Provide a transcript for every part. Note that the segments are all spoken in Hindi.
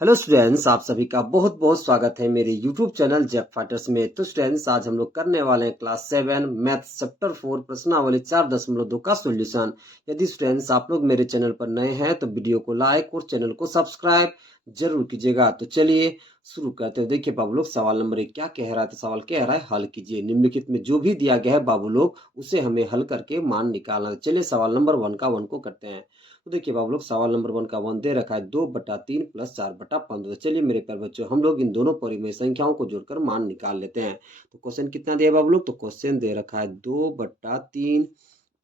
हेलो स्टूडेंट्स, आप सभी का बहुत बहुत स्वागत है मेरे यूट्यूब चैनल जेफ फाइटर्स में। तो स्टूडेंट्स, आज हम लोग करने वाले हैं क्लास 7 मैथ्स चैप्टर 4 प्रश्नावली 4.2 का सॉल्यूशन। यदि स्टूडेंट्स आप लोग मेरे चैनल पर नए हैं तो वीडियो को लाइक और चैनल को सब्सक्राइब जरूर कीजिएगा। तो चलिए शुरू करते हैं। देखिए बाबू लोग, सवाल नंबर 1 क्या कह रहा है? तो सवाल कह रहा है हल कीजिए। निम्नलिखित में जो भी दिया गया है बाबू लोग, उसे हमें हल करके मान निकालना है। चलिए सवाल नंबर 1 का 1 को करते हैं। तो देखिए बाबू लोग, सवाल नंबर 1 का 1 दे रखा है 2/3 + 4/15। चलिए मेरे प्यारे बच्चों, हम लोग इन दोनों परिमेय संख्याओं को जोड़कर मान निकाल लेते हैं। तो क्वेश्चन कितना दिया बाबू लोग? तो क्वेश्चन दे रखा है 2/3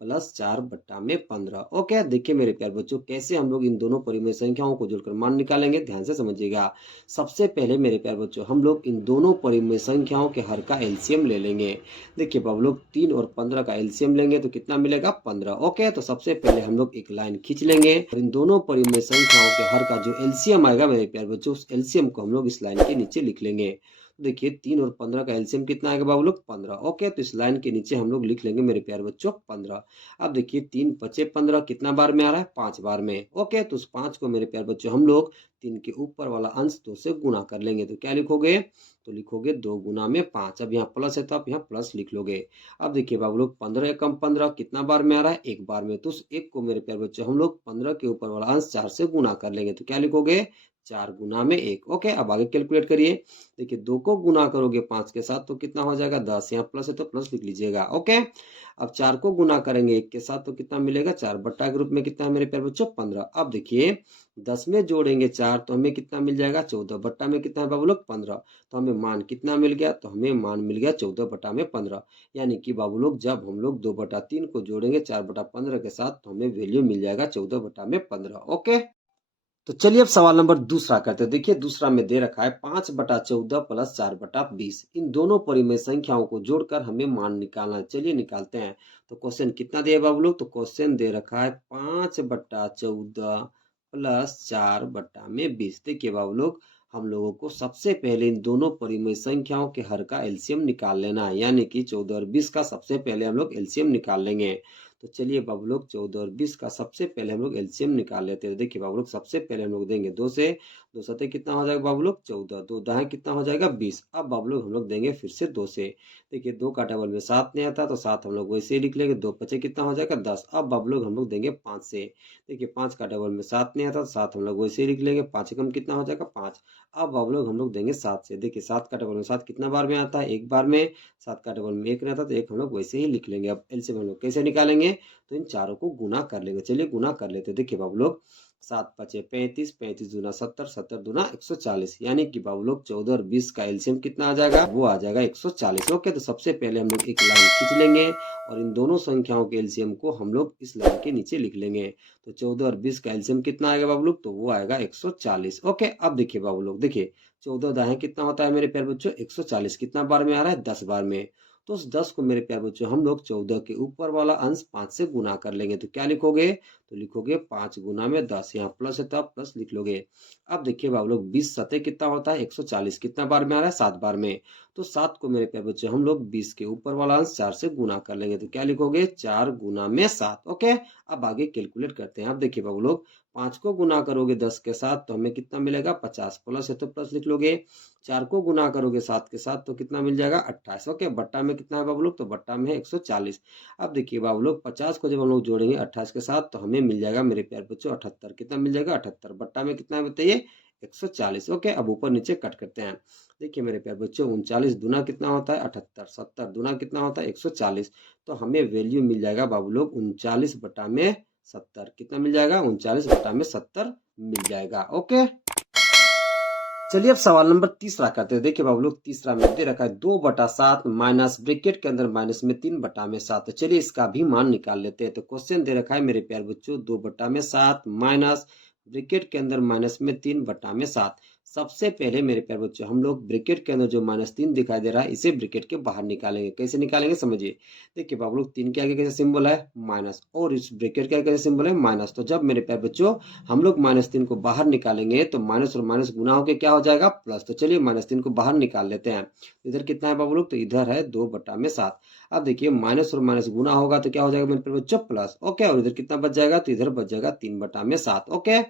+ 4/15। ओके, देखिए मेरे प्यारे बच्चों, कैसे हम लोग इन दोनों परिमेय संख्याओं को जोड़कर मान निकालेंगे, ध्यान से समझिएगा। सबसे पहले मेरे प्यारे बच्चों, हम लोग इन दोनों परिमेय संख्याओं के हर का एलसीएम ले लेंगे। देखिए बाबू लोग, 3 और 15 का एलसीएम लेंगे तो कितना मिलेगा? 15। ओके, तो सबसे पहले हम लोग एक लाइन खींच लेंगे और इन दोनों परिमेय संख्याओं के हर का जो एलसीएम आएगा मेरे प्यारे बच्चों, उस एलसीएम को हम लोग इस लाइन के नीचे लिख लेंगे। देखिए 3 और 15 का एलसीएम कितना आएगा बाबू लोग? 15। ओके, तो इस लाइन के नीचे हम लोग लिख लेंगे मेरे प्यारे बच्चों 15। अब देखिए 3 × 5 = 15 कितना बार में आ रहा है? 5 बार में। ओके, तो उस 5 को मेरे प्यारे बच्चों हम लोग 3 के ऊपर वाला अंश 2 से गुना कर लेंगे। तो क्या लिखोगे? तो लिखोगे 2 × 5। अब यहाँ प्लस है तो आप यहाँ प्लस लिख लोगे। अब देखिए बाबू लोग, 15 एकम 15 कितना बार में आ रहा है? 1 बार में। तो उस 1 को मेरे प्यारे बच्चों हम लोग 15 के ऊपर वाला अंश 4 से गुना कर लेंगे। तो क्या लिखोगे? 4 × 1। ओके, अब आगे कैलकुलेट करिए। देखिए 2 को गुना करोगे 5 के साथ तो कितना हो जाएगा? 10। यहाँ प्लस है तो प्लस लिख लीजिएगा। ओके, अब 4 को गुना करेंगे 1 के साथ तो कितना मिलेगा? 4 बट्टा के रूप में कितना है मेरे प्यारे बच्चों? 15। अब देखिए 10 में जोड़ेंगे 4 तो हमें कितना मिल जाएगा? 14 बट्टा में कितना है बाबू लोग? 15। तो हमें मान कितना मिल गया? तो हमें मान मिल गया 14/15। यानी कि बाबू लोग, जब हम लोग 2/3 को जोड़ेंगे 4/15 के साथ तो हमें वैल्यू मिल जाएगा 14/15। ओके, तो चलिए अब सवाल नंबर दूसरा करते हैं। देखिए दूसरा में दे रखा है 5/14 + 4/20। इन दोनों परिमेय संख्याओं को जोड़कर हमें मान निकालना है। चलिए निकालते हैं। तो क्वेश्चन कितना दिया बाबू लोग? तो क्वेश्चन दे रखा है 5/14 + 4/20। देखिए बाबू लोग, हम लोगों को सबसे पहले इन दोनों परिमेय संख्याओं के हर का एलसीएम निकाल लेना है। यानी कि 14 और 20 का सबसे पहले हम लोग एलसीएम निकाल लेंगे। तो चलिए बाबू लोग, 14 और 20 का सबसे पहले हम लोग एलसीएम निकाल लेते हैं। देखिए बाबू लोग, सबसे पहले हम लोग देंगे 2 से। 2 सते कितना हो जाएगा बाबू लोग? 14। 2 दाएं कितना हो जाएगा? 20। अब बाबू लोग हम लोग देंगे फिर से 2 से। देखिए 2 का डबल में 7 नहीं आता तो 7 हम लोग वैसे ही लिख लेंगे। 2 × 5 कितना हो जाएगा? 10। अब बाबू लोग हम लोग देंगे 5 से। देखिए 5 का डबल में 7 नहीं आता तो 7 हम लोग वैसे ही लिख लेंगे। 5 एकम कितना हो जाएगा? 5। अब बाबू लोग हम लोग देंगे 7 से। देखिए 7 का डबल में 7 कितना बार में आता है? 1 बार में। 7 का डबल में 1 नहीं आता तो 1 हम लोग वैसे ही लिख लेंगे। अब एलसीएम हम लोग कैसे निकालेंगे? तो इन चारों को गुना कर लेंगे। चलिए गुना कर लेते हैं। देखिए बाबू लोग, 7 × 5 = 35, 35 दूना 70, 70 दूना 140। यानी कि बाबू लोग 14 और 20 का एलसीएम कितना आ जाएगा? वो आ जाएगा 140। ओके, तो सबसे पहले हम लोग एक लाइन खींच लेंगे और इन दोनों संख्याओं के एलसीएम को हम लोग इस लाइन के नीचे लिख लेंगे। तो 14 और 20 का एलसीएम कितना आएगा बाबू लोग? तो वो आएगा 140। ओके, अब देखिए बाबू लोग, देखिए 14 दाएं कितना होता है मेरे प्यारे बच्चों? 140 कितना बार में आ रहा है? 10 बार में। तो उस 10 को मेरे प्यारे बच्चों हम लोग 14 के ऊपर वाला अंश 5 से गुना कर लेंगे। तो क्या लिखोगे? तो लिखोगे 5 × 10। यहाँ प्लस है तो आप प्लस लिख लोगे। अब देखिए बाबू लोग, 20 सते कितना होता है? 140 कितना बार में आ रहा है? 7 बार में। तो 7 को मेरे प्यारे बच्चों हम लोग 20 के ऊपर वाला अंश 4 से गुना कर लेंगे। तो क्या लिखोगे? 4 × 7। ओके, अब आगे कैलकुलेट करते हैं। अब देखिए बाबू लोग, 5 को गुना करोगे 10 के साथ तो हमें कितना मिलेगा? 50। प्लस है तो प्लस लिख लोगे। 4 को गुना करोगे 7 के साथ तो कितना मिल जाएगा? 28। ओके, बट्टा में कितना है बाबू लोग? तो बट्टा में है 140। अब देखिए बाबू लोग, 50 को जब हम लोग जोड़ेंगे 28 के साथ तो हमें मिल जाएगा मेरे प्यारे बच्चों 78। कितना मिल जाएगा? 78। बट्टा में कितना है बताइए? 140। ओके, अब ऊपर नीचे कट करते हैं। देखिए मेरे प्यारे बच्चों, 39 दूना कितना होता है? 78। 70 दूना कितना होता है? 140। तो हमें वैल्यू मिल जाएगा बाबू लोग 39/70। कितना मिल जाएगा? 39/70 मिल जाएगा। ओके, चलिए अब सवाल नंबर तीसरा करते हैं। देखिए बाबू लोग, तीसरा में दे रखा है 2/7 माइनस ब्रैकेट के अंदर माइनस में 3/7। तो चलिए इसका भी मान निकाल लेते हैं। तो क्वेश्चन दे रखा है मेरे प्यारे बच्चों 2/7 माइनस ब्रैकेट के अंदर माइनस में 3/7। सबसे पहले मेरे प्यारे बच्चों हम लोग ब्रैकेट के अंदर जो -3 दिखाई दे रहा है इसे ब्रैकेट के बाहर निकालेंगे। कैसे निकालेंगे समझिए। देखिए बाबू लोग, 3 के आगे कैसे सिंबल है? माइनस, और इस ब्रैकेट के आगे कैसे सिंबल है? माइनस। तो जब मेरे प्यारे बच्चों हम लोग -3 को बाहर निकालेंगे तो माइनस और माइनस गुना होकर क्या हो जाएगा? प्लस। तो चलिए -3 को बाहर निकाल लेते हैं। इधर कितना है बाबू लोग? तो इधर है 2/7। अब देखिए माइनस और माइनस गुना होगा तो क्या हो जाएगा मेरे प्यारे बच्चों? प्लस। ओके, और इधर कितना बच जाएगा? तो इधर बच जाएगा 3/7। ओके,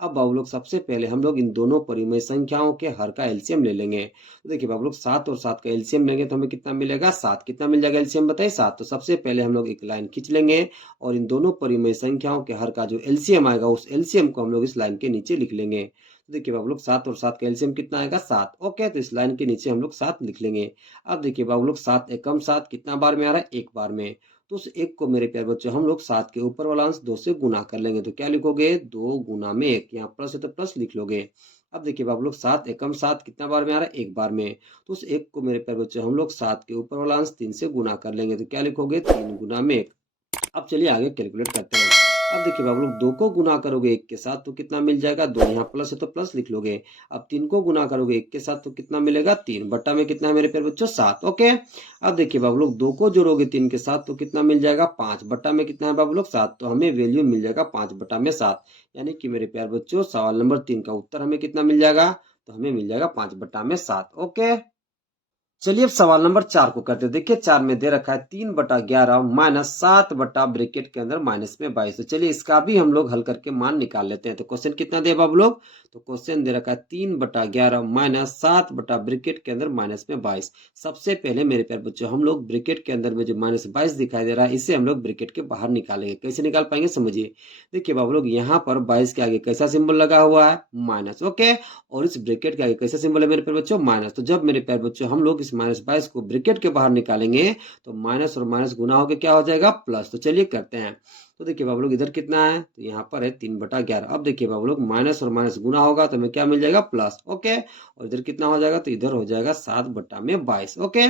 अब बाबू लोग सबसे पहले हम लोग इन दोनों परिमेय संख्याओं के हर का एलसीएम ले लेंगे। तो देखिए बाबू लोग 7 और 7 का एलसीएम लेंगे तो हमें कितना मिलेगा 7। कितना मिल जाएगा एलसीएम बताइए 7। तो सबसे पहले हम लोग एक लाइन खींच लेंगे और इन दोनों परिमेय संख्याओं के हर का जो एलसीएम आएगा उस एलसीएम को हम लोग इस लाइन के नीचे लिख लेंगे। तो देखिए बाबू लोग 7 और 7 का एलसीएम कितना आएगा 7। ओके, तो इस लाइन के नीचे हम लोग 7 लिख लेंगे। अब देखिए बाबू लोग 7 एकम 7 कितना बार में आ रहा है, एक बार में। तो उस एक को मेरे प्यारे बच्चों हम लोग 7 के ऊपर वाला अंश 2 से गुना कर लेंगे। तो क्या लिखोगे 2 गुना में 1, यहाँ प्लस है तो प्लस लिख लोगे। अब देखिए बाबू लोग 7 एकम 7 कितना बार में आ रहा है, एक बार में। तो उस एक को मेरे प्यारे बच्चों हम लोग 7 के ऊपर वाला अंश 3 से गुना कर लेंगे। तो क्या लिखोगे 3 गुना में 1। अब चलिए आगे कैलकुलेट करते हैं। अब देखिए बाबू लोग 2 को गुना करोगे 1 के साथ तो कितना मिल जाएगा 2, यहाँ प्लस है तो प्लस लिख लोगे। अब 3 को गुना करोगे 1 के साथ तो कितना मिलेगा 3, बट्टा में कितना है मेरे प्यारे बच्चों 7। ओके, अब देखिए बाबू लोग 2 को जोड़ोगे 3 के साथ तो कितना मिल जाएगा 5, बट्टा में कितना है बाबू लोग 7। तो हमें वैल्यू मिल जाएगा 5 बट्टा में 7। यानी कि मेरे प्यारे बच्चों सवाल नंबर 3 का उत्तर हमें कितना मिल जाएगा, तो हमें मिल जाएगा 5 बट्टा में 7। ओके, चलिए अब सवाल नंबर 4 को करते हैं। देखिए 4 में दे रखा है 3/11 माइनस 7 बटा ब्रैकेट के अंदर माइनस में 22। तो चलिए इसका भी हम लोग हल करके मान निकाल लेते हैं। तो क्वेश्चन कितना दे बाबू लोग, तो क्वेश्चन दे रखा है 3/11 माइनस 7 बटा ब्रैकेट के अंदर माइनस में 22। सबसे पहले मेरे प्यारे बच्चों हम लोग ब्रैकेट के अंदर में जो माइनस 22 दिखाई दे रहा है इसे हम लोग ब्रैकेट के बाहर निकालेंगे। कैसे निकाल पाएंगे समझिए। देखिए बाबू लोग यहाँ पर 22 के आगे कैसा सिंबल लगा हुआ है, माइनस। ओके, और इस ब्रैकेट के आगे कैसा सिंबल है मेरे प्यारे बच्चों, माइनस। तो जब मेरे प्यारे बच्चों हम लोग इस माइनस 22 को ब्रैकेट के बाहर निकालेंगे तो माइनस और माइनस गुना होकर क्या हो जाएगा प्लस। तो चलिए करते हैं। तो देखिए बाबू लोग इधर कितना है, तो यहाँ पर है 3/11। अब देखिए बाबू लोग माइनस और माइनस गुना होगा तो हमें क्या मिल जाएगा प्लस। ओके, और इधर कितना हो जाएगा, तो इधर हो जाएगा 7 बटा में 22। ओके,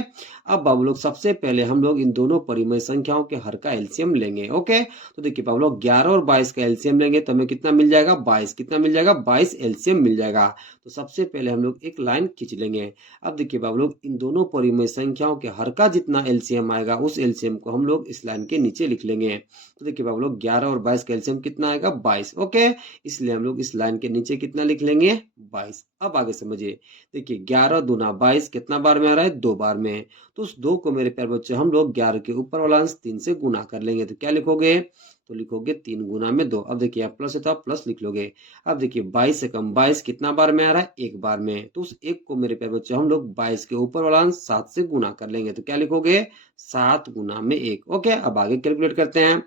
अब बाबू लोग सबसे पहले हम लोग इन दोनों परिमेय संख्याओं के हर का एलसीएम लेंगे। ओके, तो देखिए बाबू लोग 11 और 22 का एलसीएम लेंगे तो हमें कितना मिल जाएगा 22। कितना मिल जाएगा 22 एलसीएम मिल जाएगा। तो सबसे पहले हम लोग एक लाइन खींच लेंगे। अब देखिए बाबू लोग इन दोनों परिमेय संख्याओं के हर का जितना एलसीएम आएगा उस एलसीएम को हम लोग इस लाइन के नीचे लिख लेंगे। तो देखिए बाबू लोग 11 और 22 का एलसीएम कितना आएगा 22। ओके, इसलिए हम लोग इस लाइन के नीचे कितना लिख लेंगे 22। अब आगे समझिए। देखिए 11 दूना 22 कितना बार में आ रहा है, 2 बार में। तो उस 2 को मेरे प्यारे बच्चे हम लोग 11 के ऊपर वाला अंश 3 से गुना कर लेंगे। तो क्या लिखोगे, तो लिखोगे 3 गुना में 2। अब देखिए आप प्लस है तो आप प्लस लिख लोगे। अब देखिए 22 से कम 22 कितना बार में आ रहा है, एक बार में। तो उस एक को मेरे प्यारे बच्चों हम लोग 22 के ऊपर वाला अंश 7 से गुना कर लेंगे। तो क्या लिखोगे 7 गुना में 1। ओके, अब आगे कैलकुलेट करते हैं।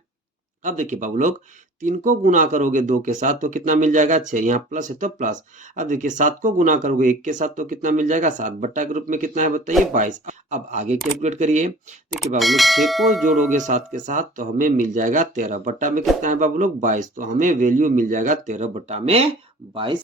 अब देखिए बाबू लोग 3 को गुना करोगे 2 के साथ तो कितना मिल जाएगा 6, यहाँ प्लस है तो प्लस। अब देखिए 7 को गुना करोगे 1 के साथ तो कितना मिल जाएगा 7, बट्टा के रूप में कितना है बताइए 22। अब आगे कैलकुलेट करिए। देखिए बाबू लोग 6 को जोड़ोगे 7 के साथ तो हमें मिल जाएगा 13, बट्टा में कितना है बाबू लोग 22। तो हमें वैल्यू मिल जाएगा 13 बट्टा में 22।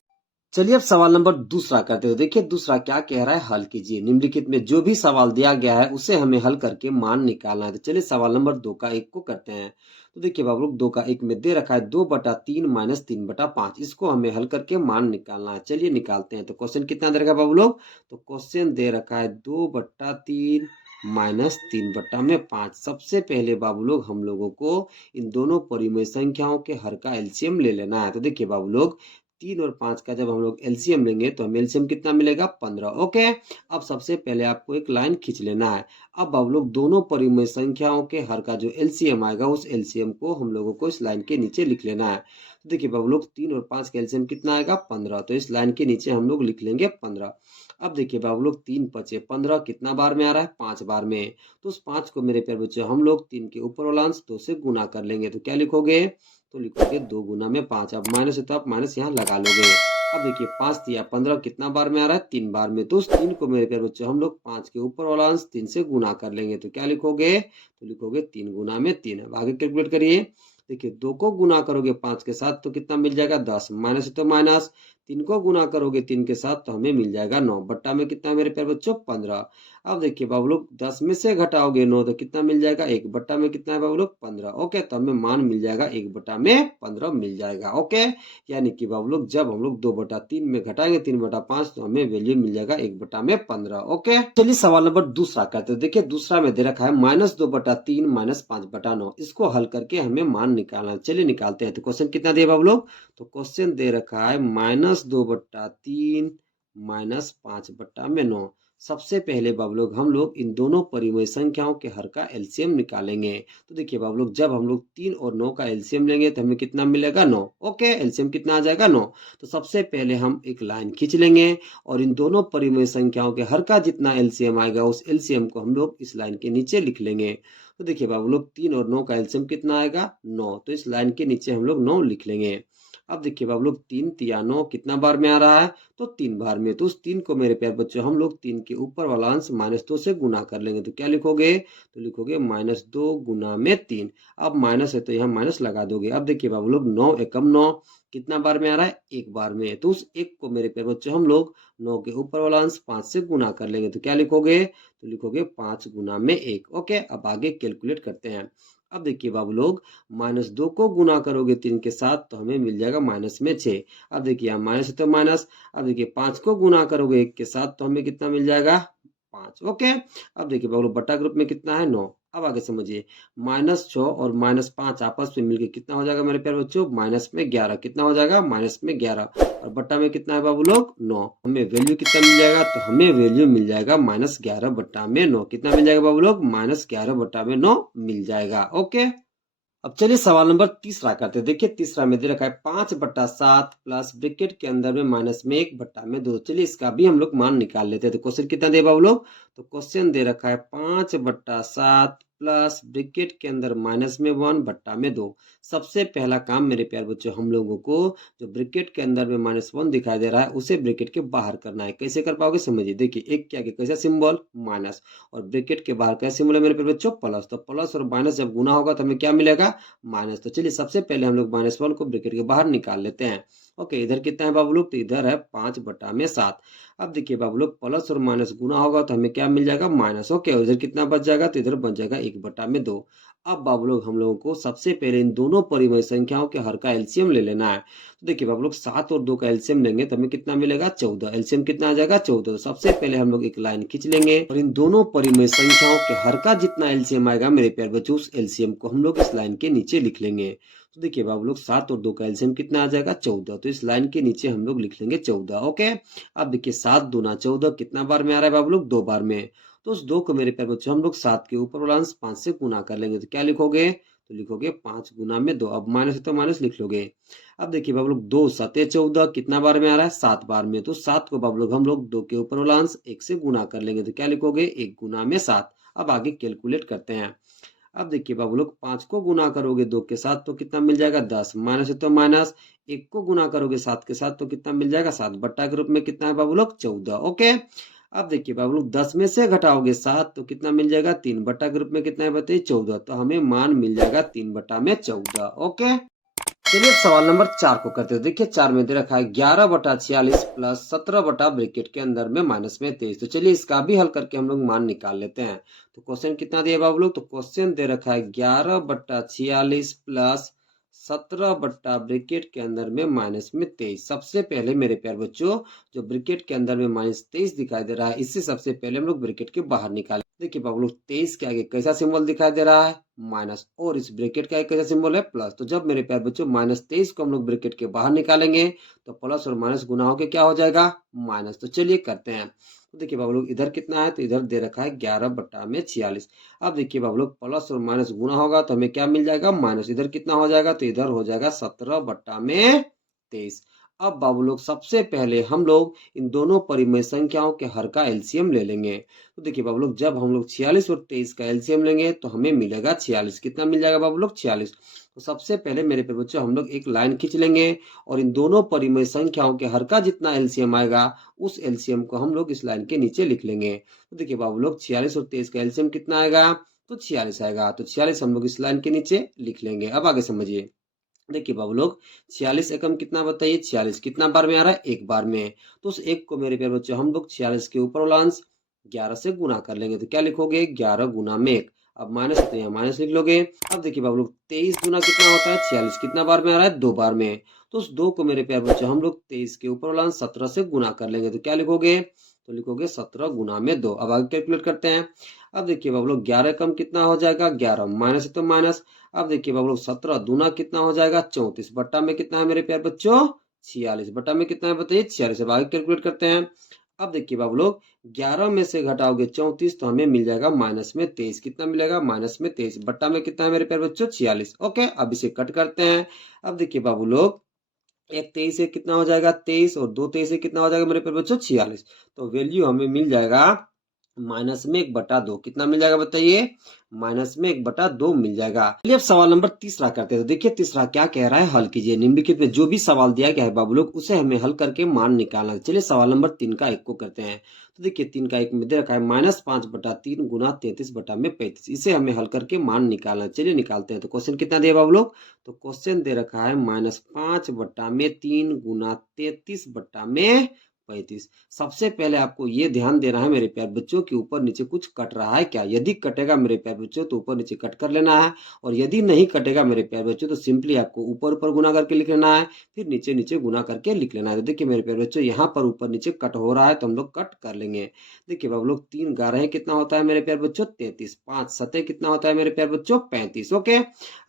चलिए अब सवाल नंबर दूसरा करते हो। देखिए दूसरा क्या कह रहा है, हल कीजिए। निम्नलिखित में जो भी सवाल दिया गया है उसे हमें हल करके मान निकालना है। तो चलिए सवाल नंबर 2 का 1 को करते हैं। तो देखिए बाबू लोग 2 का 1 में दे रखा है 2/3 माइनस 3/5। इसको हमें हल करके मान निकालना है। चलिए निकालते हैं। तो क्वेश्चन कितना दे रखा है बाबू लोग, तो क्वेश्चन दे रखा है 2/3 माइनस 3/5। सबसे पहले बाबू लोग हम लोगों को इन दोनों परिमेय संख्याओं के हर का एलसीएम ले लेना है। तो देखिए बाबू लोग 3 और 5 का जब हम लोग एलसीएम लेंगे तो हमें एलसीएम कितना मिलेगा 15। ओके, अब सबसे पहले आपको एक लाइन खींच लेना है। अब आप लोग दोनों परिमेय संख्याओं के हर का जो एलसीएम आएगा उस एलसीएम को हम लोगों को इस लाइन के नीचे लिख लेना है। तो देखिए बाबू लोग 3 और 5 का एलसीएम कितना आएगा 15। तो इस लाइन के नीचे हम लोग लिख लेंगे 15। अब देखिए बाबू लोग 3 5 15 कितना बार में आ रहा है 5 बार में। तो उस 5 को मेरे प्यारे बच्चों हम लोग 3 के ऊपर वाला अंश 2 से गुना कर लेंगे। तो क्या लिखोगे, तो लिखोगे 2 गुना में 5। अब माइनस है तो आप माइनस यहाँ लगा लोगे। अब देखिए 5 तिया 15 कितना बार में आ रहा है 3 बार में। तो उस 3 को मेरे प्यारे बच्चों हम लोग 5 के ऊपर वाला अंश 3 से गुना कर लेंगे। तो क्या लिखोगे, तो लिखोगे 3 गुना में 3। अब आगे कैलकुलेट करिए। देखिए 2 को गुना करोगे 5 के साथ तो कितना मिल जाएगा 10, माइनस है तो माइनस। 3 को गुना करोगे 3 के साथ तो हमें मिल जाएगा 9, बट्टा में कितना है मेरे प्यारे बच्चों 15। अब देखिए बाबू लोग 10 में से घटाओगे 9 तो कितना मिल जाएगा 1, बट्टा में कितना है बाबू लोग 15। ओके, तो हमें मान मिल जाएगा 1 बट्टा में 15 मिल जाएगा। ओके, यानी कि बाबू लोग जब हम लोग 2/3 में घटाएंगे 3/5 तो हमें वैल्यू मिल जाएगा 1 बट्टा में 15। ओके, चलिए सवाल नंबर दूसरा करते हैं। देखिए दूसरा में दे रखा है -2/3 माइनस 5/9। इसको हल करके हमें मान निकालना है। चलिए निकालते हैं। तो क्वेश्चन कितना दिया बाबू लोग, तो क्वेश्चन दे रखा है -2/3 माइनस 5/9। सबसे पहले बाबू लोग हम लोग इन दोनों परिमेय संख्याओं के हर का एलसीएम निकालेंगे। तो देखिए बाबू लोग, जब हम लोग 3 और 9 का एलसीएम लेंगे तो हमें कितना मिलेगा? 9। ओके, एलसीएम कितना आ जाएगा? 9। तो सबसे पहले हम एक लाइन खींच लेंगे और इन दोनों परिमेय संख्याओं के हर का जितना एलसीएम आएगा उस एलसीएम को हम लोग इस लाइन के नीचे लिख लेंगे। तो देखिए बाबू लोग, 3 और 9 का एलसीएम कितना आएगा? 9। तो इस लाइन के नीचे हम लोग 9 लिख लेंगे। अब देखिए बाबू लोग, 3 तिया 9 कितना बार में आ रहा है? तो 3 बार में। तो उस 3 को मेरे प्यारे बच्चों हम लोग 3 के ऊपर वाला अंश -2 से गुना कर लेंगे। तो क्या लिखोगे? तो लिखोगे -2 गुना में 3। अब माइनस है तो यहाँ माइनस लगा दोगे। अब देखिए बाबू लोग, 9 एकम 9 कितना बार में आ रहा है? एक बार में। तो उस एक को मेरे प्यारे बच्चों हम लोग 9 के ऊपर वाला अंश 5 से गुना कर लेंगे। तो क्या लिखोगे? तो लिखोगे 5 गुना में 1। ओके, अब आगे कैलकुलेट करते हैं। अब देखिए बाबू लोग, -2 को गुना करोगे 3 के साथ तो हमें मिल जाएगा माइनस में 6। अब देखिए यहाँ माइनस है तो माइनस। अब देखिए 5 को गुना करोगे 1 के साथ तो हमें कितना मिल जाएगा? 5। ओके, अब देखिए बाबू लोग, बटा ग्रुप में कितना है? 9। अब आगे समझिए, -6 और -5 आपस में मिलके कितना हो जाएगा मेरे प्यारे बच्चों? -11। कितना हो जाएगा? -11। और बट्टा में कितना है बाबू लोग? 9। हमें वैल्यू कितना मिल जाएगा? तो हमें वैल्यू मिल जाएगा -11 बट्टा में 9। कितना मिल जाएगा बाबू लोग? -11 बट्टा में 9 मिल जाएगा। ओके, अब चलिए सवाल नंबर तीसरा करते हैं। देखिए तीसरा में दे रखा है 5/7 प्लस ब्रैकेट के अंदर में माइनस में 1/2। चलिए इसका भी हम लोग मान निकाल लेते हैं। तो क्वेश्चन कितना दे बाबू लोग? तो क्वेश्चन दे रखा है 5/7 प्लस ब्रैकेट के अंदर माइनस में 1/2। सबसे पहला काम मेरे प्यारे बच्चों, हम लोगों को जो ब्रैकेट के अंदर में -1 दिखाई दे रहा है उसे ब्रैकेट के बाहर करना है। कैसे कर पाओगे समझिए। देखिए, एक के आगे कैसा सिंबल? माइनस, और ब्रैकेट के बाहर कैसा सिंबल है मेरे प्यारे बच्चों? प्लस। तो प्लस और माइनस जब गुना होगा तो हमें क्या मिलेगा? माइनस। तो चलिए सबसे पहले हम लोग -1 को ब्रैकेट के बाहर निकाल लेते हैं। ओके, इधर कितना है बाबू लोग? तो इधर है 5/7। अब देखिए बाबू लोग, प्लस और माइनस गुना होगा तो हमें क्या मिल जाएगा? माइनस। ओके, इधर कितना बच जाएगा? तो इधर बच जाएगा 1/2। अब बाबू लोग, हम लोगों को सबसे पहले इन दोनों परिमेय संख्याओं के हर का एलसीएम ले लेना है। तो देखिए बाबू लोग, 7 और 2 का एलसीएम लेंगे तो हमें कितना मिलेगा? 14। एलसीएम कितना आ जाएगा? 14। तो सबसे पहले हम लोग एक लाइन खींच लेंगे और इन दोनों परिमेय संख्याओं के हर का जितना एलसीएम आएगा मेरे प्यारे बच्चों, उस एलसीएम को हम लोग इस लाइन के नीचे लिख लेंगे। तो देखिए बाबू लोग, 7 और 2 का एलसीएम कितना आ जाएगा? 14। तो इस लाइन के नीचे हम लोग लिख लेंगे 14। ओके, अब देखिए 7 दूना 14 कितना बार में आ रहा है बाबू लोग? 2 बार में। तो उस 2 को मेरे प्यारे बच्चों हम लोग 7 के ऊपर वाला अंश 5 से गुना कर लेंगे। तो क्या लिखोगे? तो लिखोगे 5 गुना में 2। अब माइनस है तो माइनस लिख लोगे। अब देखिए बाबू लोग, 2 7 14 कितना बार में आ रहा है? 7 बार में। तो 7 को बाबू लोग हम लोग 2 के ऊपर वाला अंश 1 से गुना कर लेंगे। तो क्या लिखोगे? 1 गुना में 7। अब आगे कैलकुलेट करते हैं। अब देखिए बाबू लोग, 5 को गुना करोगे 2 के साथ तो कितना मिल जाएगा? 10। माइनस है तो माइनस। 1 को गुना करोगे 7 के साथ तो कितना मिल जाएगा? 7। बट्टा के रूप में कितना है बाबू लोग? 14। ओके, अब देखिए बाबू लोग, 10 में से घटाओगे 7 तो कितना मिल जाएगा? 3। बट्टा के रूप में कितना है बताइए? 14। तो हमें मान मिल जाएगा 3/14। ओके, चलिए अब सवाल नंबर 4 को करते हैं। देखिए 4 में दे रखा है 11/46 प्लस 17 बटा ब्रैकेट के अंदर में माइनस में 23। तो चलिए इसका भी हल करके हम लोग मान निकाल लेते हैं। तो क्वेश्चन कितना दिया बाबू लोग? तो क्वेश्चन दे रखा है 11/46 प्लस 17 बट्टा ब्रैकेट के अंदर में माइनस में 23। सबसे पहले मेरे प्यारे बच्चों, जो ब्रैकेट के अंदर में -23 दिखाई दे रहा है, इससे सबसे पहले हम लोग ब्रैकेट के बाहर निकालें। देखिए बाबू लोग, 23 के आगे कैसा सिंबल दिखाई दे रहा है? माइनस, और इस ब्रैकेट का एक कैसा सिंबल है? प्लस। तो जब मेरे प्यारे बच्चों -23 को हम लोग ब्रैकेट के बाहर निकालेंगे तो प्लस और माइनस गुना होकर क्या हो जाएगा? माइनस। तो चलिए करते हैं। तो देखिए बाबू लोग, इधर कितना है? तो इधर दे रखा है 11/46। अब देखिए बाबू लोग, प्लस और माइनस गुना होगा तो हमें क्या मिल जाएगा? माइनस। इधर कितना हो जाएगा? तो इधर हो जाएगा 17/23। अब बाबू लोग, सबसे पहले हम लोग इन दोनों परिमेय संख्याओं के हर का एलसीएम ले लेंगे। तो देखिए बाबू लोग, जब हम लोग 46 और 23 का एलसीएम लेंगे तो हमें मिलेगा 46। कितना मिल जाएगा बाबू लोग? 46। तो सबसे पहले मेरे प्यारे बच्चों, हम लोग एक लाइन खींच लेंगे और इन दोनों परिमेय संख्याओं के हर का जितना एलसीएम आएगा उस एलसीएम को हम लोग इस लाइन के नीचे लिख लेंगे। तो देखिए बाबू लोग, 46 और 23 का एलसीएम कितना आएगा? तो 46 आएगा। तो 46 हम लोग इस लाइन के नीचे लिख लेंगे। अब आगे समझिए। देखिए बाबू लोग, 46 एकम कितना बताइए? 46 कितना बार में आ रहा है? एक बार में। तो उस एक को मेरे प्यारे बच्चों हम लोग 46 के ऊपर वाला अंश 11 से गुना कर लेंगे। तो क्या लिखोगे? 11 गुना में 1। अब माइनस है तो यहाँ माइनस लिख लोगे। अब देखिए बाबू लोग, 23 गुना कितना होता है? 46 कितना बार में आ रहा है? 2 बार में। तो उस 2 को मेरे प्यारे बच्चों हम लोग 23 के ऊपर वाला अंश 17 से गुना कर लेंगे। तो क्या लिखोगे? तो लिखोगे 17 गुना में 2। अब आगे कैलकुलेट करते हैं। अब देखिए बाबू लोग, 11 कम कितना हो जाएगा? 11। माइनस है तो माइनस। अब देखिए बाबू लोग, 17 दूना कितना हो जाएगा? 34। बट्टा में कितना है मेरे प्यारे बच्चों? 46। बट्टा में कितना है बताइए? 46। अब आगे कैलकुलेट करते हैं। अब देखिए बाबू लोग 11 में से घटाओगे 34 तो हमें मिल जाएगा माइनस में 23। कितना मिलेगा? माइनस में 23 बट्टा में कितना है मेरे प्यारे बच्चों? 46। ओके, अब इसे कट करते हैं। अब देखिए बाबू लोग एक 23 से कितना हो जाएगा? 23 और दो 23 से कितना हो जाएगा मेरे प्यारे बच्चों? 46। तो वैल्यू हमें मिल जाएगा माइनस में 1/2। कितना मिल जाएगा बताइए? माइनस में 1/2 मिल जाएगा। चलिए अब सवाल नंबर तीसरा करते हैं। तो देखिए तीसरा क्या कह रहा है, हल कीजिए। निम्नलिखित में जो भी सवाल दिया गया है बाबू लोग उसे हमें हल करके मान निकालना है। चलिए सवाल नंबर 3 का 1 को करते हैं। तो देखिए 3 का 1 में दे रखा है -5/3 गुना 33/35। इसे हमें हल करके मान निकालना है। चलिए निकालते हैं। तो क्वेश्चन कितना दिया बाबू लोग? तो क्वेश्चन दे रखा है -5/3 गुना 33/35। सबसे पहले आपको ये ध्यान देना है मेरे प्यारे बच्चों कि ऊपर नीचे कुछ कट रहा है क्या। यदि कटेगा मेरे प्यारे बच्चों तो ऊपर नीचे कट कर लेना है, और यदि नहीं कटेगा मेरे प्यारे बच्चों तो सिंपली आपको ऊपर ऊपर गुना करके लिख लेना है, फिर नीचे नीचे गुना करके लिख लेना है। तो देखिए मेरे प्यारे बच्चों यहाँ पर ऊपर नीचे कट हो रहा है तो हम लोग कट कर लेंगे। देखिए बाबू लोग 3 11 कितना होता है मेरे प्यारे बच्चों? 33। 5 7 कितना होता है मेरे प्यारे बच्चों? 35। ओके,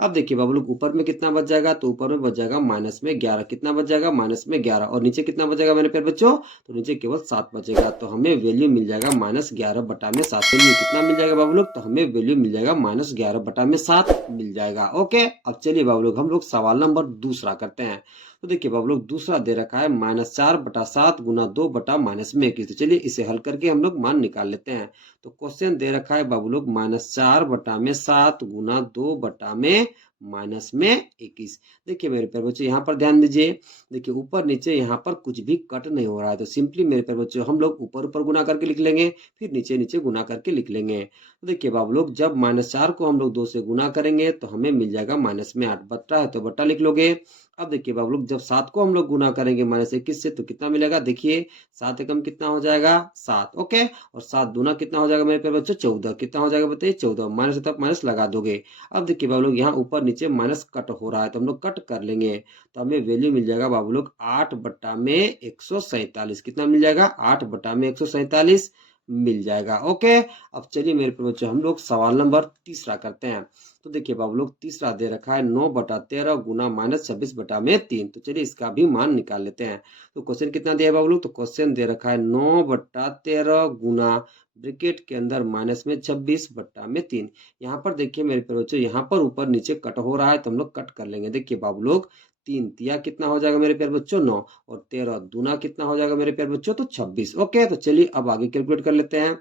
अब देखिए बाबू लोग ऊपर में कितना बच जाएगा? तो ऊपर में बच जाएगा माइनस में 11। कितना बच जाएगा? माइनस में 11। और नीचे कितना बचेगा मेरे प्यारे बच्चों? तो नीचे केवल 7 बचेगा। तो हमें वैल्यू मिल जाएगा -11/7। वैल्यू कितना मिल जाएगा बाबू लोग? तो हमें वैल्यू मिल जाएगा -11/7 मिल जाएगा। ओके, अब चलिए बाबू लोग हम लोग सवाल नंबर दूसरा करते हैं। तो देखिए बाबू लोग दूसरा दे रखा है -4/7 गुना 2/-21। तो चलिए इसे हल करके हम लोग मान निकाल लेते हैं। तो क्वेश्चन दे रखा है बाबू लोग -4/7 गुना 2/-21। देखिए मेरे प्यारे बच्चों यहाँ पर ध्यान दीजिए। देखिए ऊपर नीचे यहाँ पर कुछ भी कट नहीं हो रहा है, तो सिंपली मेरे प्यारे बच्चों हम लोग ऊपर ऊपर गुना करके लिख लेंगे, फिर नीचे नीचे गुना करके लिख लेंगे। तो देखिए बाबू लोग जब -4 को हम लोग 2 से गुना करेंगे तो हमें मिल जाएगा -8। बट्टा है तो बट्टा लिख लोगे। अब देखिए बाबू लोग जब 7 को हम लोग गुना करेंगे -21 से तो कितना मिलेगा? देखिए 7 एकम कितना हो जाएगा? 7। ओके, और 7 दूना कितना हो जाएगा मेरे प्यारे बच्चों? 14। कितना हो जाएगा बताइए? 14। माइनस तक माइनस लगा दोगे। अब देखिए बाबू लोग यहाँ ऊपर नीचे माइनस कट हो रहा है तो हम लोग कट कर लेंगे। तो हमें वैल्यू मिल जाएगा बाबू लोग 8/147। कितना मिल जाएगा? 8/147 मिल जाएगा। ओके, अब चलिए मेरे प्यारे बच्चों हम लोग सवाल नंबर तीसरा करते हैं। तो देखिए बाबू लोग तीसरा दे रखा है 9/13 गुना -26/3। तो चलिए इसका भी मान निकाल लेते हैं। तो क्वेश्चन कितना दिया है बाबू लोग? तो क्वेश्चन दे रखा है 9/13 गुना ब्रैकेट के अंदर माइनस में 26/3। यहाँ पर देखिए मेरे प्यारे बच्चों यहाँ पर ऊपर नीचे कट हो रहा है तो हम लोग कट कर लेंगे। देखिए बाबू लोग 3 तिया कितना हो जाएगा मेरे प्यारे बच्चों? 9, और 13 दूना कितना हो जाएगा मेरे प्यारे बच्चों? तो 26। ओके, तो चलिए अब आगे कैलकुलेट कर लेते हैं।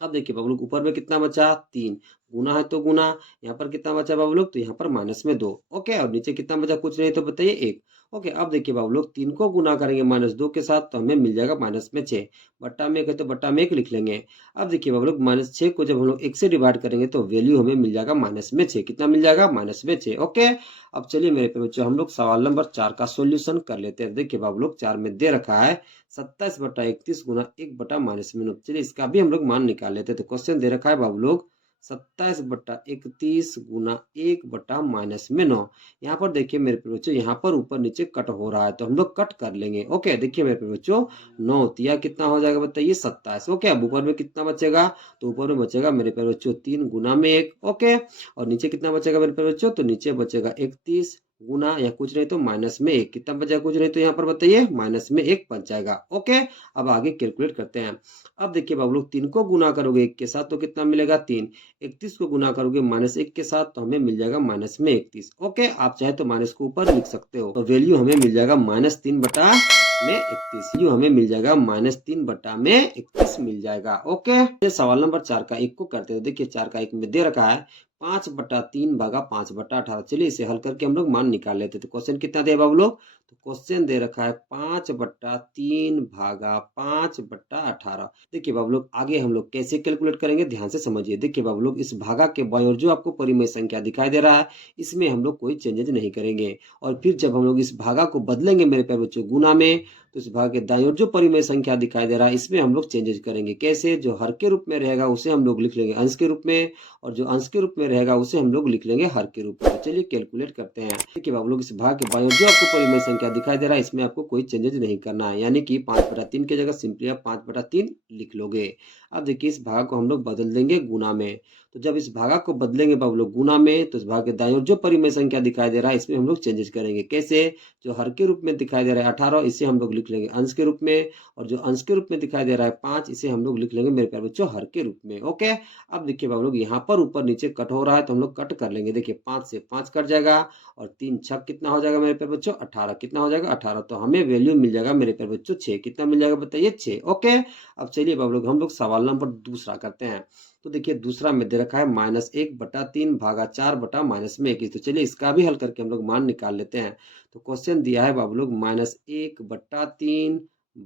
अब देखिए बाबू लोग ऊपर में कितना बचा? 3 गुना है तो गुना, यहाँ पर कितना बचा बाबू लोग? तो यहाँ पर माइनस में 2। ओके, और नीचे कितना बचा? कुछ नहीं तो बताइए 1। ओके, अब देखिए बाबू लोग 3 को गुना करेंगे -2 के साथ तो हमें मिल जाएगा माइनस में 6। बट्टा में 1 है तो बट्टा में 1 लिख लेंगे। अब देखिए बाबू लोग -6 को जब हम लोग 1 से डिवाइड करेंगे तो वैल्यू हमें मिल जाएगा माइनस में 6। कितना मिल जाएगा? माइनस में 6। ओके, अब चलिए मेरे पे बच्चों हम लोग सवाल नंबर 4 का सोल्यूशन कर लेते हैं। देखिए बाबू लोग 4 में दे रखा है 27/31 गुना 1/-9। चलिए इसका भी हम लोग मान निकाल लेते हैं। तो क्वेश्चन दे रखा है बाबू लोग 27/31 गुना 1/-9। यहाँ पर देखिए मेरे प्यारे बच्चों यहाँ पर ऊपर नीचे कट हो रहा है तो हम लोग कट कर लेंगे। ओके, देखिए मेरे प्यारे बच्चों 9 तिया कितना हो जाएगा बताइए? 27। ओके, अब ऊपर में कितना बचेगा? तो ऊपर में बचेगा मेरे प्यारे बच्चों 3 गुना में 1। ओके, और नीचे कितना बचेगा मेरे प्यारे बच्चों? तो नीचे बचेगा 31 गुना या कुछ नहीं तो माइनस में 1। कितना बचा? कुछ नहीं तो यहाँ पर बताइए माइनस में 1 बच जाएगा। ओके, अब आगे कैलकुलेट करते हैं। अब देखिए बाबू लोग 3 को गुना करोगे 1 के साथ तो कितना मिलेगा? 3। 31 को गुना करोगे -1 के साथ तो हमें मिल जाएगा माइनस में 31। ओके, आप चाहे तो माइनस को ऊपर लिख सकते हो। तो वैल्यू हमें मिल जाएगा -3/31। वैल्यू हमें मिल जाएगा -3/31 मिल जाएगा। ओके, सवाल नंबर 4 का 1 को करते हैं। देखिए 4 का 1 में दे रखा है 5/3 भागा 5/18। चलिए इसे हल करके हम लोग मान निकाल लेते हैं। तो क्वेश्चन कितना दिया बाबू लोग? तो क्वेश्चन दे रखा है 5/3 भागा 5/18। देखिए बाबू लोग आगे हम लोग कैसे कैलकुलेट करेंगे ध्यान से समझिए। देखिए बाबू लोग इस भागा के बाईं ओर जो आपको परिमेय संख्या दिखाई दे रहा है इसमें हम लोग कोई चेंजेज नहीं करेंगे, और फिर जब हम लोग इस भागा को बदलेंगे मेरे प्यारे बच्चों गुना में तो इस भाग के दाईं ओर जो परिमेय संख्या दिखाई दे रहा है इसमें हम लोग चेंजेज करेंगे। कैसे? जो हर के रूप में रहेगा उसे हम लोग लिख लेंगे अंश के रूप में, और जो अंश के रूप में रहेगा उसे हम लोग लिख लेंगे हर के रूप में। तो चलिए कैलकुलेट करते हैं। देखिए बाबू लोग इस भाग के बाईं ओर जो आपको परिमेय संख्या दिखाई दे रहा है इसमें आपको कोई चेंजेज नहीं करना है, यानी कि 5/3 की जगह सिंपली आप 5/3 लिख लोगे। अब देखिए इस भाग को हम लोग बदल देंगे गुना में। तो जब इस भागा को बदलेंगे बाबू लोग गुना में तो इस भाग के दाईं ओर जो परिमेय संख्या दिखाई दे रहा है इसमें हम लोग चेंजेस करेंगे। कैसे? जो हर के रूप में दिखाई दे रहा है 18 इसे हम लोग लिख लिख लेंगे अंश के रूप में, और जो अंश के रूप में दिखाई दे रहा है 5, इसे हम लोग लिख लेंगे मेरे प्यारे बच्चों हर के रूप में। ओके, अब देखिए बाबू लोग यहाँ पर ऊपर नीचे कट हो रहा है तो हम लोग कट कर लेंगे। देखिए 5 से 5 कट जाएगा और 3 छक कितना हो जाएगा मेरे प्यारे बच्चों 18, कितना हो जाएगा 18, तो हमें वैल्यू मिल जाएगा मेरे प्यारे बच्चों 6, कितना मिल जाएगा बताइए 6। ओके, अब चलिए बाबू लोग हम लोग सवाल नंबर दूसरा करते हैं। तो देखिए दूसरा में दे रखा है -1/3 भागा 4 बटा -21, तो चलिए इसका भी हल करके हम लोग मान निकाल लेते हैं। तो क्वेश्चन दिया है बाबू लोग -1/3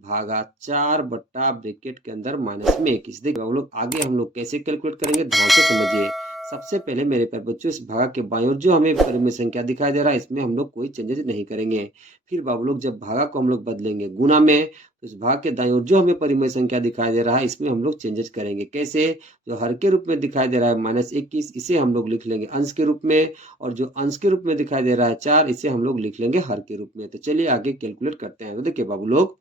भागा 4 बटा ब्रैकेट के अंदर -21। देखिए बाबू लोग आगे हम लोग कैसे कैलकुलेट करेंगे ध्यान से समझिए। सबसे पहले मेरे प्यारे बच्चों इस भागा के बाईं ओर जो हमें परिमेय संख्या दिखाई दे रहा है इसमें हम लोग कोई चेंजेस नहीं करेंगे। फिर बाबू लोग जब भागा को हम लोग बदलेंगे गुना में, तो इस भाग के दाईं ओर जो हमें परिमेय संख्या दिखाई दे रहा है इसमें हम लोग चेंजेस करेंगे। कैसे? जो हर के रूप में दिखाई दे रहा है -21, इसे हम लोग लिख लेंगे अंश के रूप में, और जो अंश के रूप में दिखाई दे रहा है 4, इसे हम लोग लिख लेंगे हर के रूप में। तो चलिए आगे कैलकुलेट करते हैं। तो देखिए बाबू लोग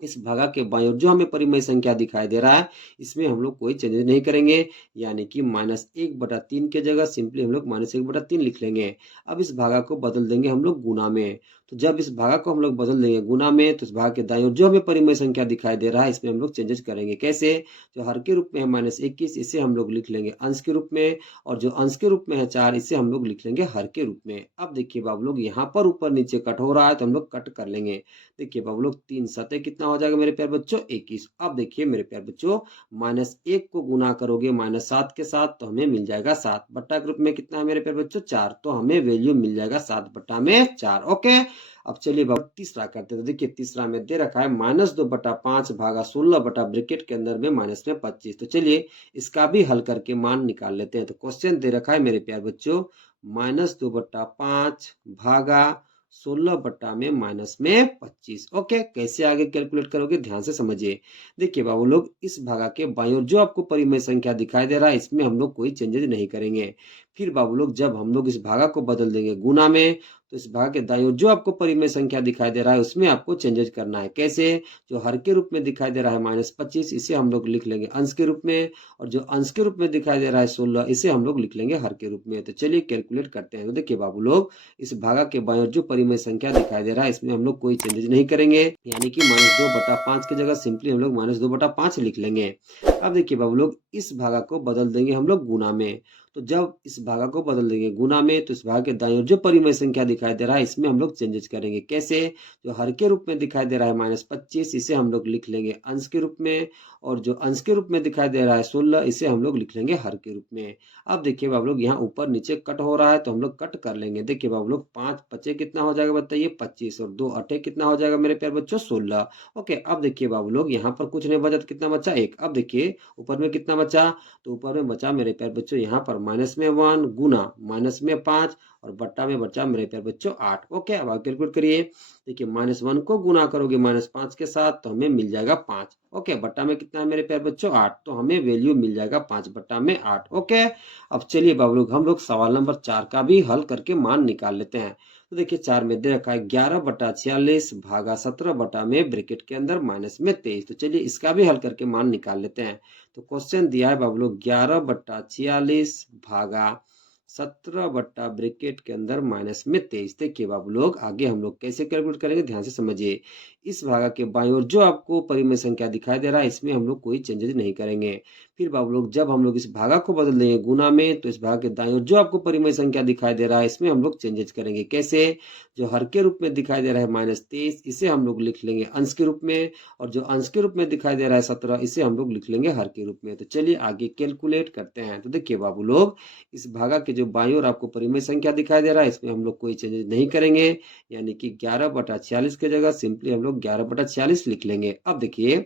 इस भागा के बाईं ओर जो हमें परिमेय संख्या दिखाई दे रहा है इसमें हम लोग कोई चेंजेस नहीं करेंगे, यानी कि -1/3 के जगह सिंपली हम लोग -1/3 लिख लेंगे। अब इस भागा को बदल देंगे हम लोग गुना में। तो जब इस भागा को हम लोग बदल देंगे गुना में, तो इस भाग के दाईं ओर जो हमें परिमेय संख्या दिखाई दे रहा है इसमें हम लोग चेंजेस करेंगे। कैसे? जो हर के रूप में है -21, इसे हम लोग लिख लेंगे अंश के रूप में, और जो अंश के रूप में है 4, इसे हम लोग लिख लेंगे हर के रूप में। अब देखिए बाबू लोग यहाँ पर ऊपर नीचे कट हो रहा है तो हम लोग कट कर लेंगे। देखिए बाबू लोग 3 सतह कितना हो जाएगा मेरे प्यारे बच्चों 21। अब देखिए मेरे प्यारे बच्चों -1 को गुना करोगे -7 के साथ तो हमें मिल जाएगा 7, बट्टा के रूप में कितना है मेरे प्यारे बच्चों 4, तो हमें वैल्यू मिल जाएगा 7/4। ओके, अब चलिए बाबू तीसरा करते हैं। तो देखिए तीसरा में दे रखा है -2/5 भागा 16 बटा ब्रैकेट के अंदर में -25। तो चलिए इसका भी हल करके मान निकाल लेते हैं। तो क्वेश्चन दे रखा है मेरे प्यारे बच्चों -2/5 भागा 16 बट्टा में -25। ओके, कैसे आगे कैलकुलेट करोगे ध्यान से समझिए। देखिए बाबू लोग इस भागा के बाईं ओर जो आपको परिमेय संख्या दिखाई दे रहा है इसमें हम लोग कोई चेंजेस नहीं करेंगे। फिर बाबू लोग जब हम लोग इस भागा को बदल देंगे गुना में, तो इस भाग के दाईं ओर जो आपको परिमेय संख्या दिखाई दे रहा है उसमें आपको चेंजेस करना है। कैसे? जो हर के रूप में दिखाई दे रहा है -25, इसे हम लोग लिख लेंगे अंश के रूप में, और जो अंश के रूप में दिखाई दे रहा है 16, इसे हम लोग लिख लेंगे हर के रूप में। तो चलिए कैलकुलेट करते हैं। तो देखिए बाबू लोग इस भागा के बाईं ओर जो परिमेय संख्या दिखाई दे रहा है इसमें हम लोग कोई चेंजेस नहीं करेंगे, यानी कि -2/5 की जगह सिंपली हम लोग -2/5 लिख लेंगे। अब देखिए बाबू लोग इस भागा को बदल देंगे हम लोग गुना में। तो जब इस भागा को बदल देंगे गुना में, तो इस भाग के दाईं ओर जो परिमेय संख्या दिखाई दे रहा है इसमें हम लोग चेंजेस करेंगे। कैसे? जो हर के रूप में दिखाई दे रहा है -25, इसे हम लोग लिख लेंगे अंश के रूप में, और जो अंश के रूप में दिखाई दे रहा है 16, इसे हम लोग लिख लेंगे हर के रूप में। अब देखिए बाबू लोग यहाँ ऊपर नीचे कट हो रहा है तो हम लोग कट कर लेंगे। देखिए बाबू लोग 5 पचे कितना हो जाएगा बताइए 25, और 2 अठे कितना हो जाएगा मेरे प्यारे बच्चों 16। ओके, अब देखिए बाबू लोग यहाँ पर कुछ नहीं बचा तो कितना बचा 1। अब देखिए ऊपर में कितना बचा, तो ऊपर में बचा मेरे प्यारे बच्चों यहाँ पर -1 गुना -5 और बट्टा में बचा मेरे प्यारे बच्चों 8। ओके, अब आप कैलकुलेट करिए। देखिए -1 को गुना करोगे -5 के साथ तो हमें मिल जाएगा 5। ओके, बट्टा में कितना है मेरे प्यारे बच्चों 8, तो हमें वैल्यू मिल जाएगा 5/8। ओके, अब चलिए बाबू लोग हम लोग सवाल नंबर 4 का भी हल करके मान निकाल लेते हैं। तो देखिए 4 में दे रखा है 11/46 भागा 17 बटा में ब्रैकेट के अंदर -23। तो चलिए इसका भी हल करके मान निकाल लेते हैं। तो क्वेश्चन दिया है बाबू लोग 11/46 भागा 17 बट्टा ब्रैकेट के अंदर -23। देखिए बाबू लोग आगे हम लोग कैसे कैलकुलेट करेंगे ध्यान से समझिए। इस भागा के बाईं ओर जो आपको परिमेय संख्या दिखाई दे रहा है इसमें हम लोग कोई चेंजेस नहीं करेंगे। फिर बाबू लोग जब हम लोग इस भागा को बदल देंगे गुना में, तो इस भाग के दाईं ओर जो आपको परिमेय संख्या दिखाई दे रहा है इसमें हम लोग चेंजेस करेंगे। कैसे? जो हर के रूप में दिखाई दे रहा है -23, इसे हम लोग लिख लेंगे अंश के रूप में, और जो अंश के रूप में दिखाई दे रहा है 17, इसे हम लोग लिख लेंगे हर के रूप में। तो चलिए आगे कैलकुलेट करते हैं। तो देखिए बाबू लोग इस भागा के जो बाईं ओर आपको परिमेय संख्या दिखाई दे रहा है इसमें हम लोग कोई चेंजेस नहीं करेंगे, यानी कि 11/46 की जगह सिंपली हम लोग 11/46 लिख लेंगे। अब देखिए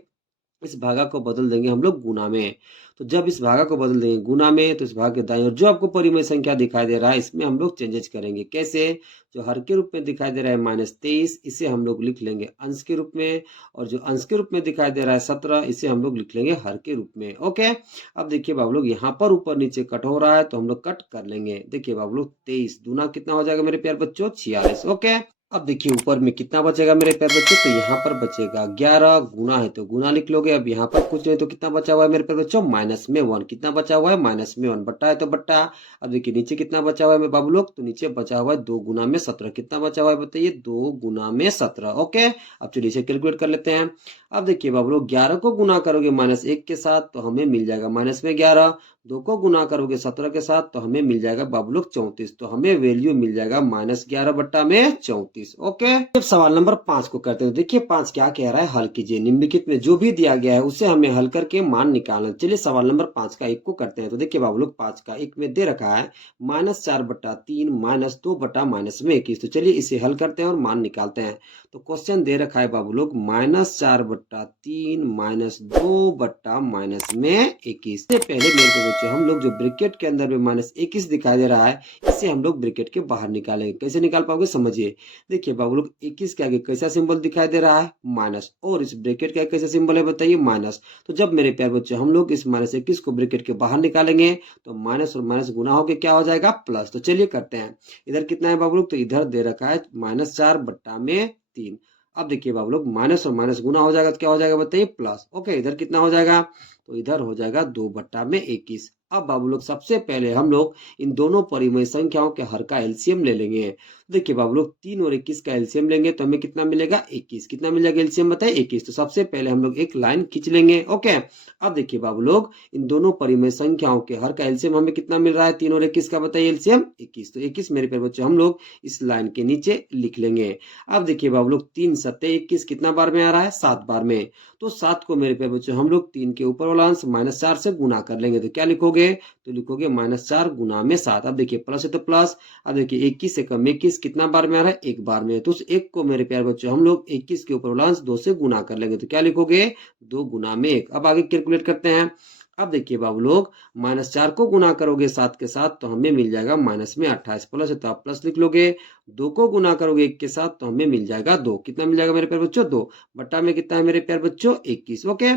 इस भागा को बदल देंगे हम लोग गुना में। तो जब इस भागा को बदल देंगे गुना में, तो इस भाग के दाईं ओर जो आपको परिमेय संख्या दिखाई दे रहा है इसमें हम लोग चेंजेस करेंगे। कैसे? जो हर के रूप में दिखाई दे रहा है -23, इसे हम लोग लिख लेंगे अंश के रूप में, और जो अंश के रूप में दिखाई दे रहा है 17, इसे हम लोग लिख लेंगे हर के रूप में। ओके, अब देखिए बाबू लोग यहाँ पर ऊपर नीचे कट हो रहा है तो हम लोग कट कर लेंगे। देखिए बाबू लोग 23 दूना कितना हो जाएगा मेरे प्यारे बच्चों 46। ओके, अब देखिए ऊपर में कितना बचेगा मेरे प्यारे बच्चों, तो यहाँ पर बचेगा 11, गुना है तो गुना लिख लोगे। अब यहाँ पर कुछ नहीं तो कितना बचा हुआ है मेरे प्यारे बच्चों, माइनस में 1, कितना बचा हुआ है माइनस में 1, बट्टा है तो बट्टा। अब देखिए नीचे कितना बचा हुआ है मेरे बाबू लोग, तो नीचे बचा हुआ है 2 गुना में 17, कितना बचा हुआ है बताइए, 2 गुना में 17। ओके, अब चलिए इसे कैलकुलेट कर लेते हैं। अब देखिए बाबू लोग 11 को गुना करोगे -1 के साथ तो हमें मिल जाएगा माइनस में 11, 2 को गुना करोगे 17 के साथ तो हमें मिल जाएगा बाबू लोग 34, तो हमें वैल्यू मिल जाएगा -11 बट्टा में 34। ओके, अब सवाल नंबर 5 को करते हैं। देखिए 5 क्या कह रहा है, हल कीजिए, निम्नलिखित में जो भी दिया गया है उसे हमें हल करके मान निकालना। चलिए सवाल नंबर 5 का 1 को करते हैं। तो देखिए बाबू लोग 5 का 1 में दे रखा है -4 बट्टा 3 -2 बट्टा -21। तो चलिए इसे हल करते हैं और मान निकालते हैं। तो क्वेश्चन दे रखा है बाबू लोग -4 बट्टा 3 -2 बट्टा -21। इससे पहले मेरे को बच्चों हम लोग जो ब्रैकेट के अंदर में -21 दिखाई दे रहा है इसे हम लोग ब्रैकेट के बाहर निकालेंगे। कैसे निकाल पाओगे समझिए। देखिए बाबू लोग 21 के आगे कैसा सिंबल दिखाई दे रहा है, माइनस, और इस ब्रैकेट का कैसा सिंबल है बताइए, माइनस। तो जब मेरे प्यारे बच्चों हम लोग इस -21 को ब्रैकेट के बाहर निकालेंगे तो माइनस और माइनस गुना होकर क्या हो जाएगा, प्लस। तो चलिए करते हैं। इधर कितना है बाबू लोग, तो इधर दे रखा है -4 बट्टा में 3। अब देखिए बाबू लोग माइनस और माइनस गुना हो जाएगा तो क्या हो जाएगा बताइए, प्लस। ओके, इधर कितना हो जाएगा, तो इधर हो जाएगा 2 बट्टा में 21। अब बाबू लोग सबसे पहले हम लोग इन दोनों परिमेय संख्याओं के हर का एलसीएम ले लेंगे। देखिए बाबू लोग 3 और 21 का एलसीएम लेंगे तो हमें कितना मिलेगा, 21। कितना मिल जाएगा एलसीएम बताइए, 21। तो सबसे पहले हम लोग एक लाइन खींच लेंगे। ओके, अब देखिए बाबू लोग इन दोनों परिमेय संख्याओं के हर का एलसीएम हमें कितना मिल रहा है, 3 और 21 का बताइए एलसीएम 21। तो 21 मेरे प्यारे बच्चों हम लोग इस लाइन के नीचे लिख लेंगे। अब देखिए बाबू लोग 3 सत्ते 21 कितना बार में आ रहा है, 7 बार में। तो 7 को मेरे प्यारे बच्चों हम लोग 3 के ऊपर वाला अंश -4 से गुना कर लेंगे। तो क्या लिखोगे, तो लिखोगे -4 गुना में 7। अब देखिए प्लस है तो प्लस। अब देखिए 21 से कम 21 कितना बार में आ रहा है, 1 बार में। तो उस 1 को मेरे प्यारे बच्चों हम लोग 21 के ऊपर वाला अंश 2 से गुना कर लेंगे। तो क्या लिखोगे, 2 गुना में 1। अब आगे कैलकुलेट करते हैं। अब देखिए बाबू लोग -4 को गुना करोगे 7 के साथ तो हमें मिल जाएगा माइनस में 28, प्लस है तो आप प्लस लिख लोगे। 2 को गुना करोगे 1 के साथ तो हमें मिल जाएगा 2। कितना मिल जाएगा मेरे प्यारे बच्चों, 2 बट्टा में कितना है मेरे प्यारे बच्चों, 21। ओके,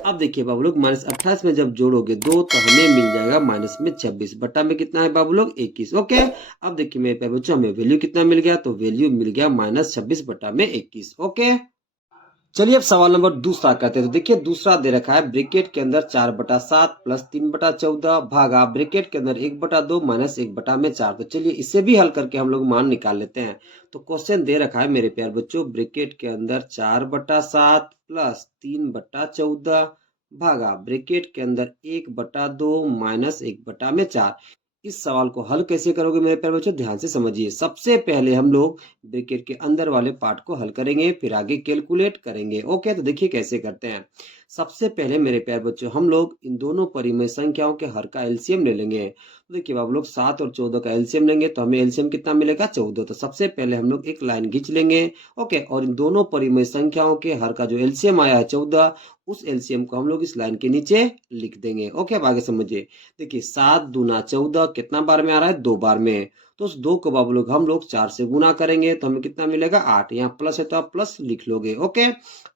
अब देखिए बाबू लोग -28 में जब जोड़ोगे 2 तो हमें मिल जाएगा माइनस में 26, बट्टा में कितना है बाबू लोग, 21। ओके, अब देखिए मेरे प्यारे बच्चों हमें वैल्यू कितना मिल गया, तो वैल्यू मिल गया -26 बट्टा में 21। ओके, चलिए अब सवाल नंबर दूसरा करते हैं। तो देखिए दूसरा दे रखा है ब्रैकेट के अंदर 4/7 प्लस 3/14 भागा ब्रैकेट के अंदर 1/2 माइनस 1/4। तो चलिए इसे भी हल करके हम लोग मान निकाल लेते हैं। तो क्वेश्चन दे रखा है मेरे प्यारे बच्चों ब्रैकेट के अंदर 4/7 प्लस 3/14 भागा ब्रैकेट के अंदर 1/2 माइनस 1/4। इस सवाल को हल कैसे करोगे मेरे प्यारे बच्चों, ध्यान से समझिए। सबसे पहले हम लोग ब्रैकेट के अंदर वाले पार्ट को हल करेंगे, फिर आगे कैलकुलेट करेंगे। ओके, तो देखिए कैसे करते हैं। सबसे पहले मेरे प्यारे बच्चों हम लोग इन दोनों परिमेय संख्याओं के हर का एलसीएम ले लेंगे। तो देखिए बाबू लोग 7 और 14 का एलसीएम लेंगे तो हमें एलसीएम कितना मिलेगा, 14। तो सबसे पहले हम लोग एक लाइन खींच लेंगे। ओके, और इन दोनों परिमेय संख्याओं के हर का जो एलसीएम आया है 14, उस एलसीएम को हम लोग इस लाइन के नीचे लिख देंगे। ओके, अब आगे समझिए। देखिए 7 दूना 14 कितना बार में आ रहा है, 2 बार में। तो उस 2 को बाबू लोग हम लोग 4 से गुना करेंगे तो हमें कितना मिलेगा, 8। यहाँ प्लस है तो आप प्लस लिख लोगे। ओके,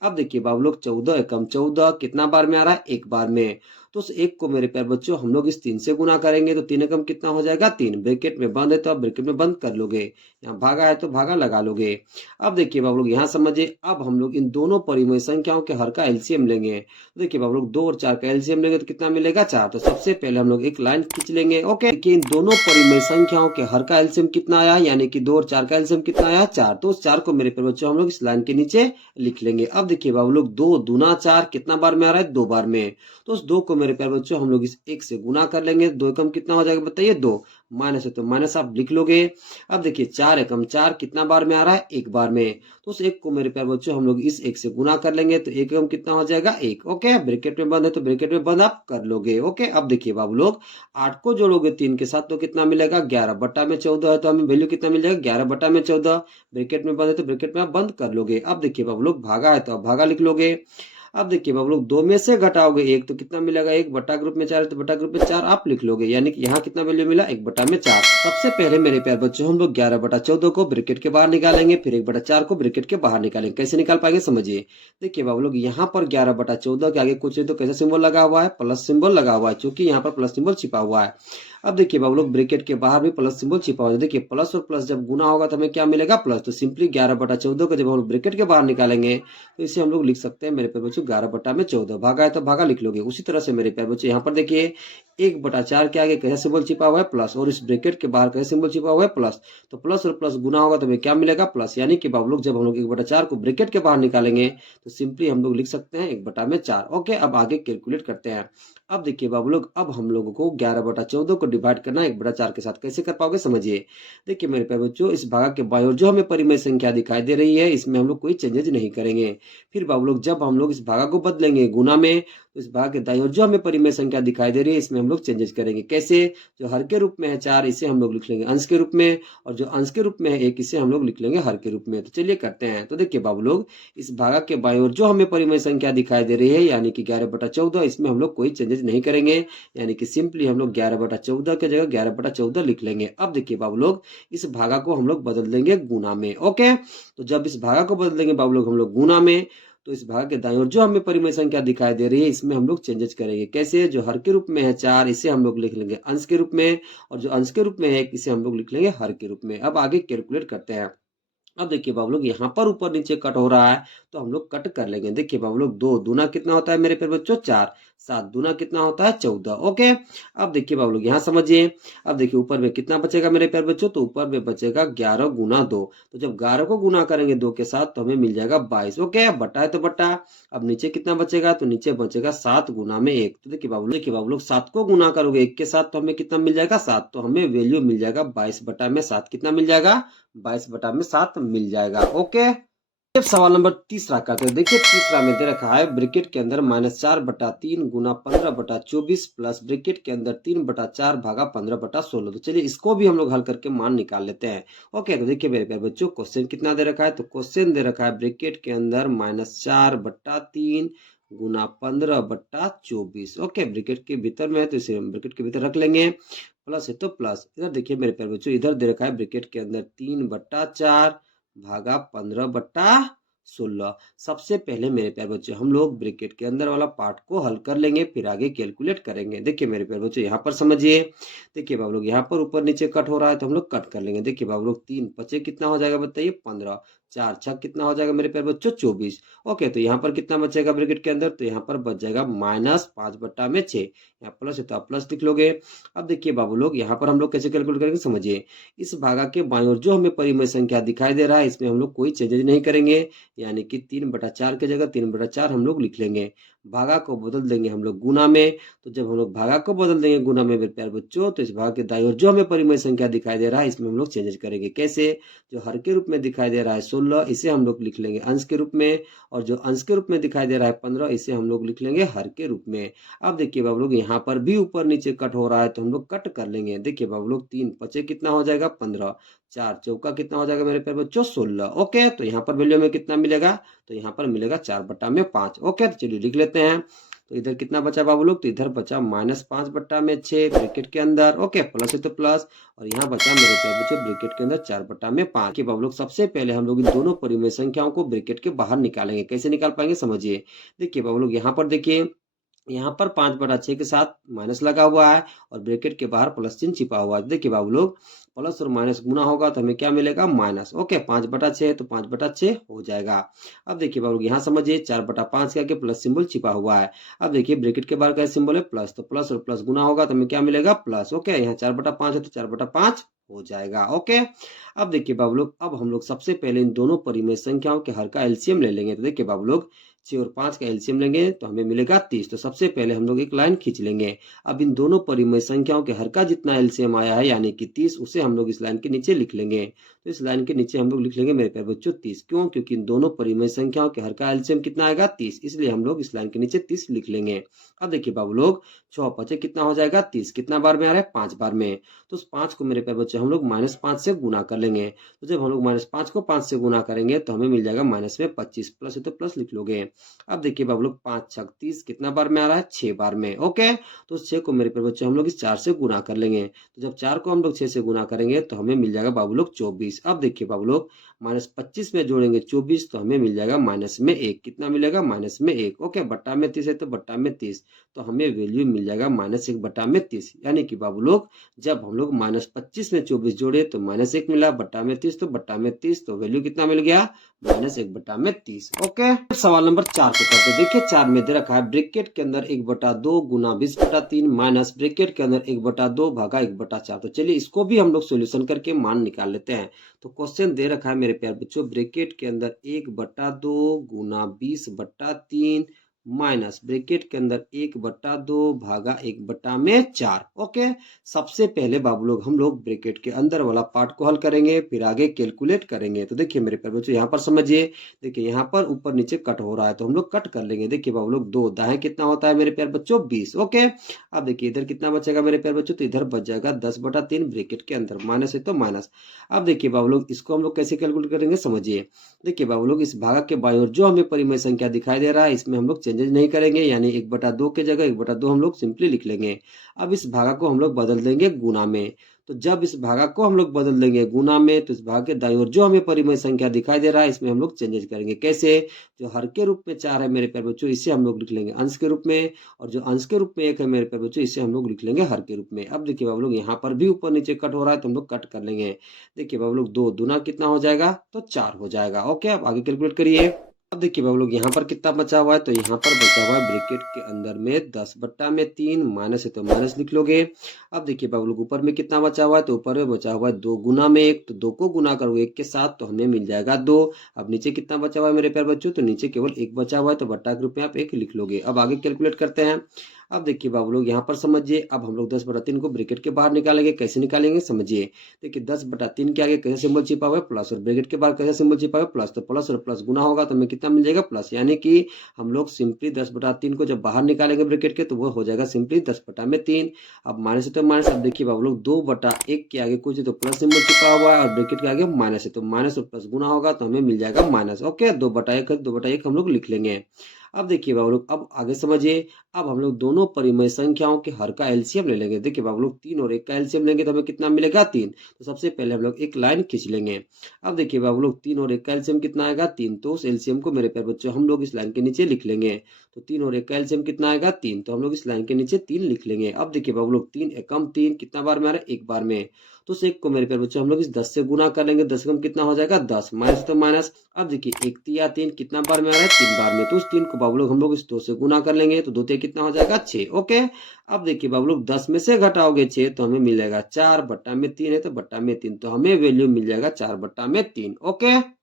अब देखिए बाबू लोग 14 एकम 14 कितना बार में आ रहा है, 1 बार में। तो उस 1 को मेरे प्यारे बच्चों हम लोग इस 3 से गुना करेंगे तो 3 एकम कितना हो जाएगा, 3। ब्रैकेट में बंद है तो आप ब्रैकेट में बंद कर लोगे, यहाँ भागा है तो भागा लगा लोगे। अब देखिए बाबू लोग यहाँ समझिए। अब हम लोग इन दोनों परिमेय संख्याओं के हर का एलसीएम लेंगे। तो देखिए बाबू लोग 2 और 4 का एलसीएम लेंगे तो कितना मिलेगा, 4। तो सबसे पहले हम लोग एक लाइन खींच लेंगे। ओके, देखिए इन दोनों परिमेय संख्याओं के हर का एलसीएम कितना आया, यानी कि 2 और 4 का एलसीएम कितना आया, 4। तो उस 4 को मेरे प्यारे बच्चों हम लोग इस लाइन के नीचे लिख लेंगे। अब देखिए बाबू लोग 2 दूना 4 कितना बार में आ रहा है, 2 बार में। तो उस 2 को मेरे प्यारे बच्चों हम लोग इस 1 से गुना कर लेंगे। 2 एकम कितना हो जाएगा बताइए, 2। माइनस है तो माइनस आप लिख लोगे। अब देखिए 4 एकम 4 कितना बार में आ रहा है, 1 बार में। तो उस 1 को मेरे प्यारे बच्चों हम लोग इस 1 से गुना कर लेंगे तो 1 एकम कितना हो जाएगा, 1। ओके, ब्रैकेट में बंद है तो ब्रैकेट में बंद आप कर लोगे। ओके, अब देखिए बाबू लोग 8 को जोड़ोगे 3 के साथ तो कितना मिलेगा, 11 बट्टा में 14 है तो हमें वैल्यू कितना मिल जाएगा, 11 बट्टा में 14। ब्रैकेट में बंद है तो ब्रैकेट में आप बंद कर लोगे। अब देखिए बाबू लोग भागा है तो आप भागा लिख लोगे। अब देखिए बाबू लोग 2 में से घटाओगे 1 तो कितना मिलेगा, 1 बट्टा ग्रुप में 4 है तो बट्टा ग्रुप में 4 आप लिख लोगे, यानी कि यहाँ कितना वैल्यू मिला, 1 बट्टा में 4। सबसे पहले मेरे प्यारे बच्चों हम लोग 11/14 को ब्रैकेट के बाहर निकालेंगे, फिर 1/4 को ब्रैकेट के बाहर निकालेंगे। कैसे निकाल पाएंगे समझिए। देखिए बाबू लोग यहाँ पर 11/14 के आगे कुछ तो कैसा सिंबल लगा हुआ है, प्लस सिंबल लगा हुआ है, क्योंकि यहाँ पर प्लस सिंबल छिपा हुआ है। अब देखिए बाबू लोग ब्रैकेट के बाहर भी प्लस सिंबल छिपा हुआ है। देखिए प्लस और प्लस जब गुना होगा तो हमें क्या मिलेगा प्लस, तो सिंपली 11/14 को जब हम लोग ब्रैकेट के बाहर निकालेंगे तो इसे हम लोग लिख सकते हैं मेरे प्यारे बच्चों 11/14, भागा है तो भागा लिख लोगे। उसी तरह से मेरे प्यारे बच्चों यहाँ पर देखिए 1/4 के आगे कैसा सिंबल छिपा हुआ है प्लस, और इस ब्रैकेट के बाहर कैसा सिंबल छिपा हुआ है प्लस, तो प्लस और प्लस गुना होगा तो हमें क्या मिलेगा प्लस, यानी कि बाबू लोग जब हम लोग 1/4 को ब्रैकेट के बाहर निकालेंगे तो सिंपली हम लोग लिख सकते हैं 1/4। ओके, अब आगे कैलकुलेट करते हैं। अब देखिए बाबू लोग, अब हम लोगों को 11/14 को डिवाइड करना है 1/4 के साथ, कैसे कर पाओगे समझिए। देखिए मेरे प्यारे बच्चों, इस भागा के बाईं ओर जो हमें परिमेय संख्या दिखाई दे रही है इसमें हम लोग कोई चेंजेज नहीं करेंगे। फिर बाबू लोग जब हम लोग इस भागा को बदलेंगे गुना में, तो इस भाग के दाईं ओर जो हमें परिमेय संख्या दिखाई दे रही है इसमें हम लोग चेंजेस करेंगे। कैसे, जो हर के रूप में है 4 इसे हम लोग लिख लेंगे अंश के रूप में, और जो अंश के रूप में है 1 इसे हम लोग लिख लेंगे हर के रूप में। तो चलिए करते हैं। तो देखिए बाबू लोग, इस भागा के बाईं ओर जो हमें परिमेय संख्या दिखाई दे रही है यानी कि 11/14, इसमें हम लोग कोई चेंजेस नहीं करेंगे, यानी कि सिंपली हम लोग 11/14 की जगह 11/14 लिख लेंगे। अब देखिए बाबू लोग, इस भागा को हम लोग बदल देंगे गुना में। ओके, तो जब इस भागा को बदल देंगे बाबू लोग हम लोग गुना में, तो इस भाग के दाईं ओर जो हमें परिमेय संख्या दिखाई दे रही है इसमें हम लोग चेंजेस करेंगे। कैसे, जो हर के रूप में है 4 इसे हम लोग लिख लेंगे अंश के रूप में, और जो अंश के रूप में है 1 इसे हम लोग लिख लेंगे हर के रूप में। अब आगे कैलकुलेट करते हैं। अब देखिए बाबू लोग, यहाँ पर ऊपर नीचे कट हो रहा है तो हम लोग कट कर लेंगे। देखिए बाबू लोग, 2 दूना कितना होता है मेरे प्यारे बच्चों 4, 7 दूना कितना होता है 14। ओके, अब देखिए बाबू लोग यहाँ समझिए। अब देखिए ऊपर में कितना बचेगा मेरे प्यारे बच्चों, तो ऊपर में बचेगा 11 गुना 2। तो जब 11 को गुना करेंगे 2 के साथ तो हमें मिल जाएगा 22। ओके, अब बटा है तो बटा। अब नीचे कितना बचेगा, तो नीचे बचेगा 7 गुना में 1। तो देखिए बाबू लोग 7 को गुना करोगे 1 के साथ तो हमें कितना मिल जाएगा 7, तो हमें वैल्यू मिल जाएगा 22/7। कितना मिल जाएगा 22/7 मिल जाएगा। ओके, अब सवाल नंबर तीसरा करते हैं। देखिए तीसरा में दे रखा है ब्रैकेट के अंदर -4/3 गुना 15/24 प्लस ब्रैकेट के अंदर 3/4 भागा 15/16। तो चलिए इसको भी हम लोग हल करके मान निकाल लेते हैं। ओके, तो देखिए मेरे प्यारे बच्चों, क्वेश्चन कितना दे रखा है, तो क्वेश्चन दे रखा है ब्रैकेट के अंदर -4/3 गुना 15/24। ओके, ब्रैकेट के भीतर में है तो इसे हम ब्रैकेट के भीतर रख लेंगे, प्लस है तो प्लस। इधर देखिए मेरे प्यारे बच्चों, इधर दे रखा है ब्रैकेट के अंदर 3/4 भागा 15/16। सबसे पहले मेरे प्यारे बच्चों हम लोग ब्रैकेट के अंदर वाला पार्ट को हल कर लेंगे, फिर आगे कैलकुलेट करेंगे। देखिए मेरे प्यारे बच्चों यहाँ पर समझिए। देखिए बाबू लोग, यहाँ पर ऊपर नीचे कट हो रहा है तो हम लोग कट कर लेंगे। देखिए बाबू लोग, 3 पचे कितना हो जाएगा बताइए 15, 4 छक कितना हो जाएगा मेरे प्यारे बच्चों 24। ओके, तो यहाँ पर कितना बचेगा ब्रैकेट के अंदर, तो यहाँ पर बच जाएगा -5/6। यहाँ प्लस है तो आप प्लस लिख लोगे। अब देखिए बाबू लोग, यहाँ पर हम लोग कैसे कैलकुलेट करेंगे समझिए। इस भागा के बाईं ओर जो हमें परिमेय संख्या दिखाई दे रहा है इसमें हम लोग कोई चेंजेज नहीं करेंगे, यानी कि 3/4 की जगह 3/4 हम लोग लिख लेंगे। भागा को बदल देंगे हम लोग गुना में, तो जब हम लोग भागा को बदल देंगे गुना में मेरे प्यारे बच्चों, तो इस भाग के दाईं ओर जो हमें परिमेय संख्या दिखाई दे रहा है इसमें हम लोग चेंजेज करेंगे। कैसे, जो हर के रूप में दिखाई दे रहा है 16 इसे हम लोग लिख लेंगे अंश के रूप में, और जो अंश के रूप में दिखाई दे रहा है 15 इसे हम लोग लिख लेंगे हर के रूप में। अब देखिए बाबू लोग, यहाँ पर भी ऊपर नीचे कट हो रहा है तो हम लोग कट कर लेंगे। देखिए बाबू लोग, 3 पचे कितना हो जाएगा 15, 4 चौका कितना हो जाएगा मेरे प्यारे बच्चों 16। ओके, तो यहाँ पर वैल्यू में कितना मिलेगा, तो यहाँ पर मिलेगा 4/5। ओके, तो चलिए लिख लेते हैं। तो इधर कितना बचा बाबू लोग, तो इधर बचा -5/6 ब्रैकेट के अंदर। ओके, प्लस है तो प्लस, और यहाँ बचा मेरे प्यारे बच्चों ब्रैकेट के अंदर 4/5 के। बाबू लोग सबसे पहले हम लोग इन दोनों परिमेय संख्याओं को ब्रैकेट के बाहर निकालेंगे। कैसे निकाल पाएंगे समझिए। देखिए बाबू लोग, यहाँ पर देखिए, यहाँ पर 5/6 के साथ माइनस लगा हुआ है और ब्रैकेट के बाहर प्लस चिन्ह छिपा हुआ है। देखिए बाबू लोग, प्लस और माइनस गुना होगा तो हमें क्या मिलेगा माइनस। ओके, 5/6 है तो 5/6 हो जाएगा। अब देखिए बाबू लोग, यहाँ समझिए 4/5 के आगे प्लस सिंबल छिपा हुआ है। अब देखिए ब्रैकेट के बाहर का सिंबल है प्लस, तो प्लस और प्लस गुना होगा तो हमें क्या मिलेगा प्लस। ओके, यहाँ 4/5 है तो 4/5 हो जाएगा। ओके, अब देखिए बाबू लोग, अब हम लोग सबसे पहले इन दोनों परिमेय संख्याओं के हर का एलसीएम ले लेंगे। तो देखिए बाबू लोग, 6 और 5 का एलसीएम लेंगे तो हमें मिलेगा 30। तो सबसे पहले हम लोग एक लाइन खींच लेंगे। अब इन दोनों परिमेय संख्याओं के हर का जितना एलसीएम आया है यानी कि 30, उसे हम लोग इस लाइन के नीचे लिख लेंगे। तो इस लाइन के नीचे हम लोग लिख लेंगे मेरे प्यारे बच्चों 30। क्यों, क्योंकि इन दोनों परिमेय संख्याओं के हर का एलसीएम कितना आएगा 30, इसलिए हम लोग इस लाइन के नीचे 30 लिख लेंगे। अब देखिए बाबू लोग, 6 पचे कितना हो जाएगा 30, कितना बार में आ रहा है 5 बार में। तो उस 5 को मेरे प्यारे बच्चे हम लोग -5 से गुना कर लेंगे। तो जब हम लोग -5 को 5 से गुना करेंगे तो हमें मिल जाएगा माइनस में 25, प्लस है तो प्लस लिख लोगे। अब देखिए बाबू लोग 5 छक 30 कितना बार में आ रहा है 6 बार में। ओके, तो 6 को मेरे प्यारे बच्चों हम लोग इस 4 से गुना कर लेंगे। तो जब 4 को हम लोग 6 से गुना करेंगे तो हमें मिल जाएगा बाबू लोग 24। अब देखिए बाबू लोग -25 में जोड़ेंगे 24 तो हमें मिल जाएगा माइनस में 1। कितना मिलेगा माइनस में 1। ओके, बट्टा में 30 है तो बट्टा में 30, तो हमें वैल्यू मिल जाएगा -1 बट्टा में 30। यानी कि बाबू लोग जब हम लोग -25 में 24 जोड़े तो -1 मिला, बट्टा में 30 तो बट्टा में 30, तो वैल्यू कितना मिल गया -1 बट्टा में 30। ओके, सवाल नंबर 4 को करते हैं। देखिए 4 में दे रखा है ब्रैकेट के अंदर 1/2 गुना 20/3 माइनस ब्रैकेट के अंदर 1/2 भागा 1/4। तो चलिए इसको भी हम लोग सोल्यूशन करके मान निकाल लेते हैं। तो क्वेश्चन दे रखा है मेरे प्यारे बच्चों, ब्रैकेट के अंदर 1/2 गुना 20/3 माइनस ब्रैकेट के अंदर 1/2 भागा 1/4। ओके, सबसे पहले बाबू लोग हम लोग ब्रैकेट के अंदर वाला पार्ट को हल करेंगे, फिर आगे कैलकुलेट करेंगे। तो देखिए मेरे प्यारे बच्चों यहाँ पर समझिए, देखिए यहाँ पर ऊपर नीचे कट हो रहा है तो हम लोग कट कर लेंगे। देखिए बाबू लोग 2 दाएं कितना होता है मेरे प्यारे बच्चों 20। ओके, अब देखिए इधर कितना बचेगा मेरे प्यारे बच्चों, तो इधर बच जाएगा 10/3 ब्रैकेट के अंदर, माइनस है तो माइनस। अब देखिए बाबू लोग इसको हम लोग कैसे कैलकुलेट करेंगे समझिए। देखिए बाबू लोग इस भागा के बाईं ओर जो हमें परिमेय संख्या दिखाई दे रहा है इसमें हम लोग चेंजेस नहीं करेंगे, यानी 1/2 के जगह 1/2 हम लोग सिंपली लिख लेंगे। अब इस भागा को हम लोग बदल देंगे गुना में। तो जब इस भागा को हम लोग बदल देंगे गुना में तो इस भाग के दाईं ओर जो हमें परिमेय संख्या दिखाई दे रहा है इसमें हम लोग चेंजेस करेंगे। कैसे? जो हर के रूप में 4 है मेरे प्यारे बच्चों इसे हम लोग लिख लेंगे अंश के रूप में, और जो अंश के रूप में 1 है मेरे प्यारे बच्चों इसे हम लोग लिख लेंगे हर के रूप में। अब देखिए बाबू लोग यहाँ पर भी ऊपर नीचे कट हो रहा है तो हम लोग कट कर लेंगे। देखिए बाबू लोग 2 दूना कितना हो जाएगा, तो 4 हो जाएगा। ओके, अब आगे कैलकुलेट करिए। अब देखिए बाबू लोग यहाँ पर कितना बचा हुआ है, तो यहाँ पर बचा हुआ है ब्रैकेट के अंदर में 10/3 माइनस है तो माइनस लिख लोगे। अब देखिए बाबू लोग ऊपर में कितना बचा हुआ है, तो ऊपर में बचा हुआ है 2 गुना में 1, तो 2 को गुना करो 1 के साथ तो हमें मिल जाएगा 2। अब नीचे कितना बचा हुआ है मेरे प्यारे बच्चों, तो नीचे केवल 1 बचा हुआ है तो बट्टा के रूप में आप 1 लिख लोगे। अब आगे कैलकुलेट करते हैं। अब देखिए बाबू लोग यहाँ पर समझिए, अब हम लोग 10/3 को ब्रैकेट के बाहर निकालेंगे। कैसे निकालेंगे समझिए। देखिए 10/3 के आगे कैसे सिंबल छिपा हुआ है प्लस, और ब्रैकेट के बाहर कैसे सिंबल छिपा हुआ है प्लस, तो प्लस और प्लस गुना होगा तो हमें कितना मिल जाएगा प्लस। यानी कि हम लोग सिंपली 10/3 को जब बाहर निकालेंगे ब्रैकेट के तो वो हो जाएगा सिंपली 10/3। अब माइनस है तो माइनस। अब देखिए बाबू लोग 2/1 के आगे कुछ है तो प्लस सिंबल छिपा हुआ है और ब्रैकेट के आगे माइनस है तो माइनस और प्लस गुना होगा तो हमें मिल जाएगा माइनस। ओके, 2/1 है 2/1 हम लोग लिख लेंगे। अब देखिए बाबू लोग अब आगे समझिए। अब हम लोग दोनों परिमेय संख्याओं के हर का एलसीएम ले लेंगे। देखिए बाबू लोग 3 और 1 का एलसीएम लेंगे तो हमें कितना मिलेगा 3। तो सबसे पहले हम लोग एक लाइन खींच लेंगे। अब देखिए बाबू लोग 3 और 1 का एलसीएम कितना आएगा 3, तो उस एलसीएम को मेरे प्यारे बच्चों हम लोग इस लाइन के नीचे लिख लेंगे। तो 3 और 1 का एलसीएम कितना आएगा 3, तो हम लोग इस लाइन के नीचे 3 लिख लेंगे। अब देखिए बाबू लोग 3 एकम 3 कितना बार में आ रहा है, एक बार में। तो उस एक को मेरे प्यारे बच्चों हम लोग इस 10 से गुना कर लेंगे। 10 कम कितना हो जाएगा 10, माइनस तो माइनस। अब देखिए 1 तिया 3 कितना बार में आ रहा है 3 बार में, तो उस 3 को बाबू लोग हम लोग इस 2 से गुना कर लेंगे। तो 2 तिया कितना हो जाएगा 6। ओके, अब देखिए बाबू लोग 10 में से घटाओगे 6 तो हमें मिलेगा 4, बट्टा में 3 है तो बट्टा में 3, तो हमें वैल्यू मिल जाएगा 4/3। ओके,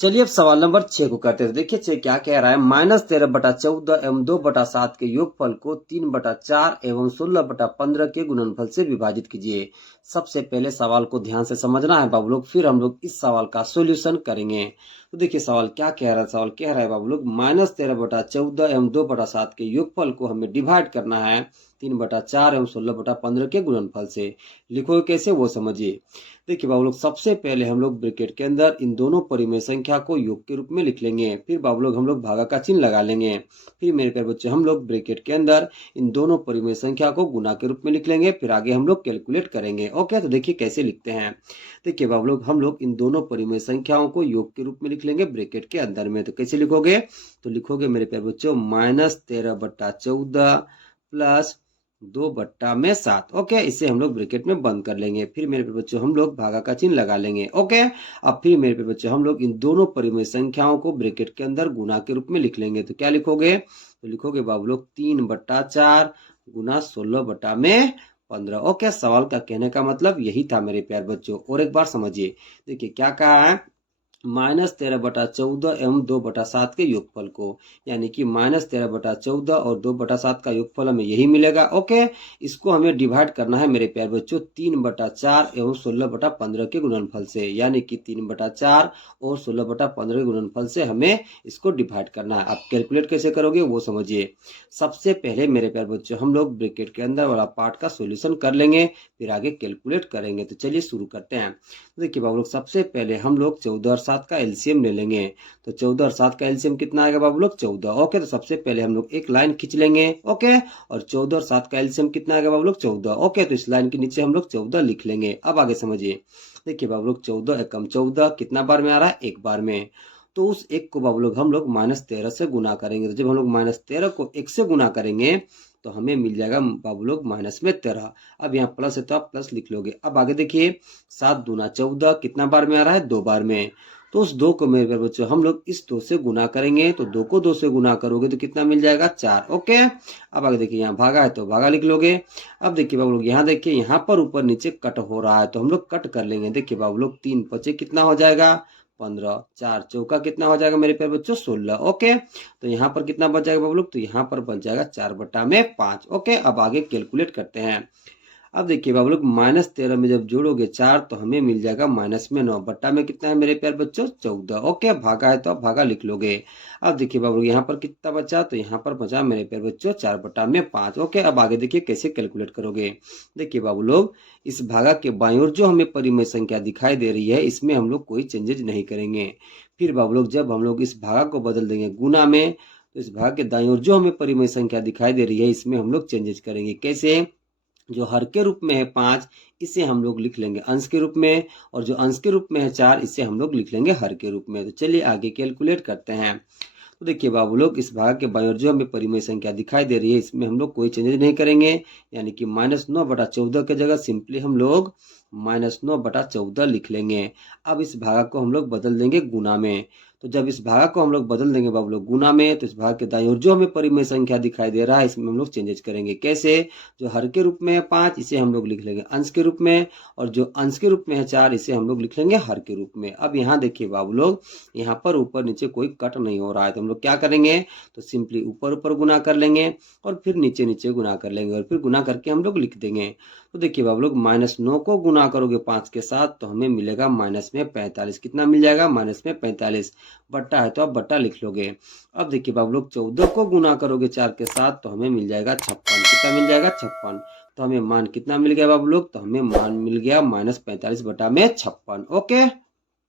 चलिए अब सवाल नंबर 6 को करते हैं। देखिए 6 क्या कह रहा है, -13/14 एवं 2/7 के योगफल को 3/4 एवं 16/15 के गुणनफल से विभाजित कीजिए। सबसे पहले सवाल को ध्यान से समझना है बाबू लोग, फिर हम लोग इस सवाल का सॉल्यूशन करेंगे। तो देखिए सवाल क्या कह रहा है, सवाल कह रहा है बाबू लोग -13/14 एवं 2/7 के योगफल को हमें डिवाइड करना है 3/4 एवं 16/15 के गुणनफल से। लिखो कैसे वो समझिए। देखिए बाबू लोग सबसे पहले हम लोग ब्रैकेट के अंदर इन दोनों परिमेय संख्या को योग के रूप में लिख लेंगे। फिर बाबू लोग हम लोग भागा का चिन्ह लगा लेंगे। फिर मेरे प्यारे बच्चे हम लोग ब्रैकेट के अंदर इन दोनों परिमेय संख्या को गुना के रूप में लिख लेंगे। फिर आगे हम लोग कैलकुलेट करेंगे। ओके, तो देखिए कैसे लिखते हैं। देखिए बाबू लोग हम लोग इन दोनों परिमेय संख्याओं को योग के रूप में लिख लेंगे ब्रैकेट के अंदर में। तो कैसे लिखोगे, तो लिखोगे मेरे प्यारे बच्चों -13/14 प्लस 2/7। ओके, इसे हम लोग ब्रैकेट में बंद कर लेंगे। फिर मेरे पे बच्चों हम लोग भागा का चिन्ह लगा लेंगे। ओके, अब फिर मेरे पे बच्चों हम लोग इन दोनों परिमेय संख्याओं को ब्रैकेट के अंदर गुना के रूप में लिख लेंगे। तो क्या लिखोगे, तो लिखोगे बाबू लोग 3/4 गुना 16/15। ओके, सवाल का कहने का मतलब यही था मेरे प्यार बच्चों। और एक बार समझिए, देखिए क्या कहा है, -13/14 एवं 2/7 के योगफल को, यानी कि -13/14 और 2/7 का योगफल हमें यही मिलेगा। ओके, इसको हमें डिवाइड करना है मेरे प्यारे बच्चों 3/4 एवं 16/15 के गुणनफल से, यानी कि 3/4 और 16/15 के गुणनफल से हमें इसको डिवाइड करना है। आप कैलकुलेट कैसे करोगे वो समझिए। सबसे पहले मेरे प्यारे बच्चों हम लोग ब्रैकेट के अंदर वाला पार्ट का सोल्यूशन कर लेंगे, फिर आगे कैलकुलेट करेंगे। तो चलिए शुरू करते हैं। देखिए बाबू लोग सबसे पहले हम लोग 14 7 का एलसीएम ले लेंगे। तो 14 और 7 का एलसीएम कितना आएगा बाबू लोग? 14। ओके, तो सबसे पहले हम लोग एक लाइन खींच लेंगे। ओके, और 14 और 7 का एलसीएम कितना आएगा बाबू लोग? 14। ओके, तो इस लाइन के नीचे हम लोग 14 लिख लेंगे। अब आगे समझिए, देखिए बाबू लोग 14 एकम 14 कितना बार में आ रहा है? एक बार में। तो उस एक को बाबू लोग हम लोग -13 से गुना करेंगे। तो जब हम लोग -13 को 1 से गुना करेंगे तो हमें मिल जाएगा बाबू लोग -13। अब यहाँ प्लस है तो आप प्लस लिख लोगे। अब आगे देखिए, 7 दूना 14 कितना बार में आ रहा है? 2 बार में। तो उस 2 को मेरे प्यारे बच्चों हम लोग इस 2 से गुना करेंगे। तो 2 को 2 से गुना करोगे तो कितना मिल जाएगा? 4। ओके, अब आगे देखिए, यहाँ भागा है तो भागा लिख लोगे। अब देखिए बाबू लोग, यहाँ देखिए, यहाँ पर ऊपर नीचे कट हो रहा है तो हम लोग कट कर लेंगे। देखिए बाबू लोग, 3 पचे कितना हो जाएगा? 15। 4 चौका कितना हो जाएगा मेरे प्यारे बच्चों? 16। ओके, तो यहाँ पर कितना बच जाएगा बाबू लोग? तो यहाँ पर बच जाएगा 4/5। ओके, अब आगे कैलकुलेट करते हैं। अब देखिए बाबू लोग, -13 में जब जोड़ोगे 4 तो हमें मिल जाएगा -9 बट्टा में कितना है मेरे प्यारे बच्चों? 14। ओके, भागा है तो आप भागा लिख लोगे। अब देखिए बाबू लोग, यहाँ पर कितना बचा? तो यहाँ पर बचा मेरे प्यारे बच्चों 4/5। ओके, अब आगे देखिए कैसे कैलकुलेट करोगे। देखिए बाबू लोग, इस भागा के बाईं ओर जो हमें परिमेय संख्या दिखाई दे रही है, इसमें हम लोग कोई चेंजेज नहीं करेंगे। फिर बाबू लोग, जब हम लोग इस भागा को बदल देंगे गुना में, तो इस भाग के दाईं ओर जो हमें परिमेय संख्या दिखाई दे रही है, इसमें हम लोग चेंजेज करेंगे। कैसे? जो हर के रूप में है 5, इसे हम लोग लिख लेंगे अंश के रूप में, और जो अंश के रूप में है 4, इसे हम लोग लिख लेंगे हर के रूप में। तो चलिए आगे कैलकुलेट करते हैं। तो देखिए बाबू लोग, इस भाग के बाईं ओर जो हमें परिमेय संख्या दिखाई दे रही है, इसमें हम लोग कोई चेंजेज नहीं करेंगे। यानी कि -9/14 की जगह सिंपली हम लोग -9/14 लिख लेंगे। अब इस भागा को हम लोग बदल देंगे गुना में। तो जब इस भागा को हम लोग बदल देंगे बाबू लोग गुना में, तो इस भाग के दाईं ओर जो हमें परिमेय संख्या दिखाई दे रहा है, इसमें हम लोग चेंजेज करेंगे। कैसे? जो हर के रूप में है 5, इसे हम लोग लिख लेंगे अंश के रूप में, और जो अंश के रूप में है 4, इसे हम लोग लिख लेंगे हर के रूप में। अब यहाँ देखिए बाबू लोग, यहाँ पर ऊपर नीचे कोई कट नहीं हो रहा है, तो हम लोग क्या करेंगे? तो सिंपली ऊपर ऊपर गुना कर लेंगे और फिर नीचे नीचे गुना कर लेंगे, और फिर गुना करके हम लोग लिख देंगे। तो देखिए बाबू लोग, -9 को गुना करोगे 5 के साथ तो हमें मिलेगा -45। कितना मिल जाएगा? -45। बट्टा है तो आप बट्टा लिख लोगे। अब देखिए बाबू लोग, 14 को गुना करोगे 4 के साथ तो हमें मिल जाएगा 56। कितना मिल जाएगा? 56। तो हमें मान कितना मिल गया बाबू लोग? तो हमें मान मिल गया -45/56। ओके,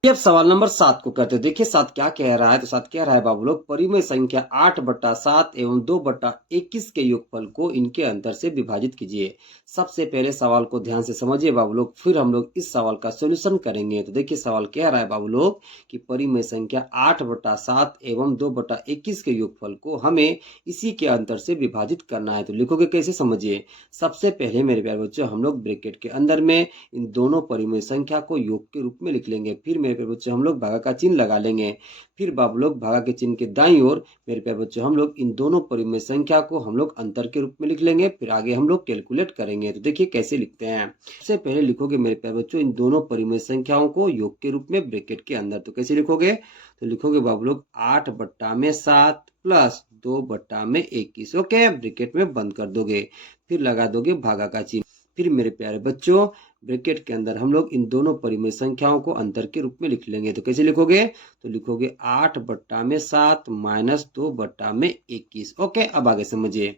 अब सवाल नंबर 7 को करते हैं। देखिए 7 क्या कह रहा है? तो 7 कह रहा है बाबू लोग, परिमेय संख्या 8/7 एवं 2/21 के योगफल को इनके अंतर से विभाजित कीजिए। सबसे पहले सवाल को ध्यान से समझिए बाबू लोग, फिर हम लोग इस सवाल का सॉल्यूशन करेंगे। तो देखिए सवाल कह रहा है बाबू लोग कि परिमेय संख्या 8/7 एवं 2/21 के योगफल को हमें इसी के अंतर से विभाजित करना है। तो लिखोगे कैसे? समझिए। सबसे पहले मेरे प्यारे बच्चों, हम लोग ब्रैकेट के अंदर में इन दोनों परिमेय संख्या को योग के रूप में लिख लेंगे। फिर मेरे प्यारे बच्चों, हम लोग भागा का चिन्ह लगा लेंगे। फिर बाबू लोग, भागा के चिन्ह के दाईं ओर मेरे प्यारे बच्चों, हम लोग इन दोनों परिमेय संख्या को हम लोग अंतर के रूप में लिख लेंगे। फिर आगे हम लोग कैलकुलेट करेंगे। तो देखिए कैसे लिखते हैं। सबसे पहले लिखोगे मेरे प्यारे बच्चों, इन दोनों परिमेय संख्याओं को योग के रूप में ब्रैकेट के अंदर। तो कैसे लिखोगे? तो लिखोगे बाबू लोग, 8/7 प्लस 2/21। ओके, ब्रैकेट में बंद कर दोगे, फिर लगा दोगे भागा का चिन्ह। फिर मेरे प्यारे बच्चों, ब्रैकेट के अंदर हम लोग इन दोनों परिमेय संख्याओं को अंतर के रूप में लिख लेंगे। तो कैसे लिखोगे? तो लिखोगे 8/7 माइनस 2/21। ओके, अब आगे समझिए।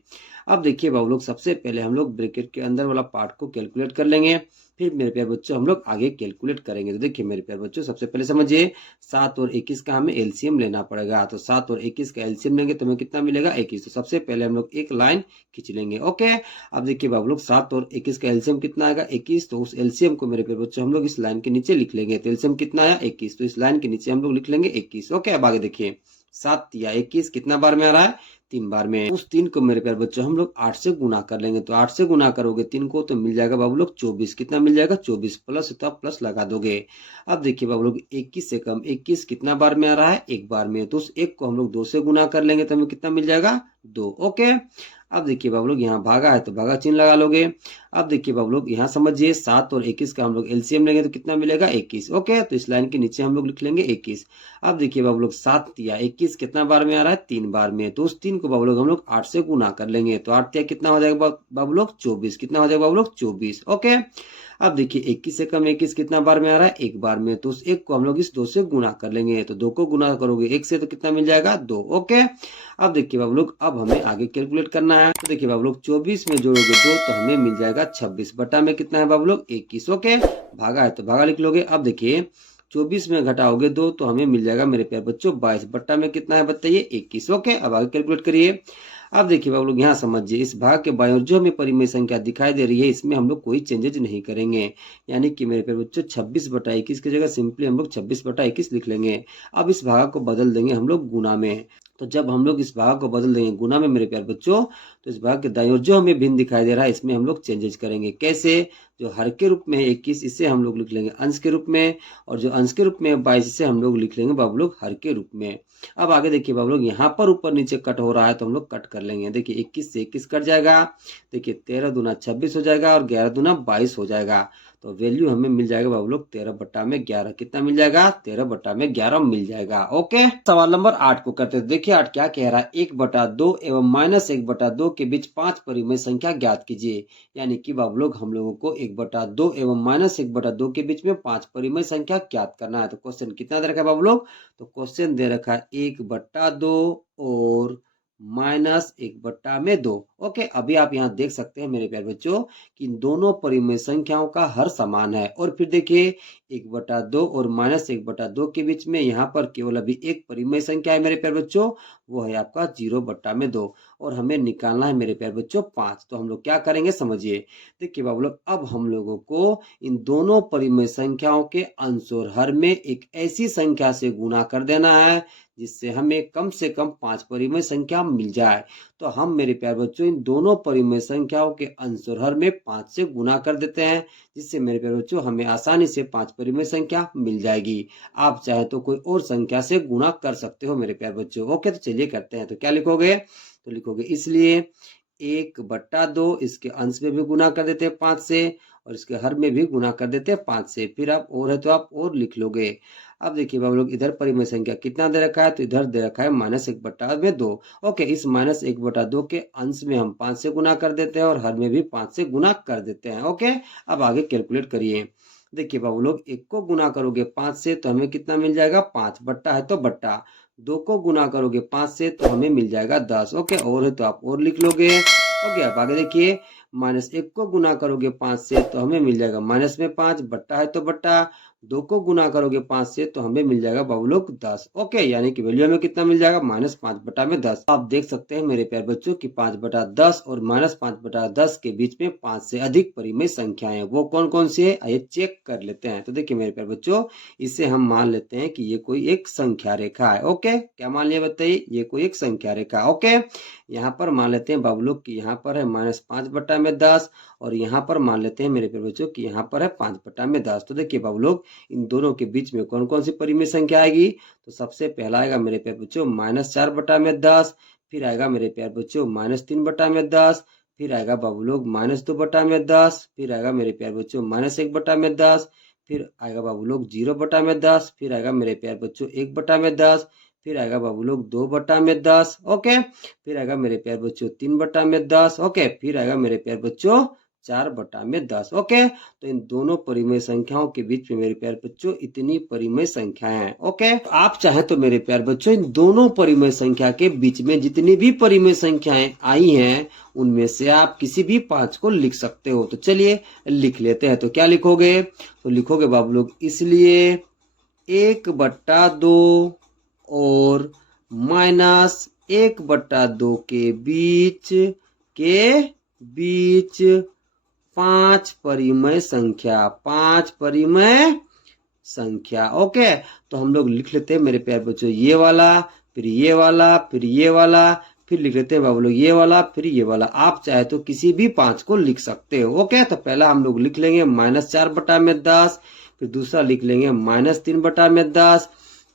अब देखिए बाबू लोग, सबसे पहले हम लोग ब्रैकेट के अंदर वाला पार्ट को कैलकुलेट कर लेंगे। फिर मेरे प्यारे बच्चों, हम लोग आगे कैलकुलेट करेंगे। तो देखिए मेरे प्यारे बच्चों, सबसे पहले समझिए, 7 और 21 का हमें एलसीएम लेना पड़ेगा। तो 7 और 21 का एलसीएम लेंगे तो हमें कितना मिलेगा? 21। तो सबसे पहले हम लोग एक लाइन खींच लेंगे। ओके, अब देखिए बाबू लोग, 7 और 21 का एलसीएम कितना आएगा? 21। तो उस एलसीएम को मेरे प्यारे बच्चों हम लोग इस लाइन के नीचे लिख लेंगे। तो एलसीएम कितना आया? 21। तो इस लाइन के नीचे हम लोग लिख लेंगे 21। ओके, अब आगे देखिए, 7 या 21 कितना बार में आ रहा है? 3 बार में। उस 3 को मेरे प्यारे बच्चों हम लोग 8 से गुना कर लेंगे। तो 8 से गुना करोगे 3 को तो मिल जाएगा बाबू लोग 24। कितना मिल जाएगा? 24। प्लस तो प्लस लगा दोगे। अब देखिए बाबू लोग, 21 से कम 21 कितना बार में आ रहा है? 1 बार में। तो उस 1 को हम लोग 2 से गुना कर लेंगे तो हमें कितना मिल जाएगा? 2। ओके, अब देखिए बाबू लोग, यहाँ भागा है तो भागा चिन्ह लगा लोगे। अब देखिए बाबू लोग, यहाँ समझिए, 7 और 21 का हम लोग एलसीएम लेंगे तो कितना मिलेगा? 21। ओके, तो इस लाइन के नीचे हम लोग लिख लेंगे 21। अब देखिए बाबू लोग, 7 या 21 कितना बार में आ रहा है? 3 बार में। तो उस 3 को बाबू लोग हम लोग 8 से गुना कर लेंगे। तो 8 या कितना हो जाएगा बाबू लोग? 24। कितना हो जाएगा बाबू लोग? 24। ओके, अब देखिए 21 से कम 21 कितना बार में आ रहा है? 1 बार में। तो उस 1 को हम लोग इस 2 से गुना कर लेंगे। तो 2 को गुना करोगे 1 से तो कितना मिल जाएगा? 2। ओके, अब देखिए बाबू लोग, अब हमें आगे कैलकुलेट करना है। तो देखिए बाबू लोग, 24 में जोड़ोगे 2 तो हमें मिल जाएगा 26। बटा में कितना है बाबू लोग? 21। ओके, भागा है तो भागा लिख लोगे। अब देखिए 24 में घटाओगे 2 तो हमें मिल जाएगा मेरे प्यारे बच्चों 22 बट्टा में कितना है बताइए 21। ओके, अब आगे कैलकुलेट करिए। अब देखिए आप लोग यहाँ समझिए, इस भाग के बाईं ओर जो हमें परिमेय संख्या दिखाई दे रही है इसमें हम लोग कोई चेंजेज नहीं करेंगे, यानी कि मेरे प्यारे बच्चों 26/21 की जगह सिंपली हम लोग 26/21 लिख लेंगे। अब इस भाग को बदल देंगे हम लोग गुना में। तो जब हम लोग इस भाग को बदल देंगे गुना में मेरे प्यारे बच्चों, तो इस भाग के दाईं ओर जो हमें भिन्न दिखाई दे रहा है इसमें हम लोग चेंजेज करेंगे। कैसे? जो हर के रूप में है 21 इसे हम लोग लिख लेंगे अंश के रूप में, और जो अंश के रूप में 22 इसे हम लोग लिख लेंगे बाबू लोग हर के रूप में। अब आगे देखिए बाबू लोग, यहाँ पर ऊपर नीचे कट हो रहा है तो हम लोग कट कर लेंगे। देखिए 21 से 21 कट जाएगा, देखिए 13 दूना 26 हो जाएगा और 11 दूना 22 हो जाएगा। तो वैल्यू हमें मिल जाएगा बाबू लोग 13/11। कितना मिल जाएगा? 13/11 मिल जाएगा। ओके, सवाल नंबर 8 को करते हैं। देखिए 8 क्या कह रहा है, 1/2 एवं -1/2 के बीच 5 परिमेय संख्या ज्ञात कीजिए। यानी कि बाबू लोग हम लोगों को 1/2 एवं -1/2 के बीच में 5 परिमेय संख्या ज्ञात करना है। तो क्वेश्चन कितना दे रखा है बाबू लोग? तो क्वेश्चन दे रखा है 1/2 और -1/2। ओके, अभी आप यहाँ देख सकते हैं मेरे प्यारे बच्चों कि इन दोनों परिमेय संख्याओं का हर समान है। और फिर देखिए 1/2 और -1/2 के बीच में यहाँ पर केवल अभी एक परिमेय संख्या है मेरे प्यारे बच्चों, वो है आपका 0/2 और हमें निकालना है मेरे प्यारे बच्चों 5। तो हम लोग क्या करेंगे समझिए। देखिए बाबू लोग, अब हम लोगों को इन दोनों परिमेय संख्याओं के अंश और हर में एक ऐसी संख्या से गुणा कर देना है जिससे हमें कम से कम 5 परिमेय संख्या मिल जाए। तो हम मेरे प्यारे बच्चों इन दोनों परिमेय संख्याओं के अंश और हर में 5 से गुणा कर देते हैं, जिससे मेरे प्यारे बच्चों हमें आसानी से 5 परिमेय संख्या मिल जाएगी। आप चाहे तो कोई और संख्या से गुणा कर सकते हो मेरे प्यारे बच्चों। ओके, तो चलिए करते हैं। तो क्या लिखोगे? तो लिखोगे इसलिए 1/2 इसके अंश में भी गुणा कर देते हैं 5 से और इसके हर में भी गुणा कर देते हैं 5 से। फिर आप और है तो आप और लिख लोगे। अब देखिए बाबू लोग, इधर परिमेय संख्या कितना दे रखा है? तो इधर दे रखा है -1/2। ओके, इस -1/2 के अंश में हम 5 से गुना कर देते हैं और हर में भी 5 से गुना कर देते हैं। ओके, अब आगे कैलकुलेट करिए। देखिए बाबू लोग, 1 को गुना करोगे 5 से तो हमें कितना मिल जाएगा? 5 बट्टा है तो बट्टा। 2 को गुना करोगे 5 से तो हमें मिल जाएगा 10। ओके, और है तो आप और लिख लोगे। ओके, अब आगे देखिए, -1 को गुना करोगे 5 से तो हमें मिल जाएगा माइनस में 5, बट्टा है तो बट्टा। 2 को गुना करोगे 5 से तो हमें मिल जाएगा बाबू लोग 10। ओके, यानी कि वैल्यू हमें कितना मिल जाएगा? -5/10। आप देख सकते हैं मेरे प्यारे बच्चों कि 5/10 और -5/10 के बीच में 5 से अधिक परिमेय संख्याएं हैं। वो कौन कौन सी है आइए चेक कर लेते हैं। तो देखिए मेरे प्यारे बच्चों, इसे हम मान लेते हैं कि ये कोई एक संख्या रेखा है। ओके, क्या मान लिया बताइए? ये कोई एक संख्या रेखा। ओके, यहाँ पर मान लेते हैं बाबू लोग कि यहाँ पर है -5/10 और यहाँ पर मान लेते हैं मेरे प्यारे बच्चों कि यहाँ पर है 5/10। तो देखिए बाबू लोग, इन दोनों के बीच में कौन कौन सी परिमेय संख्या आएगी? तो सबसे पहला आएगा मेरे प्यारे बच्चों -4/10, फिर आएगा मेरे प्यारे बच्चों -3/10, फिर आएगा बाबू लोग -2/10, फिर आएगा मेरे प्यारे बच्चों -1/10, फिर आएगा बाबू लोग 0/10, फिर आएगा मेरे प्यारे बच्चों 1/10, फिर आएगा बाबू लोग 2/10। ओके, फिर आएगा मेरे प्यारे बच्चों 3/10। ओके, फिर आएगा मेरे प्यारे बच्चों 4/10। ओके, तो इन दोनों परिमेय संख्याओं के बीच में मेरे प्यारे बच्चों इतनी परिमेय संख्याएं हैं। ओके, आप चाहे तो मेरे प्यारे बच्चों इन दोनों परिमेय संख्या के बीच में जितनी भी परिमेय संख्याएं आई हैं उनमें से आप किसी भी 5 को लिख सकते हो। तो चलिए लिख लेते हैं। तो क्या लिखोगे? तो लिखोगे बाबू लोग इसलिए 1/2 और -1/2 के बीच 5 परिमेय संख्या, 5 परिमेय संख्या। ओके, तो हम लोग लिख लेते हैं मेरे प्यारे बच्चों ये वाला, फिर ये वाला, फिर ये वाला, फिर लिख लेते हैं बाबू लोग ये वाला, फिर ये वाला। आप चाहे तो किसी भी 5 को लिख सकते हो। ओके, तो पहला हम लोग लिख लेंगे -4/10, फिर दूसरा लिख लेंगे -3/10,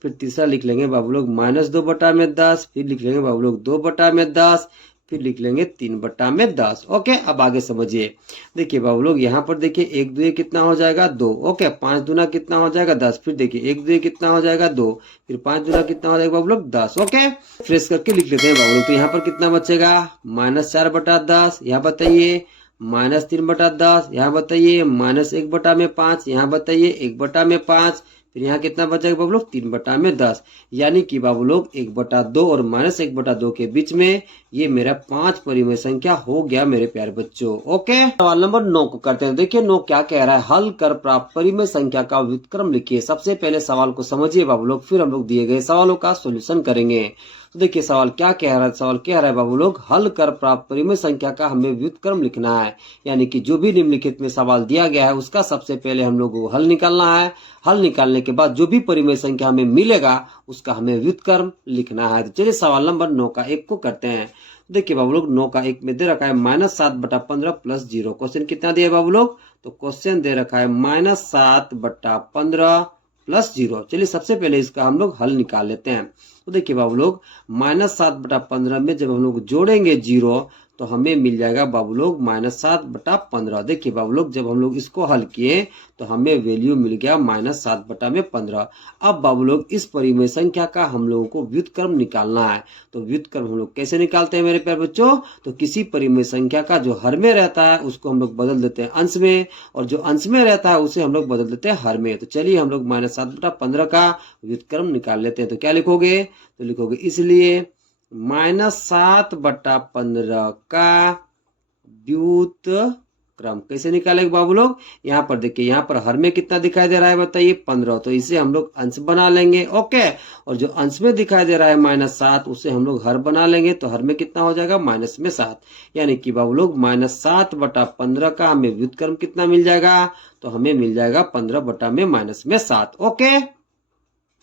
फिर तीसरा लिख लेंगे बाबू लोग -2/10, फिर लिख लेंगे बाबू लोग 2/10, फिर लिख लेंगे 3/10। ओके, अब आगे समझिए। देखिए बाबू लोग यहाँ पर देखिए 1 2 कितना हो जाएगा 2। ओके, 5 दूना कितना हो जाएगा 10। फिर देखिए 1 2 कितना हो जाएगा 2, फिर 5 दूना कितना हो जाएगा बाबू लोग 10। ओके, फ्रेश करके लिख लेते हैं बाबू लोग। तो यहाँ पर कितना बचेगा? -4/10। यहाँ बताइए -3/10। यहाँ बताइए -1/5। यहाँ बताइए 1/5। फिर यहाँ कितना बचेगा बाबू लोग 3/10, यानी कि बाबू लोग 1/2 और -1/2 के बीच में ये मेरा 5 परिमेय संख्या हो गया मेरे प्यारे बच्चों। ओके, सवाल नंबर 9 को करते हैं। देखिए 9 क्या कह रहा है, हल कर प्राप्त परिमेय संख्या का व्युत्क्रम लिखिए। सबसे पहले सवाल को समझिए बाबू लोग, फिर हम लोग दिए गए सवालों का सोल्यूशन करेंगे। तो देखिए सवाल क्या कह रहा है, सवाल कह रहा है बाबू लोग, हल कर प्राप्त परिमेय संख्या का हमें व्युत्क्रम लिखना है। यानी कि जो भी निम्नलिखित में सवाल दिया गया है उसका सबसे पहले हम लोग को हल निकालना है। हल निकालने के बाद जो भी परिमेय संख्या हमें मिलेगा उसका हमें व्युत्क्रम लिखना है। तो चलिए सवाल नंबर 9 का 1 को करते हैं। देखिए बाबू लोग 9 का 1 में दे रखा है -7/15 + 0। क्वेश्चन कितना दिया बाबू लोग, तो क्वेश्चन दे रखा है -7/15 + 0। चलिए सबसे पहले इसका हम लोग हल निकाल लेते हैं। तो देखिए बाबू लोग -7/15 में जब हम लोग जोड़ेंगे 0 तो हमें मिल जाएगा बाबू लोग -7/15। देखिए बाबू लोग जब हम लोग इसको हल किए तो हमें वैल्यू मिल गया -7/15। अब बाबू लोग इस परिमेय संख्या का हम लोगों को व्युत्क्रम निकालना है। तो व्युत्क्रम हम लोग कैसे निकालते हैं मेरे प्यारे बच्चों, तो किसी परिमेय संख्या का जो हर में रहता है उसको हम लोग बदल देते हैं अंश में, और जो अंश में रहता है उसे हम लोग बदल देते हैं हर में। तो चलिए हम लोग -7/15 का व्युत्क्रम निकाल लेते हैं। तो क्या लिखोगे, तो लिखोगे इसलिए -7/15 का व्युत्क्रम। कैसे निकालेंगे बाबू लोग, यहाँ पर देखिए यहाँ पर हर में कितना दिखाई दे रहा है बताइए 15, तो इसे हम लोग अंश बना लेंगे। ओके, और जो अंश में दिखाई दे रहा है -7 उसे हम लोग हर बना लेंगे। तो हर में कितना हो जाएगा -7, यानी कि बाबू लोग -7/15 का हमें व्युत्क्रम कितना मिल जाएगा, तो हमें मिल जाएगा 15/-7। ओके,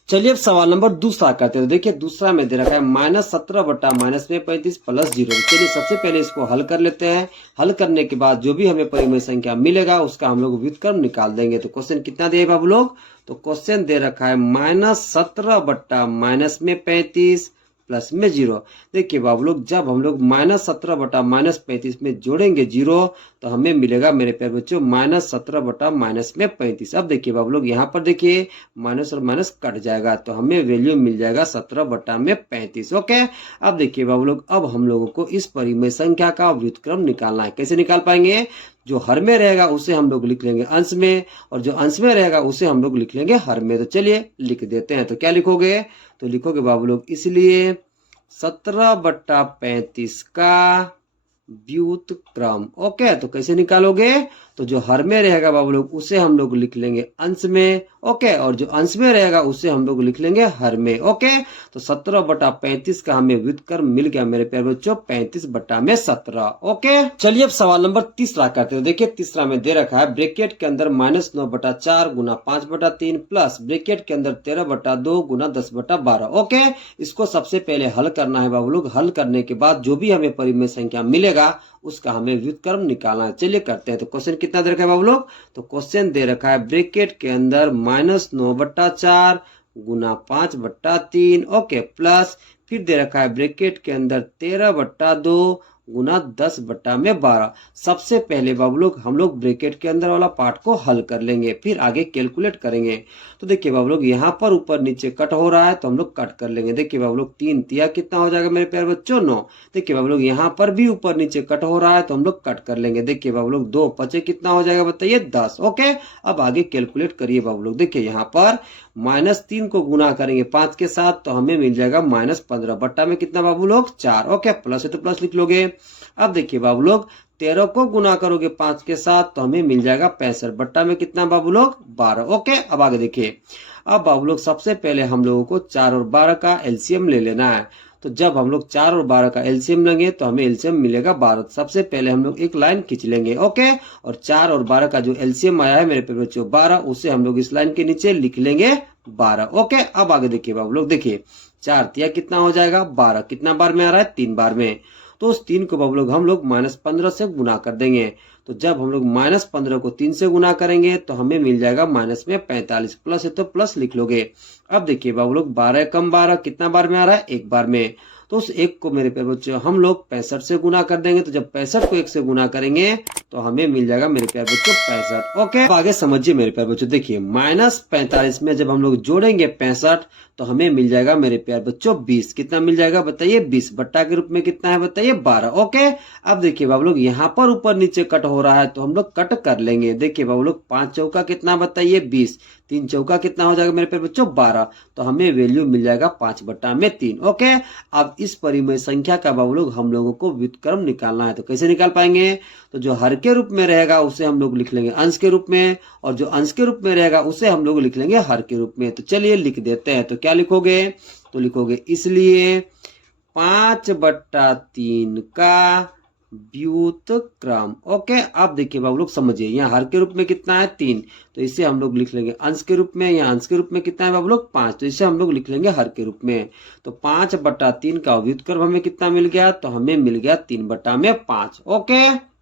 चलिए अब सवाल नंबर दूसरा करते हैं। देखिए दूसरा में दे रखा है -17/-35 + 0। चलिए सबसे पहले इसको हल कर लेते हैं। हल करने के बाद जो भी हमें परिमेय संख्या मिलेगा उसका हम लोग व्युत्क्रम निकाल देंगे। तो क्वेश्चन कितना दिए बाबू लोग, तो क्वेश्चन दे रखा है -17/-35 + 0। देखिए बाबू लोग जब हम लोग -17/-35 में जोड़ेंगे 0 तो हमें मिलेगा मेरे प्यारे बच्चों -17/-35। अब देखिए बाबू लोग यहाँ पर देखिए माइनस और माइनस कट जाएगा तो हमें वैल्यू मिल जाएगा 17/35। ओके, अब देखिए बाबू लोग अब हम लोगों को इस परिमेय संख्या का व्युत्क्रम निकालना है। कैसे निकाल पाएंगे, जो हर में रहेगा उसे हम लोग लिख लेंगे अंश में, और जो अंश में रहेगा उसे हम लोग लिख लेंगे हर में। तो चलिए लिख देते हैं। तो क्या लिखोगे, तो लिखोगे बाबू लोग इसलिए 17/35 का व्युत्क्रम। ओके, तो कैसे निकालोगे, तो जो हर में रहेगा बाबू लोग उसे हम लोग लिख लेंगे अंश में। ओके, और जो अंश में रहेगा उसे हम लोग लिख लेंगे हर में। ओके, तो 17/35 का हमें व्युत्क्रम मिल गया मेरे प्यारे बच्चों 35/17। ओके, चलिए अब सवाल नंबर तीसरा करते हैं। देखिए तीसरा में दे रखा है ब्रैकेट के अंदर -9/4 × 5/3 प्लस ब्रैकेट के अंदर 13/2 × 10/12। ओके, इसको सबसे पहले हल करना है बाबू लोग। हल करने के बाद जो भी हमें परिमेय संख्या मिलेगा उसका हमें व्युत्क्रम निकालना है। चलिए करते हैं। तो क्वेश्चन कितना दे रखा है बाबू लोग, तो क्वेश्चन दे रखा है ब्रैकेट के अंदर -9/4 × 5/3। ओके, प्लस फिर दे रखा है ब्रैकेट के अंदर 13/2 × 10/12। सबसे पहले बाबू लोग हम लोग ब्रैकेट के अंदर वाला पार्ट को हल कर लेंगे, फिर आगे कैलकुलेट करेंगे। तो देखिए बाबू लोग यहाँ पर ऊपर नीचे कट हो रहा है तो हम लोग कट कर लेंगे। देखिए बाबू लोग 3 तिया कितना हो जाएगा मेरे प्यारे बच्चों 9। देखिए बाबू लोग यहाँ पर भी ऊपर नीचे कट हो रहा है तो हम लोग कट कर लेंगे। देखिए बाबू लोग 2 5 कितना हो जाएगा बताइए 10। ओके, अब आगे कैलकुलेट करिए बाबू लोग। देखिए यहाँ पर -3 को गुना करेंगे 5 के साथ तो हमें मिल जाएगा -15 बट्टा में कितना बाबू लोग 4। ओके, प्लस है तो प्लस लिख लोगे। अब देखिए बाबू लोग 13 को गुना करोगे 5 के साथ तो हमें मिल जाएगा 65 बट्टा में कितना बाबू लोग 12। ओके, अब आगे देखिए। अब बाबू लोग सबसे पहले हम लोगों को 4 और 12 का एलसीएम ले लेना है। तो जब हम लोग 4 और 12 का एलसीएम लेंगे तो हमें एलसीएम मिलेगा 12। सबसे पहले हम लोग एक लाइन खींच लेंगे। ओके, और 4 और 12 का जो एलसीएम आया है मेरे प्यारे बच्चों 12, उसे हम लोग इस लाइन के नीचे लिख लेंगे 12। ओके, अब आगे देखिए बाबू लोग। देखिए 4 तिया कितना हो जाएगा 12, कितना बार में आ रहा है 3 बार में। तो उस 3 को बाबू लोग हम लोग -15 से गुना कर देंगे। तो जब हम लोग -15 को 3 से गुना करेंगे तो हमें मिल जाएगा माइनस में 45। प्लस है तो प्लस लिख लोगे। अब देखिए बाबू लोग 12 कम 12 कितना बार में आ रहा है 1 बार में। तो उस 1 को मेरे प्यारे बच्चों हम लोग 65 से गुना कर देंगे। तो जब 65 को 1 से गुना करेंगे तो हमें मिल जाएगा मेरे प्यारे बच्चों 65। ओके, अब आगे समझिए मेरे प्यारे बच्चों। देखिए -45 में जब हम लोग जोड़ेंगे 65 तो हमें मिल जाएगा मेरे प्यार बच्चों 20। कितना मिल जाएगा बताइए 20 बट्टा के रूप में कितना है बताइए 12। ओके, अब देखिए बाबू लोग यहाँ पर ऊपर नीचे कट हो रहा है तो हम लोग कट कर लेंगे। देखिए बाबू लोग 5 चौका कितना बताइए 20, 3 चौका कितना हो जाएगा मेरे प्यार बच्चों 12, तो हमें वैल्यू मिल जाएगा 5/3। ओके, अब इस परिमेय संख्या का बाबू लोग हम लोगों को व्युत्क्रम निकालना है, तो कैसे निकाल पाएंगे? तो जो हर के रूप में रहेगा उसे हम लोग लिख लेंगे अंश के रूप में, और जो अंश के रूप में रहेगा उसे हम लोग लिख लेंगे हर के रूप में। तो चलिए लिख देते हैं। तो क्या लिखोगे? तो लिखोगे इसलिए 5/3 का व्युत्क्रम। ओके, अब देखिए बाबू लोग समझिए, यहाँ हर के रूप में कितना है 3, तो इसे हम लोग लिख लेंगे अंश के रूप में। यहाँ अंश के रूप में कितना है बाबू लोग 5, तो इसे हम लोग लिख लेंगे हर के रूप में। तो 5/3 का व्युत्क्रम हमें कितना मिल गया? तो हमें मिल गया 3/5। ओके,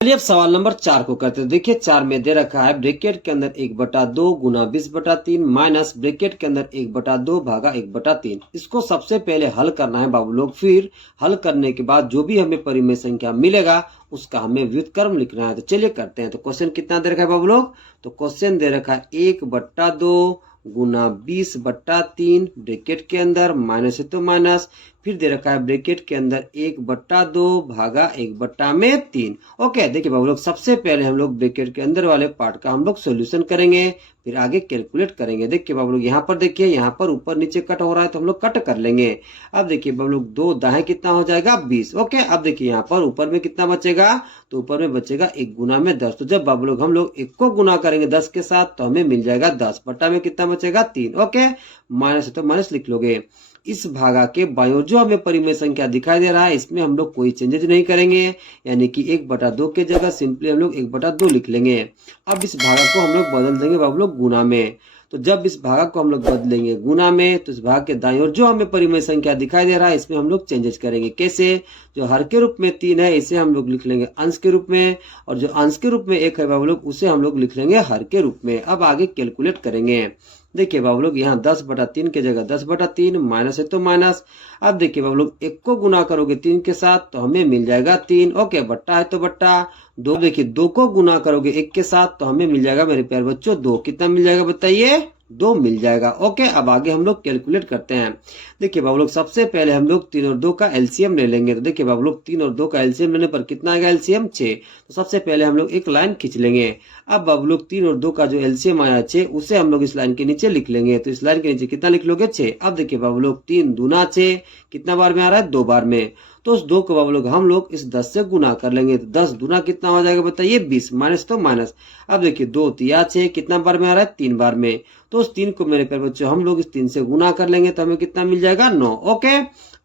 चलिए अब सवाल नंबर 4 को करते हैं। देखिए 4 में दे रखा है ब्रैकेट के अंदर 1/2 गुना 20/3 माइनस ब्रैकेट के अंदर 1/2 भागा 1/3। इसको सबसे पहले हल करना है बाबू लोग, फिर हल करने के बाद जो भी हमें परिमेय संख्या मिलेगा उसका हमें व्युत्क्रम लिखना है। तो चलिए करते हैं। तो क्वेश्चन कितना दे रखा है बाबू लोग? तो क्वेश्चन दे रखा है 1/2 गुना 20/3 ब्रैकेट के अंदर माइनस है तो माइनस, फिर दे रखा है ब्रैकेट के अंदर 1/2 भागा 1/3। ओके, देखिए बाबू लोग सबसे पहले हम लोग ब्रैकेट के अंदर वाले पार्ट का हम लोग सोल्यूशन करेंगे, फिर आगे कैलकुलेट करेंगे। देखिए बाबू लोग यहाँ पर देखिए, यहाँ पर ऊपर नीचे कट हो रहा है तो हम लोग कट कर लेंगे। अब देखिए बाबू लोग 2 दाएं कितना हो जाएगा 20। ओके, अब देखिए यहाँ पर ऊपर में कितना बचेगा? तो ऊपर में बचेगा 1 गुना में 10। तो जब बाबू लोग हम लोग 1 को गुना करेंगे 10 के साथ तो हमें मिल जाएगा 10 बट्टा में कितना बचेगा 3। ओके, माइनस है तो माइनस लिख लोगे। इस भागा के बायों जो हमें परिमेय संख्या दिखाई दे रहा है इसमें हम लोग कोई चेंजेज नहीं करेंगे, यानी कि 1/2 के जगह सिंपली हम लोग 1/2 लिख लेंगे। अब इस भागा को हम लोग बदल देंगे बाबू लोग गुना में। तो जब इस भागा को हम लोग बदलेंगे गुना में तो इस भाग के दाईं ओर जो हमें परिमेय संख्या दिखाई दे रहा है इसमें हम लोग चेंजेस करेंगे। कैसे? जो हर के रूप में 3 है इसे हम लोग लिख लेंगे अंश के रूप में, और जो अंश के रूप में 1 है बाबू लोग उसे हम लोग लिख लेंगे हर के रूप में। अब आगे कैलकुलेट करेंगे। देखिए बाबू लोग यहाँ 10/3 के जगह 10/3 माइनस है तो माइनस। अब देखिए बाबू लोग 1 को गुना करोगे 3 के साथ तो हमें मिल जाएगा 3। ओके, बट्टा है तो बट्टा। 2 देखिए 2 को गुना करोगे 1 के साथ तो हमें मिल जाएगा मेरे प्यारे बच्चों 2। कितना मिल जाएगा बताइए? 2 मिल जाएगा। ओके, अब आगे हम लोग कैलकुलेट करते हैं। देखिए बाबू लोग सबसे पहले हम लोग 3 और 2 का एलसीएम ले लेंगे। तो देखिए बाबू लोग 3 और 2 का एलसीएम लेने पर कितना आएगा एलसीएम? 6। तो सबसे पहले हम लोग एक लाइन खींच लेंगे। अब बाबू लोग 3 और 2 का जो एलसीएम आया 6 उसे हम लोग इस लाइन के नीचे लिख लेंगे। तो इस लाइन के नीचे कितना लिख लोगे? 6। अब देखिए बाबू लोग 3 दूना 6 कितना बार में आ रहा है? 2 बार में। तो उस 2 को बाबू लोग हम लोग इस 10 से गुना कर लेंगे। तो 10 दूना कितना हो जाएगा बताइए? 20 माइनस तो माइनस। अब देखिए 2 तिया 6 कितना बार में आ रहा है? 3 बार में। तो उस 3 को मेरे प्यारे बच्चों हम लोग इस 3 से गुना कर लेंगे तो हमें कितना मिल जाएगा? 9। ओके,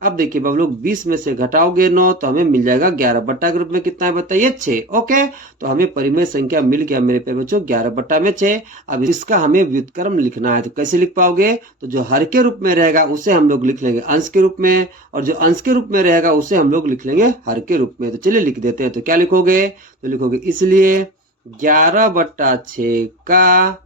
अब देखिए बाबू लोग 20 में से घटाओगे 9 तो हमें मिल जाएगा 11। बट्टा के रूप में कितना है बताइए? 6। ओके, तो हमें परिमेय संख्या मिल गया मेरे प्यारे बच्चों 11/6। अब इसका हमें व्युत्क्रम लिखना है। तो कैसे लिख पाओगे? तो जो हर के रूप में रहेगा उसे हम लोग लिख लेंगे अंश के रूप में, और जो अंश के रूप में रहेगा उसे हम लोग लिख लेंगे हर के रूप में। तो चलिए लिख देते हैं। तो क्या लिखोगे? तो लिखोगे इसलिए 11/6 का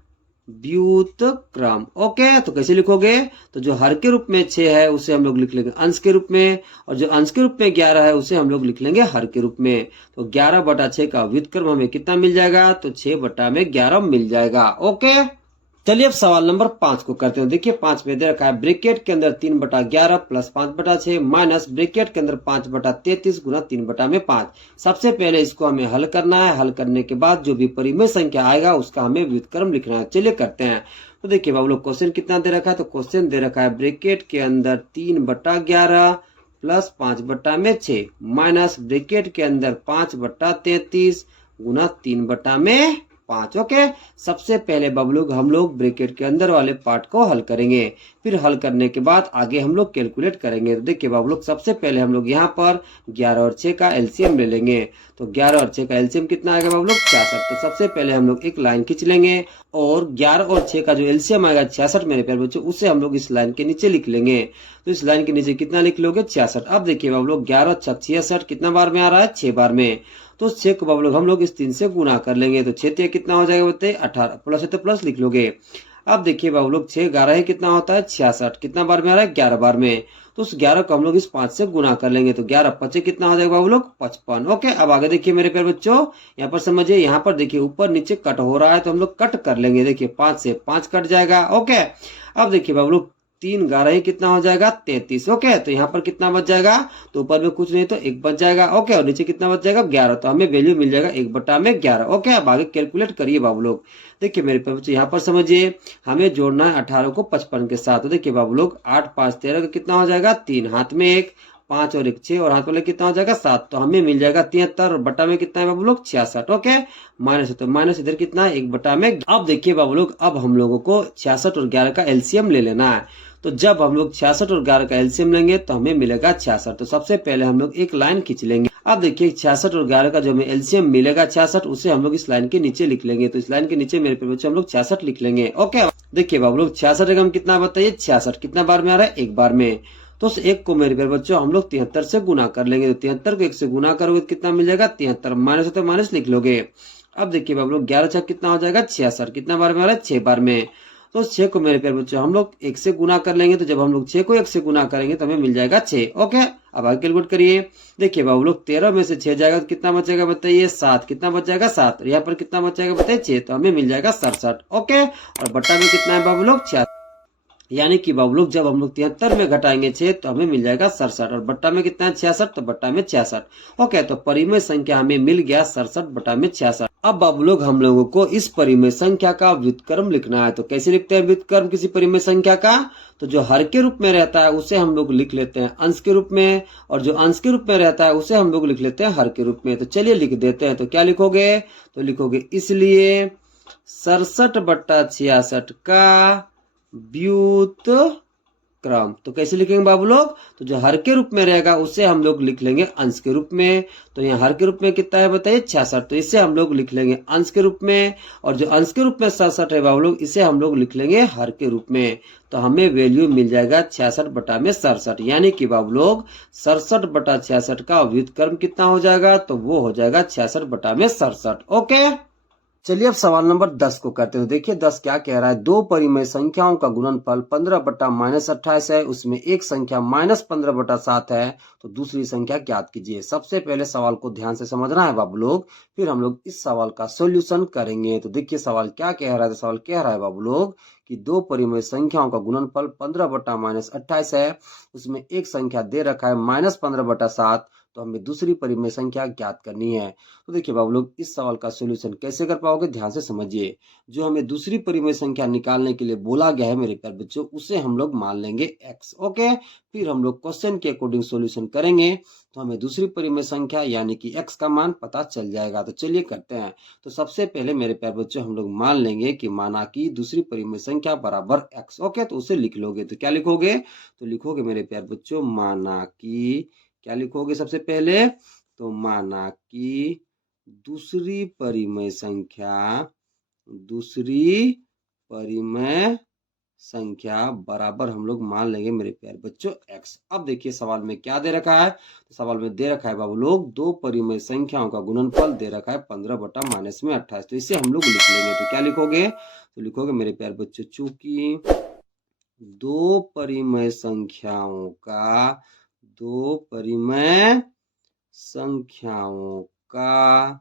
व्युत्क्रम। ओके, तो कैसे लिखोगे? तो जो हर के रूप में 6 है उसे हम लोग लिख लेंगे अंश के रूप में, और जो अंश के रूप में 11 है उसे हम लोग लिख लेंगे हर के रूप में। तो 11/6 का व्युत्क्रम हमें कितना मिल जाएगा? तो 6/11 मिल जाएगा। ओके, चलिए अब सवाल नंबर 5 को करते हैं। देखिए 5 में दे रखा है ब्रैकेट के अंदर 3/11 प्लस 5/6 माइनस ब्रैकेट के अंदर 5/33 गुना 3/5। सबसे पहले इसको हमें हल करना है। हल करने के बाद जो भी परिमेय संख्या आएगा उसका हमें व्युत्क्रम लिखना है। चलिए करते हैं। तो देखिए बाबू लोग क्वेश्चन कितना दे रखा है? तो क्वेश्चन दे रखा है ब्रैकेट के अंदर 3/11 प्लस 5/6 माइनस ब्रैकेट के अंदर 5/33 गुना 3/5। ओके, सबसे पहले बाबू लोग हम लोग ब्रैकेट के अंदर वाले पार्ट को हल करेंगे, फिर हल करने के बाद आगे हम लोग कैलकुलेट करेंगे। तो देखिए बाबू लोग सबसे पहले हम लोग यहाँ पर 11 और 6 का एलसीएम ले लेंगे। तो 11 और 6 का एलसीएम कितना आएगा बाबू लोग? 66। तो सबसे पहले हम लोग एक लाइन खींच लेंगे और 11 और 6 का जो एलसीएम आएगा 66 मेरे प्यारे बच्चों उसे हम लोग इस लाइन के नीचे लिख लेंगे। तो इस लाइन के नीचे कितना लिख लोगे? 66। अब देखिए बाबू लोग 11 6 66 कितना बार में आ रहा है? 6 बार में। तो 6 को बाबू लोग हम लोग इस 3 से गुना कर लेंगे। तो 6 कितना हो जाएगा बताइए? 18। प्लस है तो प्लस लिख लोगे। अब देखिए बाबू लोग 6 11 कितना होता है? 66। कितना बार में आ रहा है? 11 बार में। तो उस 11 को हम लोग इस 5 से गुना कर लेंगे। तो 11 5 कितना हो जाएगा बाबू लोग? 55। ओके, अब आगे देखिए मेरे प्यारे बच्चों, यहाँ पर समझिए, यहाँ पर देखिए ऊपर नीचे कट हो रहा है तो हम लोग कट कर लेंगे। देखिए 5 से 5 कट जाएगा। ओके, अब देखिए बाबू लोग 3 11 कितना हो जाएगा 33। ओके, तो यहाँ पर कितना बच जाएगा, तो ऊपर में कुछ नहीं तो 1 बच जाएगा। ओके, और नीचे कितना बच जाएगा 11, तो हमें वैल्यू मिल जाएगा 1/11। ओके, अब आगे कैलकुलेट करिए बाबू लोग। देखिए मेरे पास यहाँ पर समझिए, हमें जोड़ना है 18 को 55 के साथ। तो देखिए बाबू लोग 8 5 13 का कितना हो जाएगा 3, हाथ में 1, 5 और 1 6, और हाथ वाले कितना हो जाएगा 7, तो हमें मिल जाएगा 73, और बटा में कितना है बाबू लोग 66। ओके, माइनस है तो माइनस इधर कितना है 1/। अब देखिए बाबू लोग, अब हम लोगों को 66 और 11 का एलसीएम ले लेना है। तो जब हम लोग 66 और 11 का एलसीएम लेंगे तो हमें मिलेगा 66। तो सबसे पहले हम लोग एक लाइन खींच लेंगे। अब देखिए 66 और 11 का जो हमें एलसीएम मिलेगा 66, उसे हम लोग इस लाइन के नीचे लिख लेंगे। तो इस लाइन के नीचे मेरे बच्चों हम लोग 66 लिख लेंगे। ओके, देखिए बाबू लोग 66 एकम कितना बताइए 66 कितना बार में आ रहा है, एक बार में। तो उस एक को मेरे प्यारे बच्चों हम लोग 73 से गुना कर लेंगे। तो 73 को 1 से गुना करोगे तो कितना मिल जाएगा 73, माइनस है तो माइनस लिख लोगे। अब देखिए बाबू लोग 11 6 कितना हो जाएगा 66, कितना बार में आ रहा है 6 बार में। तो 6 को मेरे प्यारे बच्चों हम लोग 1 से गुना कर लेंगे। तो जब हम लोग 6 को 1 से गुना करेंगे तो हमें मिल जाएगा 6। ओके, अब आगे कैलकुलेट करिए। देखिए बाबू लोग 13 में से 6 जाएगा तो कितना बचेगा बताइए 7, कितना बच जाएगा 7, यहाँ पर कितना बचेगा बताइए 6, तो हमें मिल जाएगा 67। ओके, और बट्टा में कितना है बाबू लोग 66, यानी कि बाबू लोग जब हम लोग 73 में घटाएंगे 6 तो हमें मिल जाएगा 67, और बट्टा में कितना है 66, तो बट्टा में 66। ओके, तो परिमेय संख्या हमें मिल गया 67 बटा में 66। अब बाबू लोग हम लोगों को इस परिमेय संख्या का व्युत्क्रम लिखना है। तो कैसे लिखते हैं व्युत्क्रम किसी परिमेय संख्या का, तो जो हर के रूप में रहता है उसे हम लोग लिख लेते हैं अंश के रूप में, और जो अंश के रूप में रहता है उसे हम लोग लिख लेते हैं हर के रूप में। तो चलिए लिख देते हैं। तो क्या लिखोगे, तो लिखोगे इसलिए 67 बट्टा 66 का व्युत्क्रम। तो कैसे लिखेंगे बाबू लोग, तो जो हर के रूप में रहेगा उसे हम लोग लिख लेंगे अंश के रूप में। तो यहाँ हर के रूप में कितना है बताइए 66, तो इसे हम लोग लिख लेंगे अंश के रूप में, और जो अंश के रूप में 67 है बाबू लोग इसे हम लोग लिख लेंगे हर के रूप में। तो हमें वैल्यू मिल जाएगा 66 बटा में 67, यानी कि बाबू लोग 67 बटा 66 का व्युत्क्रम कितना हो जाएगा, तो वो हो जाएगा 66 बटा में 67। ओके, चलिए अब सवाल नंबर 10 को करते हैं। देखिए 10 क्या कह रहा है, दो परिमेय संख्याओं का गुणनफल 15 बटा -28 है, उसमें एक संख्या -15 बटा 7 है, तो दूसरी संख्या ज्ञात कीजिए। सबसे पहले सवाल को ध्यान से समझना है बाबू लोग, फिर हम लोग इस सवाल का सॉल्यूशन करेंगे। तो देखिए सवाल क्या कह रहा है, तो सवाल कह रहा है बाबू लोग कि दो परिमेय संख्याओं का गुणनफल 15 बटा -28 है, उसमें एक संख्या दे रखा है -15 बटा 7, तो हमें दूसरी परिमेय संख्या ज्ञात करनी है। तो देखिए बाबू लोग इस सवाल का सॉल्यूशन कैसे कर पाओगे, ध्यान से समझिए। जो हमें दूसरी परिमेय संख्या निकालने के लिए बोला गया है मेरे प्यारे बच्चों, उसे हम लोग मान लेंगे x। ओके, फिर हम लोग क्वेश्चन के अकॉर्डिंग सॉल्यूशन करेंगे तो हमें दूसरी परिमेय संख्या यानी कि x का मान पता चल जाएगा। तो चलिए करते हैं। तो सबसे पहले मेरे प्यारे बच्चों हम लोग मान लेंगे कि माना कि दूसरी परिमेय संख्या बराबर x। ओके, तो उसे लिख लोगे। तो क्या लिखोगे, तो लिखोगे मेरे प्यारे बच्चों माना कि, क्या लिखोगे सबसे पहले, तो माना कि दूसरी परिमेय संख्या बराबर हम लोग मान लेंगे मेरे प्यारे बच्चों x। अब देखिए सवाल में क्या दे रखा है, तो सवाल में दे रखा है बाबू लोग दो परिमेय संख्याओं का गुणनफल दे रखा है 15 बटा -28, तो इसे हम लोग लिख लेंगे। तो क्या लिखोगे, तो लिखोगे मेरे प्यारे बच्चों चूंकि दो परिमेय संख्याओं का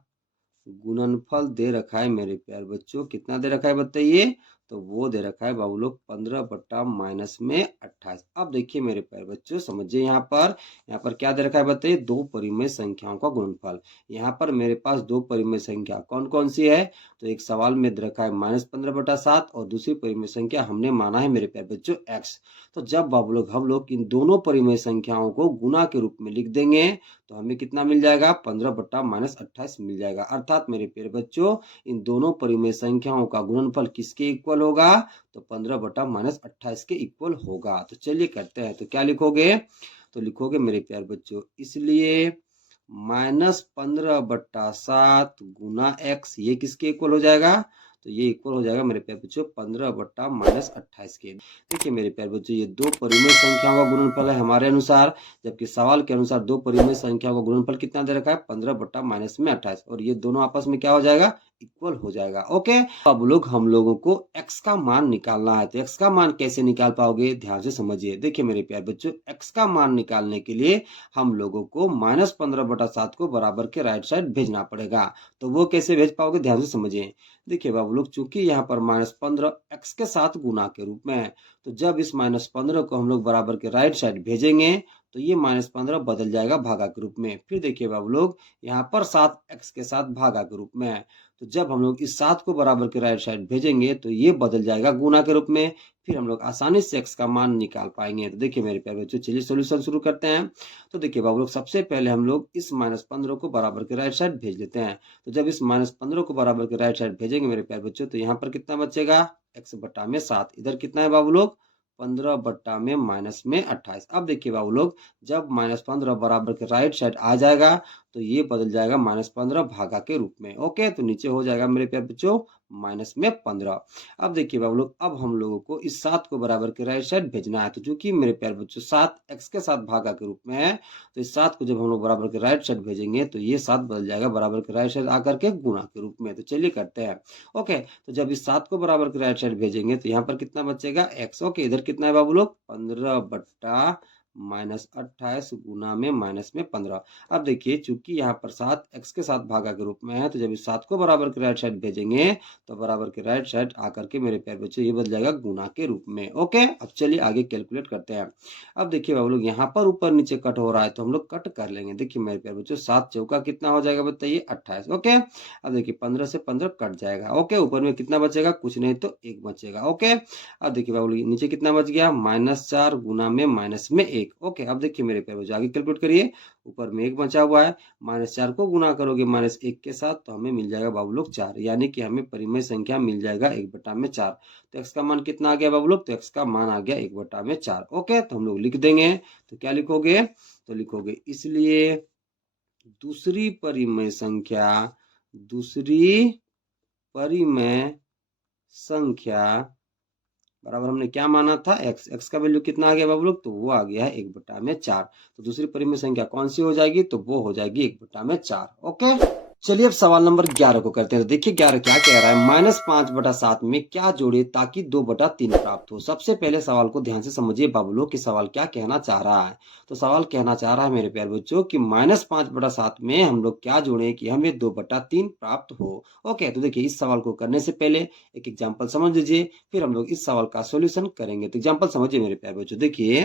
गुणनफल दे रखा है मेरे प्यारे बच्चों, कितना दे रखा है बताइए, तो वो दे रखा है बाबू लोग 15 बटा -28। अब देखिए मेरे प्यारे बच्चों समझिए, यहाँ पर क्या दे रखा है बताइए, दो परिमेय संख्याओं का गुणनफल। यहाँ पर मेरे पास दो परिमेय संख्या कौन कौन सी है, तो एक सवाल में दे रखा है -15 बटा 7, और दूसरी परिमेय संख्या हमने माना है मेरे प्यारे बच्चों x। तो जब बाबू लोग हम लोग इन दोनों परिमेय संख्याओं को गुना के रूप में लिख देंगे तो हमें कितना मिल जाएगा 15 बटा -28 मिल जाएगा। अर्थात मेरे प्यारे बच्चों इन दोनों परिमेय संख्याओं का गुणनफल किसके इक्वल होगा, तो 15 बटा -28 के इक्वल होगा। तो चलिए करते हैं। तो क्या लिखोगे, तो लिखोगे मेरे प्यारे बच्चों इसलिए -15 बटा 7 गुना x, ये किसके इक्वल हो जाएगा, तो ये इक्वल हो जाएगा मेरे प्यारे बच्चों 15 बटा -28 के। देखिए मेरे प्यारे बच्चों ये दो परिमेय संख्याओं का गुणनफल है हमारे अनुसार, जबकि सवाल के अनुसार दो परिमेय संख्याओं का गुणनफल कितना दे रखा है 15 बटा -28, और ये दोनों आपस में क्या हो जाएगा, इक्वल हो जाएगा। ओके, अब लोग हम लोगों को x का मान निकालना है। तो x का मान कैसे निकाल पाओगे, ध्यान से समझिए। देखिए मेरे प्यारे बच्चों x का मान निकालने के लिए हम लोगों को -15 बटा 7 को बराबर के राइट साइड भेजना पड़ेगा। तो वो कैसे भेज पाओगे, ध्यान से समझिए। देखिए बाबू बाबू लोग चूंकि यहाँ पर -15 x के साथ गुना के रूप में है, तो जब इस -15 को हम लोग बराबर के राइट साइड भेजेंगे तो ये -15 बदल जाएगा भागा के रूप में। फिर देखिए बाबू लोग यहाँ पर 7x के साथ भागा के रूप में है, तो जब हम लोग इस 7 को बराबर के राइट साइड भेजेंगे तो ये बदल जाएगा गुना के रूप में। फिर हम लोग आसानी से x का मान निकाल पाएंगे। तो देखिए मेरे प्यारे बच्चों, चलिए सोल्यूशन शुरू करते हैं। तो देखिए बाबू लोग सबसे पहले हम लोग इस -15 को बराबर के राइट साइड भेज लेते हैं। तो जब इस -15 को बराबर के राइट साइड भेजेंगे मेरे प्यारे बच्चों, तो यहाँ पर कितना बचेगा x बटा में 7। इधर कितना है बाबू लोग 15 बट्टा में -28। अब देखिए बाबू लोग जब -15 बराबर के राइट साइड आ जाएगा तो ये बदल जाएगा -15 भागा के रूप में। ओके, तो नीचे हो जाएगा मेरे प्यारे बच्चों -15। अब देखिए बाबू लोग अब हम लोगों को इस 7 को बराबर के राइट साइड भेजना है। तो चूंकि मेरे प्यारे बच्चों 7 x के साथ भागा के रूप में है, तो इस 7 को जब हम लोग बराबर के राइट साइड भेजेंगे तो ये 7 बदल जाएगा बराबर के राइट साइड आकर के गुणा के रूप में। तो चलिए करते हैं। ओके, तो जब इस 7 को बराबर के राइट साइड भेजेंगे तो यहाँ पर कितना बचेगा x। ओके, इधर कितना है बाबू लोग 15 बट्टा -28 गुना में -15। अब देखिए चूंकि यहाँ पर 7 x के साथ भागा के रूप में है, तो जब इस 7 को बराबर के राइट साइड भेजेंगे तो बराबर के राइट साइड आकर के मेरे प्यारे बच्चों ये बदल जाएगा गुना के रूप में। ओके, अब चलिए आगे कैलकुलेट करते हैं। अब देखिए बाबू लोग यहाँ पर ऊपर नीचे कट हो रहा है तो हम लोग कट कर लेंगे। देखिए मेरे प्यारे बच्चों 7 चौका कितना हो जाएगा बताइए 28। ओके, अब देखिए 15 से 15 कट जाएगा। ओके, ऊपर में कितना बचेगा कुछ नहीं तो 1 बचेगा। ओके, अब देखिए बाबू लोग नीचे कितना बच गया -4 गुना में -1। ओके, अब देखिए मेरे प्यारे बच्चों आगे कैलकुलेट करिए। ऊपर में 1 बचा हुआ है, -4 को गुना करोगे -1 के साथ तो हमें मिल जाएगा बाबू लोग 4, यानी कि हमें परिमेय संख्या मिल जाएगा 1/4। तो x का मान कितना आ गया बाबू लोग, तो x का मान आ गया 1/4। ओके, तो हम लोग लिख देंगे। तो क्या लिखोगे, तो लिखोगे इसलिए दूसरी परिमेय संख्या बराबर हमने क्या माना था x का वैल्यू कितना आ गया बाबू लोग, तो वो आ गया है 1/4। तो दूसरी परिमेय संख्या कौन सी हो जाएगी, तो वो हो जाएगी 1/4। ओके, चलिए अब सवाल नंबर 11 को करते हैं। तो देखिए 11 क्या कह रहा है, -5/7 में क्या जोड़े ताकि 2/3 प्राप्त हो। सबसे पहले सवाल को ध्यान से समझिए बाबू लोग कि सवाल क्या कहना चाह रहा है। तो सवाल कहना चाह रहा है मेरे प्यारे बच्चों कि -5/7 में हम लोग क्या जोड़े कि हमें 2/3 प्राप्त हो। ओके, तो देखिए इस सवाल को करने से पहले एक एग्जाम्पल समझ लीजिए, फिर हम लोग इस सवाल का सोल्यूशन करेंगे। तो एग्जाम्पल समझिए मेरे प्यारे बच्चों, देखिए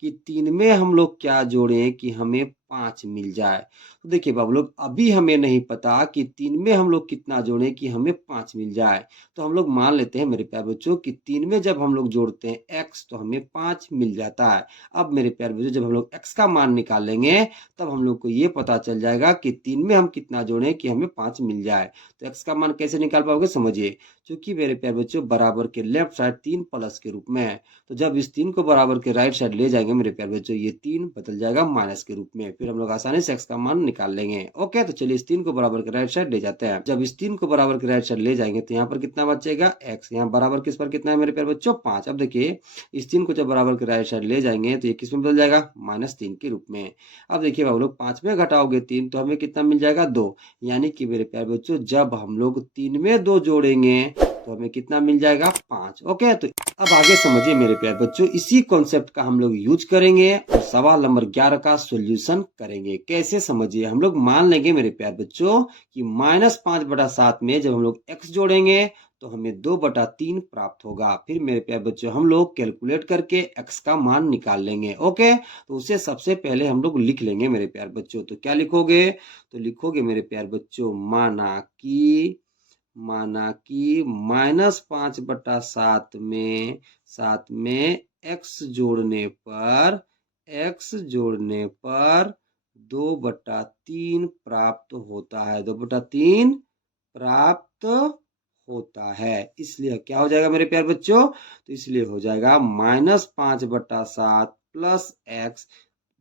कि 3 में हम लोग क्या जोड़े कि हमें 5 मिल जाए। तो देखिए बाबू लोग अभी हमें नहीं पता कि 3 में हम लोग कितना जोड़े कि हमें 5 मिल जाए। तो हम लोग मान लेते हैं मेरे प्यारे बच्चों कि 3 में जब हम लोग जोड़ते हैं x तो हमें 5 मिल जाता है। अब मेरे प्यारे बच्चों जब हम लोग x का मान निकालेंगे तब हम लोग को ये पता चल जाएगा कि 3 में हम कितना जोड़े कि हमें 5 मिल जाए। तो x का मान कैसे निकाल पाओगे समझिए, क्योंकि मेरे प्यारे बच्चों बराबर के लेफ्ट साइड 3 प्लस के रूप में है, तो जब इस 3 को बराबर के राइट साइड ले जाएंगे मेरे प्यारे बच्चों ये 3 बदल जाएगा माइनस के रूप में। फिर हम लोग आसानी से x का मान निकाल लेंगे। ओके, तो चलिए इस 3 को बराबर के राइट साइड ले जाते हैं। जब इस 3 को बराबर के राइट साइड ले जाएंगे तो यहाँ पर कितना बचेगा x, यहाँ बराबर किस पर कितना है मेरे प्यारे बच्चों 5। अब देखिए इस 3 को जब बराबर के राइट साइड ले जाएंगे तो ये किस में बदल जाएगा -3 के रूप में। अब देखिए बाबू लोग 5 में घटाओगे 3 तो हमें कितना मिल जाएगा 2, यानी कि मेरे प्यारे बच्चों जब हम लोग 3 में 2 जोड़ेंगे तो हमें कितना मिल जाएगा 5। ओके, तो अब आगे समझिए मेरे प्यारे बच्चों, इसी कॉन्सेप्ट का हम लोग यूज करेंगे और सवाल नंबर 11 का सॉल्यूशन करेंगे। कैसे समझिए, हम लोग मान लेंगे मेरे प्यारे बच्चों कि -5/7 में जब हम लोग x जोड़ेंगे तो हमें 2/3 प्राप्त होगा। फिर मेरे प्यारे बच्चों हम लोग कैलकुलेट करके x का मान निकाल लेंगे। ओके, तो उसे सबसे पहले हम लोग लिख लेंगे मेरे प्यारे बच्चों। तो क्या लिखोगे, तो लिखोगे मेरे प्यारे बच्चों माना कि -5/7 में x जोड़ने पर 2/3 प्राप्त होता है। 2/3 प्राप्त होता है, इसलिए क्या हो जाएगा मेरे प्यारे बच्चों, तो इसलिए हो जाएगा -5/7 प्लस x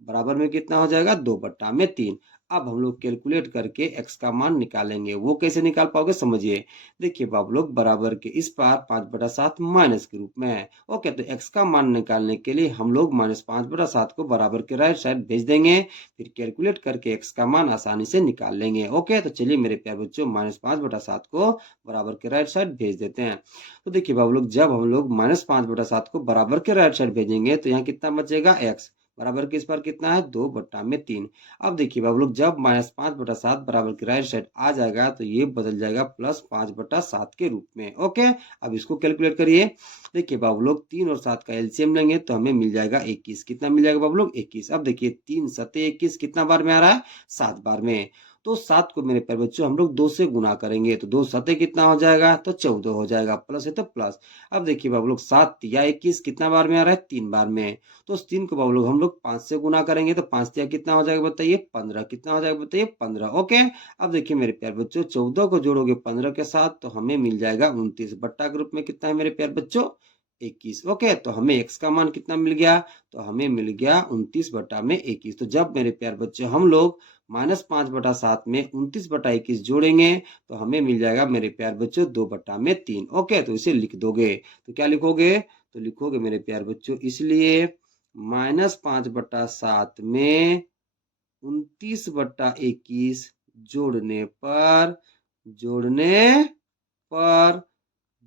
बराबर में कितना हो जाएगा 2/3। अब हम लोग कैलकुलेट करके x का मान निकालेंगे। वो कैसे निकाल पाओगे समझिए, देखिए बाबू लोग बराबर के इस पार 5/7 माइनस के रूप में है। ओके, तो x का मान निकालने के लिए हम लोग -5/7 को बराबर के राइट साइड भेज देंगे, फिर कैलकुलेट करके x का मान आसानी से निकाल लेंगे। ओके, तो चलिए मेरे प्यारे बच्चों -5/7 को बराबर के राइट साइड भेज देते हैं। तो देखिए बाबू लोग जब हम लोग -5/7 को बराबर के राइट साइड भेजेंगे तो यहाँ कितना बचेगा x, बराबर के इस पर कितना है 2/3। अब देखिए बाबू लोग जब -5/7 बराबर के राइट साइड आ जाएगा तो ये बदल जाएगा +5/7 के रूप में। ओके, अब इसको कैलकुलेट करिए। देखिए बाबू लोग 3 और 7 का एलसीएम लेंगे तो हमें मिल जाएगा 21। कितना मिल जाएगा बाबू लोग 21। अब देखिए 3 सते 21 कितना बार में आ रहा है 7 बार में। तो 7 को मेरे प्यारे बच्चों हम लोग 2 से गुना करेंगे तो 2 सते कितना हो जाएगा तो 14 हो जाएगा, प्लस है तो प्लस। अब देखिए बाबू लोग 7 तिया 21 कितना बार में आ रहा है 3 बार में। तो उस 3 को बाबू लोग हम लोग 5 से गुना करेंगे तो 5 तिया कितना हो जाएगा बताइए 15। कितना हो जाएगा बताइए 15। ओके, अब देखिए मेरे प्यारे बच्चों 14 को जोड़ोगे 15 के साथ तो हमें मिल जाएगा 29। बट्टा ग्रुप में कितना है मेरे प्यारे बच्चों 21। ओके, तो हमें x का मान कितना मिल गया तो हमें मिल गया 29/21। तो जब मेरे प्यारे बच्चों हम लोग -5/7 में 29/21 जोड़ेंगे तो हमें मिल जाएगा मेरे प्यारे बच्चों 2/3। ओके, तो इसे लिख दोगे तो क्या लिखोगे तो लिखोगे मेरे प्यारे बच्चों, इसलिए -5/7 में 29/21 जोड़ने पर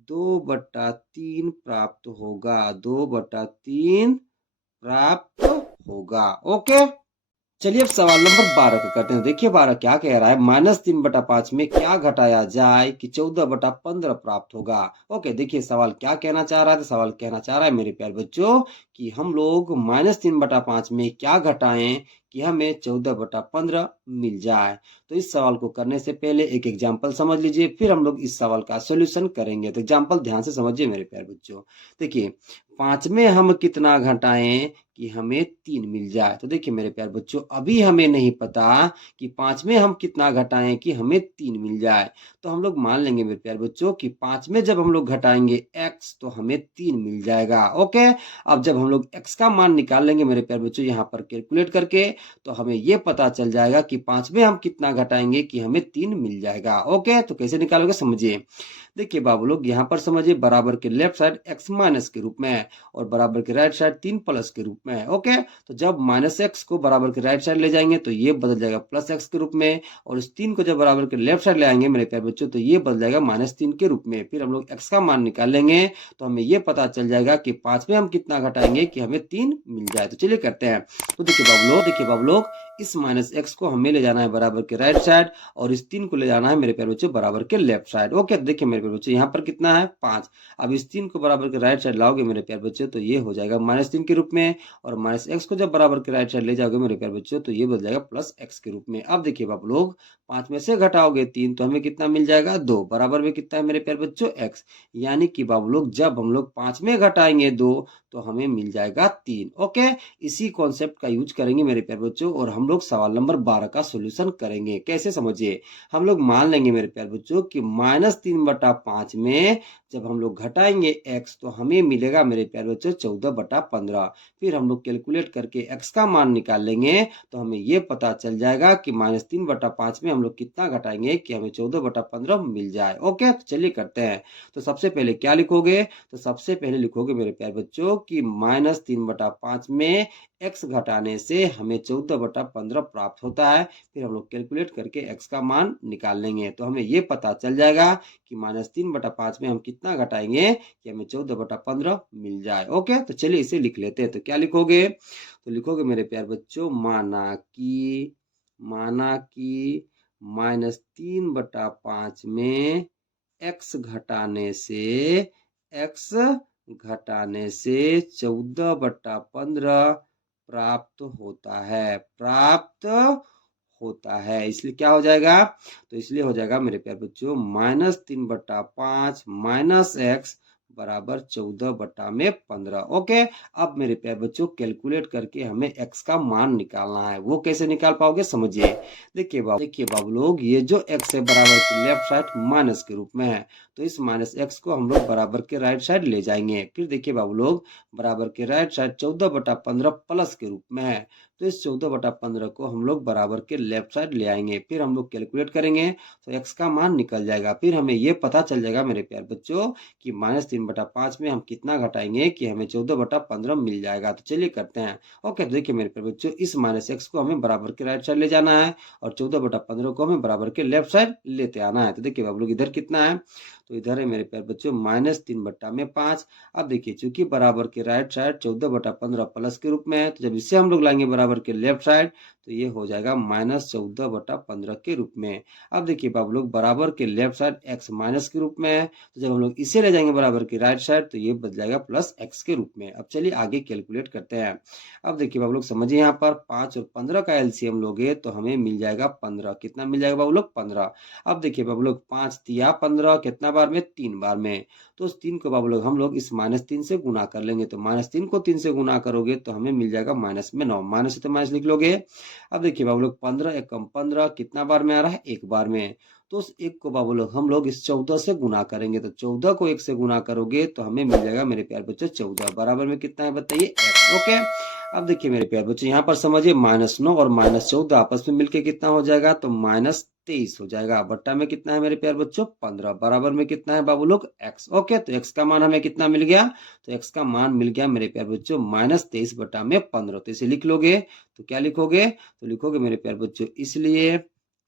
2/3 प्राप्त होगा। 2/3 प्राप्त होगा। ओके, चलिए अब सवाल नंबर 12 का करते हैं। देखिए 12 क्या कह रहा है, -3/5 में क्या घटाया जाए कि 14/15 प्राप्त होगा। ओके, देखिए सवाल क्या कहना चाह रहा है। तो सवाल कहना चाह रहा है मेरे प्यारे बच्चों कि हम लोग -3/5 में क्या घटाएं कि हमें 14/15 मिल जाए। तो इस सवाल को करने से पहले एक एग्जाम्पल समझ लीजिए, फिर हम लोग इस सवाल का सोल्यूशन करेंगे। तो एग्जाम्पल ध्यान से समझिए मेरे प्यारे बच्चों। देखिए 5 में हम कितना घटाएं कि हमें 3 मिल जाए। तो देखिए मेरे प्यारे बच्चों अभी हमें नहीं पता कि 5 में हम कितना घटाएं कि हमें 3 मिल जाए। तो हम लोग मान लेंगे मेरे प्यारे बच्चों कि 5 में जब हम लोग घटाएंगे x तो हमें 3 मिल जाएगा। ओके, अब जब हम लोग x का मान निकाल लेंगे मेरे प्यारे बच्चों यहाँ पर कैलकुलेट करके तो हमें ये पता चल जाएगा कि 5 में हम कितना घटाएंगे कि हमें 3 मिल जाएगा। ओके, तो कैसे निकालोगे समझिए। देखिए बाबू लोग यहाँ पर समझिए बराबर के लेफ्ट साइड x माइनस के रूप में है और बराबर के राइट साइड 3 प्लस के रूप में है। ओके, तो जब -x को बराबर के राइट साइड ले जाएंगे तो ये बदल जाएगा +x के रूप में, और इस 3 को जब बराबर के लेफ्ट साइड ले आएंगे मेरे प्यारे बच्चों तो ये बदल जाएगा -3 के रूप में। फिर हम लोग x का मान निकाल लेंगे तो हमें ये पता चल जाएगा कि 5 में हम कितना घटाएंगे कि हमें 3 मिल जाए। तो चलिए करते हैं। तो देखिए बाबू लोग इस -x को हमें ले जाना है बराबर के राइट साइड और इस 3 को ले जाना है मेरे प्यारे बच्चों बराबर के लेफ्ट साइड। ओके, देखिए मेरे प्यारे बच्चों यहाँ पर कितना है 5। अब इस 3 को बराबर के राइट साइड लाओगे मेरे प्यारे बच्चों तो ये हो जाएगा -3 के रूप में, और -x को जब बराबर के राइट साइड ले जाओगे मेरे प्यारे बच्चों तो ये बदल जाएगा +x के रूप में। अब देखिए बाबू लोग 5 में से घटाओगे 3 तो हमें कितना मिल जाएगा 2, बराबर में कितना है मेरे प्यारे बच्चों x। यानी कि बाबू लोग जब हम लोग 5 में घटाएंगे 2 तो हमें मिल जाएगा 3। ओके, इसी कॉन्सेप्ट का यूज करेंगे मेरे प्यारे बच्चों और हम लोग सवाल नंबर 12 का सोल्यूशन करेंगे। कैसे समझिए, हम लोग मान लेंगे मेरे प्यारे बच्चों कि -3/5 में जब हम लोग घटाएंगे x तो हमें मिलेगा मेरे प्यारे बच्चों 14/15। फिर हम लोग कैलकुलेट करके x का मान निकाल लेंगे तो हमें ये पता चल जाएगा कि -3/5 में हम लोग कितना घटाएंगे कि हमें 14/15 मिल जाए। ओके, तो चलिए करते हैं। तो सबसे पहले क्या लिखोगे तो सबसे पहले लिखोगे मेरे प्यारे बच्चों कि -3/5 में x घटाने से हमें 14/15 प्राप्त होता है। फिर हम लोग कैलकुलेट करके x का मान निकाल लेंगे तो हमें ये पता चल जाएगा कि -3/5 में हम कितना घटाएंगे कि हमें 14/15 मिल जाए। ओके, तो चलिए इसे लिख लेते हैं। तो क्या लिखोगे तो लिखोगे मेरे प्यारे बच्चों माना कि -3/5 में x घटाने से 14/15 प्राप्त होता है। इसलिए क्या हो जाएगा तो इसलिए हो जाएगा मेरे प्यारे बच्चों -3/5 -x बराबर 14/15। ओके, अब मेरे प्यारे बच्चों कैलकुलेट करके हमें x का मान निकालना है। वो कैसे निकाल पाओगे समझिए। देखिए बाबू लोग ये जो x है बराबर के लेफ्ट साइड माइनस के रूप में है तो इस -x को हम लोग बराबर के राइट साइड ले जाएंगे। फिर देखिए बाबू लोग बराबर के राइट साइड 14/15 प्लस के रूप में है तो इस 14/15 को हम लोग बराबर के लेफ्ट साइड ले आएंगे, फिर हम लोग कैलकुलेट करेंगे तो x का मान निकल जाएगा। फिर हमें ये पता चल जाएगा मेरे प्यारे बच्चों कि -3/5 में हम कितना घटाएंगे कि हमें 14/15 मिल जाएगा। तो चलिए करते हैं। ओके, तो देखिए मेरे प्यारे बच्चों, इस -x को हमें बराबर के राइट साइड ले जाना है और 14/15 को हमें बराबर के लेफ्ट साइड लेते आना है। तो देखिए आप लोग इधर कितना है, तो इधर है मेरे प्यारे बच्चों -3/5। अब देखिए चूंकि बराबर के राइट साइड 14/15 प्लस के रूप में है, तो जब इसे हम लोग लाएंगे बराबर के लेफ्ट साइड तो ये हो जाएगा -14/15 के रूप में। अब देखिए बाबू लोग बराबर के लेफ्ट साइड x माइनस के रूप में है, तो जब हम लोग इसे ले जाएंगे बराबर के राइट साइड तो ये बदल जाएगा +x के रूप में। अब चलिए आगे कैलकुलेट करते हैं। अब देखिए बाबू लोग समझिए, यहाँ पर 5 और 15 का एलसीएम लोगे तो हमें मिल जाएगा 15। कितना मिल जाएगा बाबू लोग? 15। अब देखिए बाबू लोग 5 तिया 15 कितना बार में? 3 बार में। तो उस 3 को बाबू लोग हम लोग इस -3 से गुना कर लेंगे, तो -3 को 3 से गुना करोगे तो हमें मिल जाएगा माइनस में 9। माइनस से तो माइनस लिख लोगे। अब देखिए बाबू लोग 15 एकम 15 कितना बार में आ रहा है? एक बार में। तो उस एक को बाबू लोग हम लोग इस 14 से गुना करेंगे, तो 14 को 1 से गुना करोगे तो हमें मिल जाएगा मेरे प्यारे बच्चों 14 बराबर में कितना है बताइए? x। ओके, अब देखिए मेरे प्यारे बच्चों, यहाँ पर समझिए -9 और -14 आपस में मिलके कितना हो जाएगा? तो -23 हो जाएगा। बट्टा में कितना है मेरे प्यारे बच्चों? 15 बराबर में कितना है बाबू लोग? x। ओके, तो x का मान हमें कितना मिल गया? तो x का मान मिल गया मेरे प्यारे बच्चों -23/15। तो इसे लिख लोगे तो क्या लिखोगे? तो लिखोगे मेरे प्यारे बच्चों इसलिए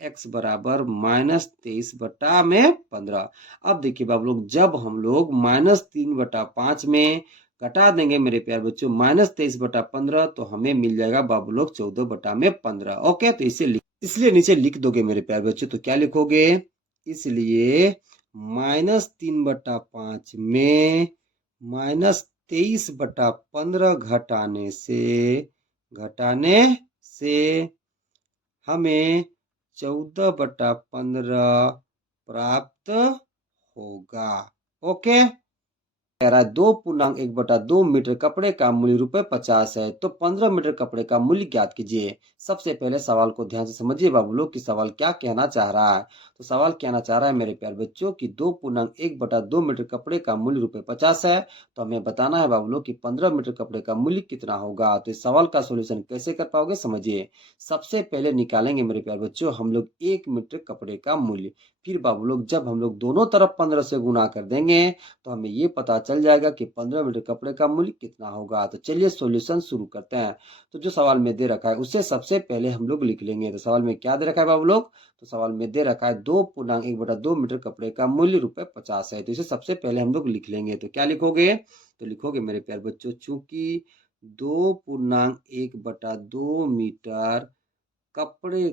x बराबर -23/15। अब देखिए बाबू लोग, जब हम लोग -3/5 में घटा देंगे मेरे प्यारे बच्चों -23/15 तो हमें मिल जाएगा बाबू लोग 14/15। ओके, तो इसलिए नीचे लिख दोगे मेरे प्यारे बच्चों, तो क्या लिखोगे? इसलिए -3/5 में -23/15 घटाने से हमें 14/15 प्राप्त होगा। ओके, कह रहा है 2.1/2 मीटर कपड़े का मूल्य ₹50 है, तो 15 मीटर कपड़े का मूल्य ज्ञात कीजिए। सबसे पहले सवाल को ध्यान से समझिए बाबू लोग कि सवाल क्या कहना चाह रहा है। तो सवाल कहना चाह रहा है मेरे प्यारे बच्चों कि 2.1/2 मीटर कपड़े का मूल्य ₹50 है, तो हमें बताना है बाबू लोग कि 15 मीटर कपड़े का मूल्य कितना होगा। तो इस सवाल का सोल्यूशन कैसे कर पाओगे, समझिए। सबसे पहले निकालेंगे मेरे प्यारे बच्चों हम लोग 1 मीटर कपड़े का मूल्य। फिर बाबू लोग जब हम लोग दोनों तरफ 15 से गुना कर देंगे तो हमें ये पता चल जाएगा कि 15 मीटर कपड़े का मूल्य कितना होगा। तो चलिए सॉल्यूशन शुरू करते हैं। तो जो सवाल में दे रखा है उससे सबसे पहले हम लोग लिख लेंगे। तो सवाल में क्या दे रखा है बाबू लोग? तो सवाल में दे रखा है 2.1/2 मीटर कपड़े का मूल्य ₹50 है। तो इसे सबसे पहले हम लोग लिख लेंगे। तो क्या लिखोगे? तो लिखोगे मेरे प्यारे बच्चों, चूंकि 2.1/2 मीटर कपड़े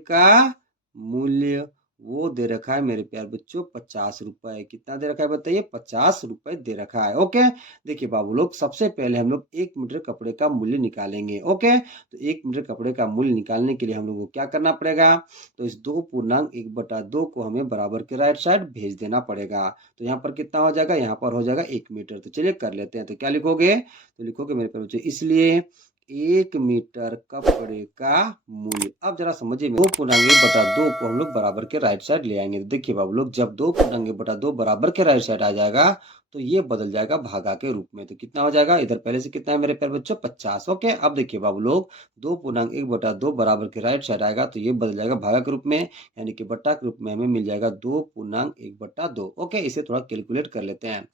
का मूल्य वो दे रखा है मेरे प्यारे बच्चों ₹50। कितना दे रखा है बताइए? ₹50 दे रखा है। ओके, देखिए बाबू लोग सबसे पहले हम लोग 1 मीटर कपड़े का मूल्य निकालेंगे। ओके, तो 1 मीटर कपड़े का मूल्य निकालने के लिए हम लोग को क्या करना पड़ेगा? तो इस 2.1/2 को हमें बराबर के राइट साइड भेज देना पड़ेगा। तो यहाँ पर कितना हो जाएगा? यहाँ पर हो जाएगा 1 मीटर। तो चलिए कर लेते हैं। तो क्या लिखोगे? तो लिखोगे मेरे प्यारे बच्चों इसलिए 1 मीटर कपड़े का मूल्य। अब जरा समझिए, 2.1/2 को हम लोग बराबर के राइट साइड ले आएंगे। तो देखिए बाबू लोग, जब 2.1/2 बराबर के राइट साइड आ जाएगा तो ये बदल जाएगा भागा के रूप में। तो कितना हो जाएगा? इधर पहले से कितना है मेरे प्यारे बच्चों? 50। ओके, अब देखिए बाबू लोग 2.1/2 बराबर के राइट साइड आएगा तो ये बदल जाएगा भागा के रूप में, यानी कि बट्टा के रूप में हमें मिल जाएगा 2.1/2। ओके, इसे थोड़ा कैलकुलेट कर लेते हैं।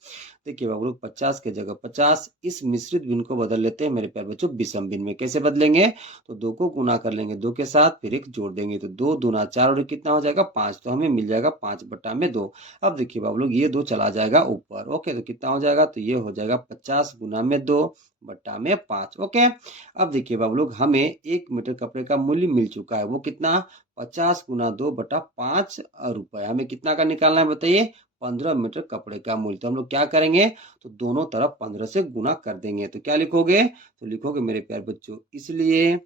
देखिए बाबू लोग 50 के जगह 50, इस मिश्रित भिन्न को बदल लेते हैं मेरे प्यारे बच्चों विषम भिन्न में। कैसे बदलेंगे? तो 2 को गुना कर लेंगे 2 के साथ, फिर 1 जोड़ देंगे तो 2 दूना 4 और कितना हो जाएगा? 5। तो हमें मिल जाएगा 5/2। अब देखिए बाबू लोग ये 2 चला जाएगा ऊपर। ओके, तो कितना हो जाएगा? तो ये हो जाएगा 50 गुना में 2 बट्टा में 5। ओके, अब देखिए बाबू लोग हमें 1 मीटर कपड़े का मूल्य मिल चुका है। वो कितना? 50 गुना 2/5 रुपए। हमें कितना का निकालना है बताइए? 15 मीटर कपड़े का मूल्य। तो हम लोग क्या करेंगे? तो दोनों तरफ 15 से गुना कर देंगे। तो क्या लिखोगे? तो लिखोगे मेरे प्यारे बच्चों इसलिए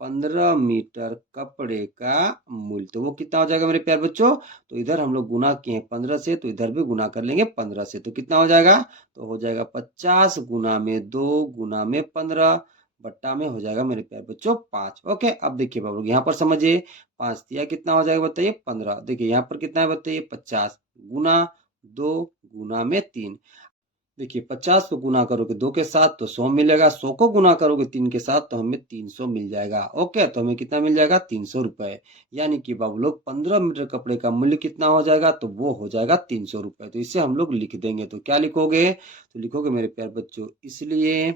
15 मीटर कपड़े का मूल्य। तो वो कितना हो जाएगा मेरे प्यारे बच्चों? तो इधर हम लोग गुना किए हैं 15 से, तो इधर भी गुना कर लेंगे 15 से। तो कितना हो जाएगा? तो हो जाएगा 50 गुना में 2 गुना में 15 बट्टा में हो जाएगा मेरे प्यारे बच्चों 5। ओके, अब देखिए बाबू लोग यहाँ पर समझिए, 5 दिया कितना हो जाएगा बताइए? 15। देखिए यहाँ पर कितना है बताइए? 50 गुना 2 गुना में 3। देखिए 50 को गुना करोगे 2 के साथ तो 100 मिलेगा, 100 को गुना करोगे 3 के साथ तो हमें 300 मिल जाएगा। ओके, तो हमें कितना मिल जाएगा 300 रुपए। यानी कि बाबू लोग 15 मीटर कपड़े का मूल्य कितना हो जाएगा, तो वो हो जाएगा 300 रुपए। तो इसे हम लोग लिख देंगे। तो क्या लिखोगे, तो लिखोगे मेरे प्यारे बच्चों, इसलिए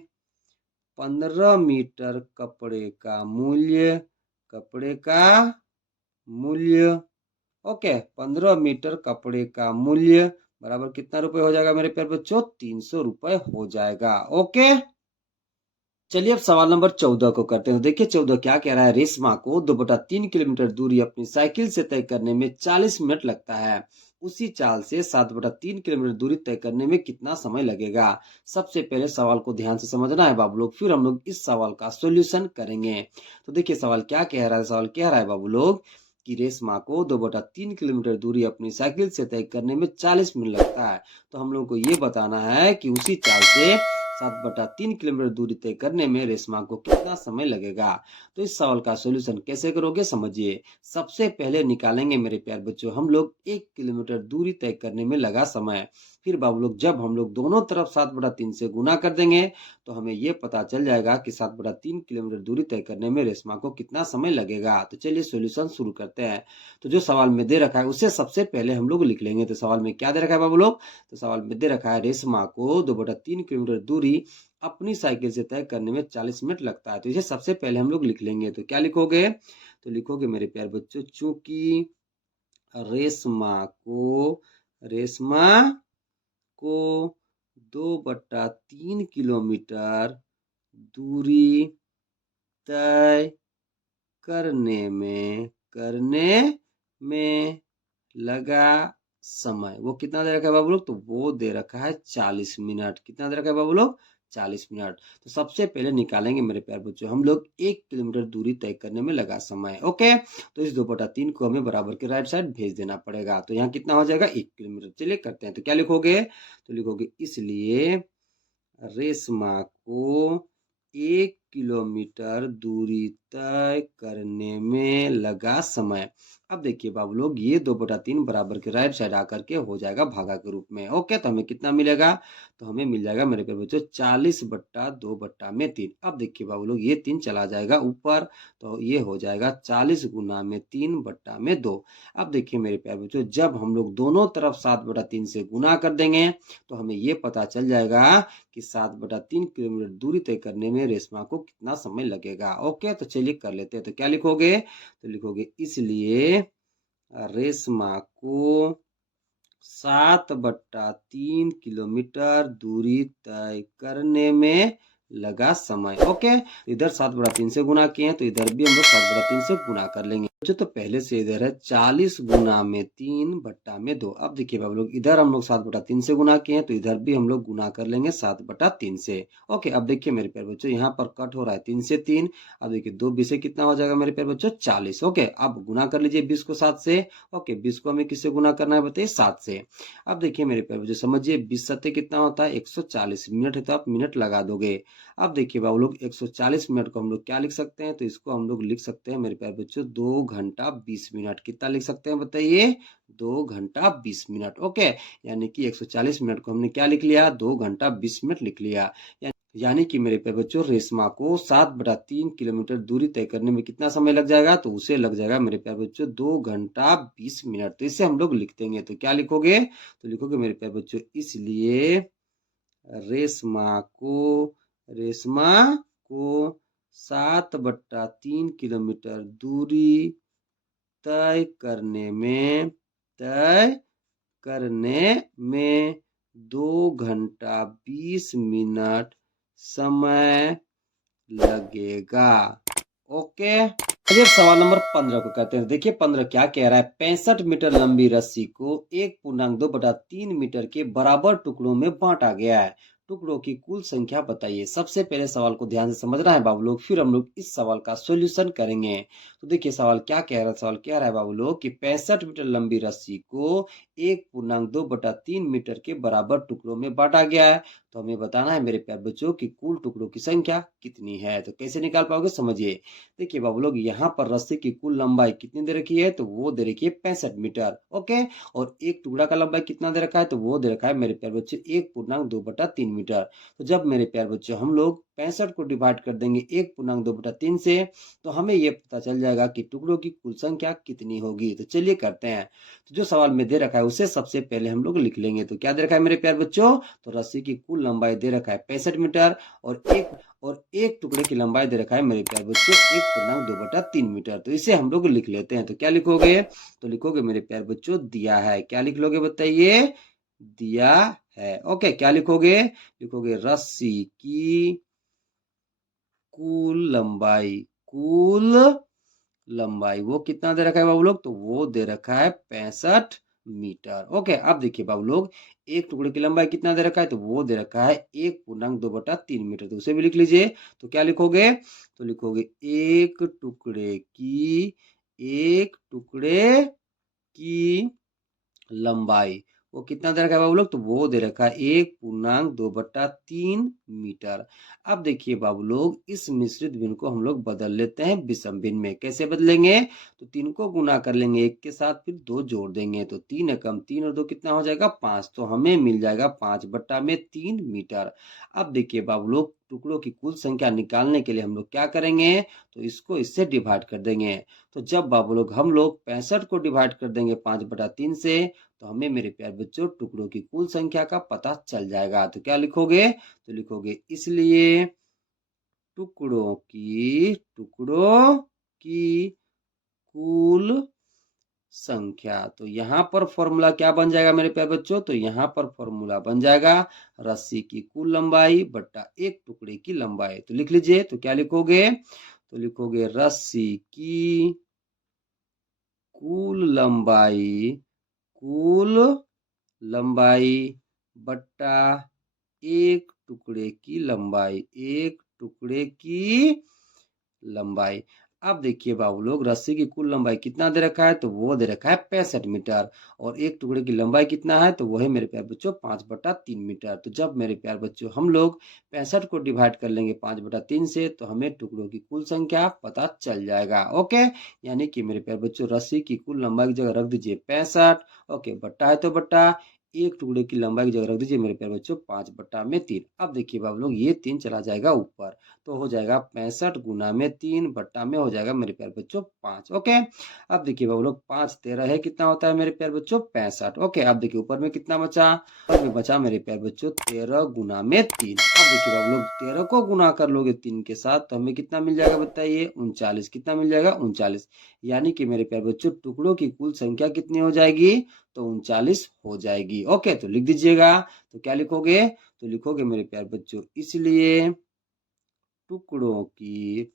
15 मीटर कपड़े का मूल्य, ओके, 15 मीटर कपड़े का मूल्य बराबर कितना रुपए हो जाएगा मेरे प्यारे बच्चों, 300 रुपए हो जाएगा। ओके, चलिए अब सवाल नंबर 14 को करते हैं। देखिए 14 क्या कह रहा है, रेशमा को 2/3 किलोमीटर दूरी अपनी साइकिल से तय करने में 40 मिनट लगता है। उसी चाल से 7/3 किलोमीटर दूरी तय करने में कितना समय लगेगा। सबसे पहले सवाल को ध्यान से समझना है बाबू लोग, फिर हम लोग इस सवाल का सोल्यूशन करेंगे। तो देखिए सवाल क्या कह रहा है, सवाल कह रहा है बाबू लोग कि रेशमा को 2/3 किलोमीटर दूरी अपनी साइकिल से तय करने में 40 मिनट लगता है। तो हम लोग को ये बताना है कि उसी चाल से 7/3 किलोमीटर दूरी तय करने में रेशमा को कितना समय लगेगा। तो इस सवाल का सोल्यूशन कैसे करोगे समझिए। सबसे पहले निकालेंगे मेरे प्यारे बच्चों हम लोग 1 किलोमीटर दूरी तय करने में लगा समय। फिर बाबू लोग जब हम लोग दोनों तरफ 7/3 से गुना कर देंगे तो हमें ये पता चल जाएगा कि 7/3 किलोमीटर दूरी तय करने में रेशमा को कितना समय लगेगा। तो चलिए सोल्यूशन शुरू करते हैं। तो जो सवाल में दे रखा है उसे सबसे पहले हम लोग लिख लेंगे। तो सवाल में क्या दे रखा है बाबू लोग, तो सवाल में दे रखा है रेशमा को 2/3 किलोमीटर दूरी अपनी साइकिल से तय करने में 40 मिनट लगता है। तो इसे सबसे पहले हम लोग लिख लेंगे। तो क्या लिखोगे, तो लिखोगे मेरे प्यारे बच्चों, चूंकि रेशमा को 2/3 किलोमीटर दूरी तय करने में लगा समय, वो कितना दे रखा है बाबू लोग, तो वो दे रखा है 40 मिनट। कितना दे रखा है बाबू लोग, 40 मिनट। तो सबसे पहले निकालेंगे मेरे प्यारे बच्चों हम लोग 1 किलोमीटर दूरी तय करने में लगा समय। ओके, तो इस 2/3 को हमें बराबर के राइट साइड भेज देना पड़ेगा। तो यहाँ कितना हो जाएगा 1 किलोमीटर। चलिए करते हैं। तो क्या लिखोगे, तो लिखोगे इसलिए रेशमा को 1 किलोमीटर दूरी तय करने में लगा समय। अब देखिए बाबू लोग ये 2/3 बराबर के राइट साइड आकर के हो जाएगा भागा के रूप में। ओके, तो हमें कितना मिलेगा, तो हमें मिल जाएगा मेरे प्यारे बच्चों 40/2/3। अब देखिए बाबू लोग ये 3 चला जाएगा ऊपर, तो ये हो जाएगा 40 गुना में 3/2। अब देखिए मेरे प्यारे बच्चों जब हम लोग दोनों तरफ 7/3 से गुना कर देंगे तो हमें ये पता चल जाएगा कि 7/3 किलोमीटर दूरी तय करने में रेशमा को कितना समय लगेगा। ओके, तो चलिए कर लेते हैं। तो क्या लिखोगे, तो लिखोगे इसलिए रेशमा को 7/3 किलोमीटर दूरी तय करने में लगा समय। ओके, इधर 7/3 से गुना किए हैं तो इधर भी हम लोग 7/3 से गुना कर लेंगे। तो पहले से इधर है 40 गुना में 3/2। अब देखिए बाबू लोग इधर हम लोग 7/3 से गुना किए हैं तो इधर भी हम लोग गुना कर लेंगे 7/3 से। ओके, अब देखिए मेरे प्यारे बच्चों यहाँ पर कट हो रहा है 3 से 3। अब देखिए 2 20 से कितना हो जाएगा मेरे प्यारे बच्चों 40। ओके, अब गुना कर लीजिए 20 को 7 से। ओके, 20 को हमें किससे गुना करना है बताइए, 7 से। अब देखिए मेरे प्यारे बच्चों समझिए 20 सत्ते कितना होता है 140 मिनट है, तो आप मिनट लगा दोगे। अब देखिए बाबू लोग 140 मिनट को हम लोग क्या लिख सकते हैं, तो इसको हम लोग लिख सकते हैं मेरे प्यारे बच्चों 2 घंटा 20 मिनट। कितना लिख सकते हैं बताइए, 2 घंटा 20 मिनट। ओके, यानी कि 140 मिनट को हमने क्या लिख लिया, 2 घंटा 20 मिनट लिख लिया। यानी कि मेरे प्यारे बच्चों रेशमा को 7/3 किलोमीटर दूरी तय करने में कितना समय लग जाएगा, तो उसे लग जाएगा मेरे प्यारे बच्चों 2 घंटा 20 मिनट। तो इसे हम लोग लिख देंगे। तो क्या लिखोगे, तो लिखोगे मेरे प्यारे बच्चों इसलिए रेशमा को 7/3 किलोमीटर दूरी तय करने में 2 घंटा 20 मिनट समय लगेगा। ओके, चलिए सवाल नंबर 15 को कहते हैं। देखिए 15 क्या कह रहा है, 65 मीटर लंबी रस्सी को 1.2/3 मीटर के बराबर टुकड़ों में बांटा गया है। टुकड़ों की कुल संख्या बताइए। सबसे पहले सवाल को ध्यान से समझना है बाबू लोग, फिर हम लोग इस सवाल का सॉल्यूशन करेंगे। तो देखिए सवाल क्या कह रहा है, सवाल कह रहा है बाबू लोग कि 65 मीटर लंबी रस्सी को 1.2/3 मीटर के बराबर टुकड़ों में बांटा गया है। तो हमें बताना है मेरे प्यारे बच्चों की कुल टुकड़ों की संख्या कितनी है। तो कैसे निकाल पाओगे, समझिए। देखिए बाबू लोग, यहाँ पर रस्सी की कुल लंबाई कितनी दे रखी है, तो वो दे रखी है 65 मीटर। ओके, और एक टुकड़ा का लंबाई कितना दे रखा है, तो वो दे रखा है मेरे प्यारे बच्चे 1.2/3 मीटर। तो जब मेरे प्यारे बच्चों हम लोग 65 को डिवाइड कर देंगे 1.2/3 से, तो हमें ये पता चल जाएगा कि टुकड़ों की कुल संख्या कितनी होगी। तो चलिए करते हैं। तो जो सवाल में दे रखा है उसे सबसे पहले हम लोग लिख लेंगे। तो क्या दे रखा है मेरे प्यारे बच्चों, तो रस्सी की कुल लंबाई दे रखा है 65 मीटर, और एक टुकड़े की लंबाई दे रखा है मेरे प्यारे बच्चों 1.2/3 मीटर। तो इसे हम लोग लिख लेते हैं। तो क्या लिखोगे, तो लिखोगे मेरे प्यारे बच्चों दिया है। क्या लिख लोगे बताइए, दिया है। ओके, क्या लिखोगे, लिखोगे रस्सी की कुल लंबाई, कुल लंबाई वो कितना दे रखा है बाबू लोग, तो वो दे रखा है 65 मीटर। ओके, अब देखिए बाबू लोग, एक टुकड़े की लंबाई कितना दे रखा है, तो वो दे रखा है 1.2/3 मीटर। तो उसे भी लिख लीजिए। तो क्या लिखोगे, तो लिखोगे एक टुकड़े की लंबाई वो कितना दे रखा है बाबू लोग, तो वो दे रखा है 1.2/3 मीटर। अब देखिए बाबू लोग, इस मिश्रित भिन्न को हम लोग बदल लेते हैं विषम भिन्न में। कैसे बदलेंगे, तो 3 को गुना कर लेंगे 1 के साथ, फिर 2 जोड़ देंगे। तो 3 एकम 3 और 2 कितना हो जाएगा 5। तो हमें मिल जाएगा 5/3 मीटर। अब देखिए बाबू लोग, टुकड़ों की कुल संख्या निकालने के लिए हम लोग क्या करेंगे, तो इसको इससे डिवाइड कर देंगे। तो जब बाबू लोग हम लोग 65 को डिवाइड कर देंगे 5/3 से, तो हमें मेरे प्यारे बच्चों टुकड़ों की कुल संख्या का पता चल जाएगा। तो क्या लिखोगे, तो लिखोगे इसलिए टुकड़ों की कुल संख्या। तो यहाँ पर फॉर्मूला क्या बन जाएगा मेरे प्यारे बच्चों, तो यहाँ पर फॉर्मूला बन जाएगा रस्सी की कुल लंबाई बट्टा एक टुकड़े की लंबाई। तो लिख लीजिए। तो क्या लिखोगे, तो लिखोगे रस्सी की कुल लंबाई, कुल लंबाई बट्टा एक टुकड़े की लंबाई, एक टुकड़े की लंबाई। अब देखिए बाबू लोग, रस्सी की कुल लंबाई कितना दे रखा है, तो वो दे रखा है 65 मीटर, और एक टुकड़े की लंबाई कितना है, तो वो है मेरे प्यारे बच्चों 5/3 मीटर। तो जब मेरे प्यारे बच्चों हम लोग 65 को डिवाइड कर लेंगे 5/3 से, तो हमें टुकड़ों की कुल संख्या पता चल जाएगा। ओके, यानी कि मेरे प्यारे बच्चों रस्सी की कुल लंबाई की जगह रख दीजिए 65। ओके, बट्टा है तो बट्टा, एक टुकड़े की लंबाई की जगह रख दीजिए मेरे प्यारे बच्चों 5/3। अब देखिए बाबू लोग, ये 3 चला जाएगा ऊपर, तो हो जाएगा 65 गुना में 3 बट्टा में हो जाएगा मेरे प्यारे बच्चों 5। ओके, अब देखिए बाबू लोग 5 13 है, कितना होता है मेरे प्यारे बच्चों 65। ओके, अब देखिए ऊपर में कितना बचा, ऊपर में बचा मेरे प्यारे बच्चों 13 गुना में 3। अब देखिए बाबू लोग, 13 को गुना कर लोगे 3 के साथ, तो हमें कितना मिल जाएगा बताइए 39। कितना मिल जाएगा 39। यानी कि मेरे प्यारे बच्चों टुकड़ों की कुल संख्या कितनी हो जाएगी, तो 39 हो जाएगी। ओके, तो लिख दीजिएगा। तो क्या लिखोगे, तो लिखोगे मेरे प्यारे बच्चों इसलिए टुकड़ों की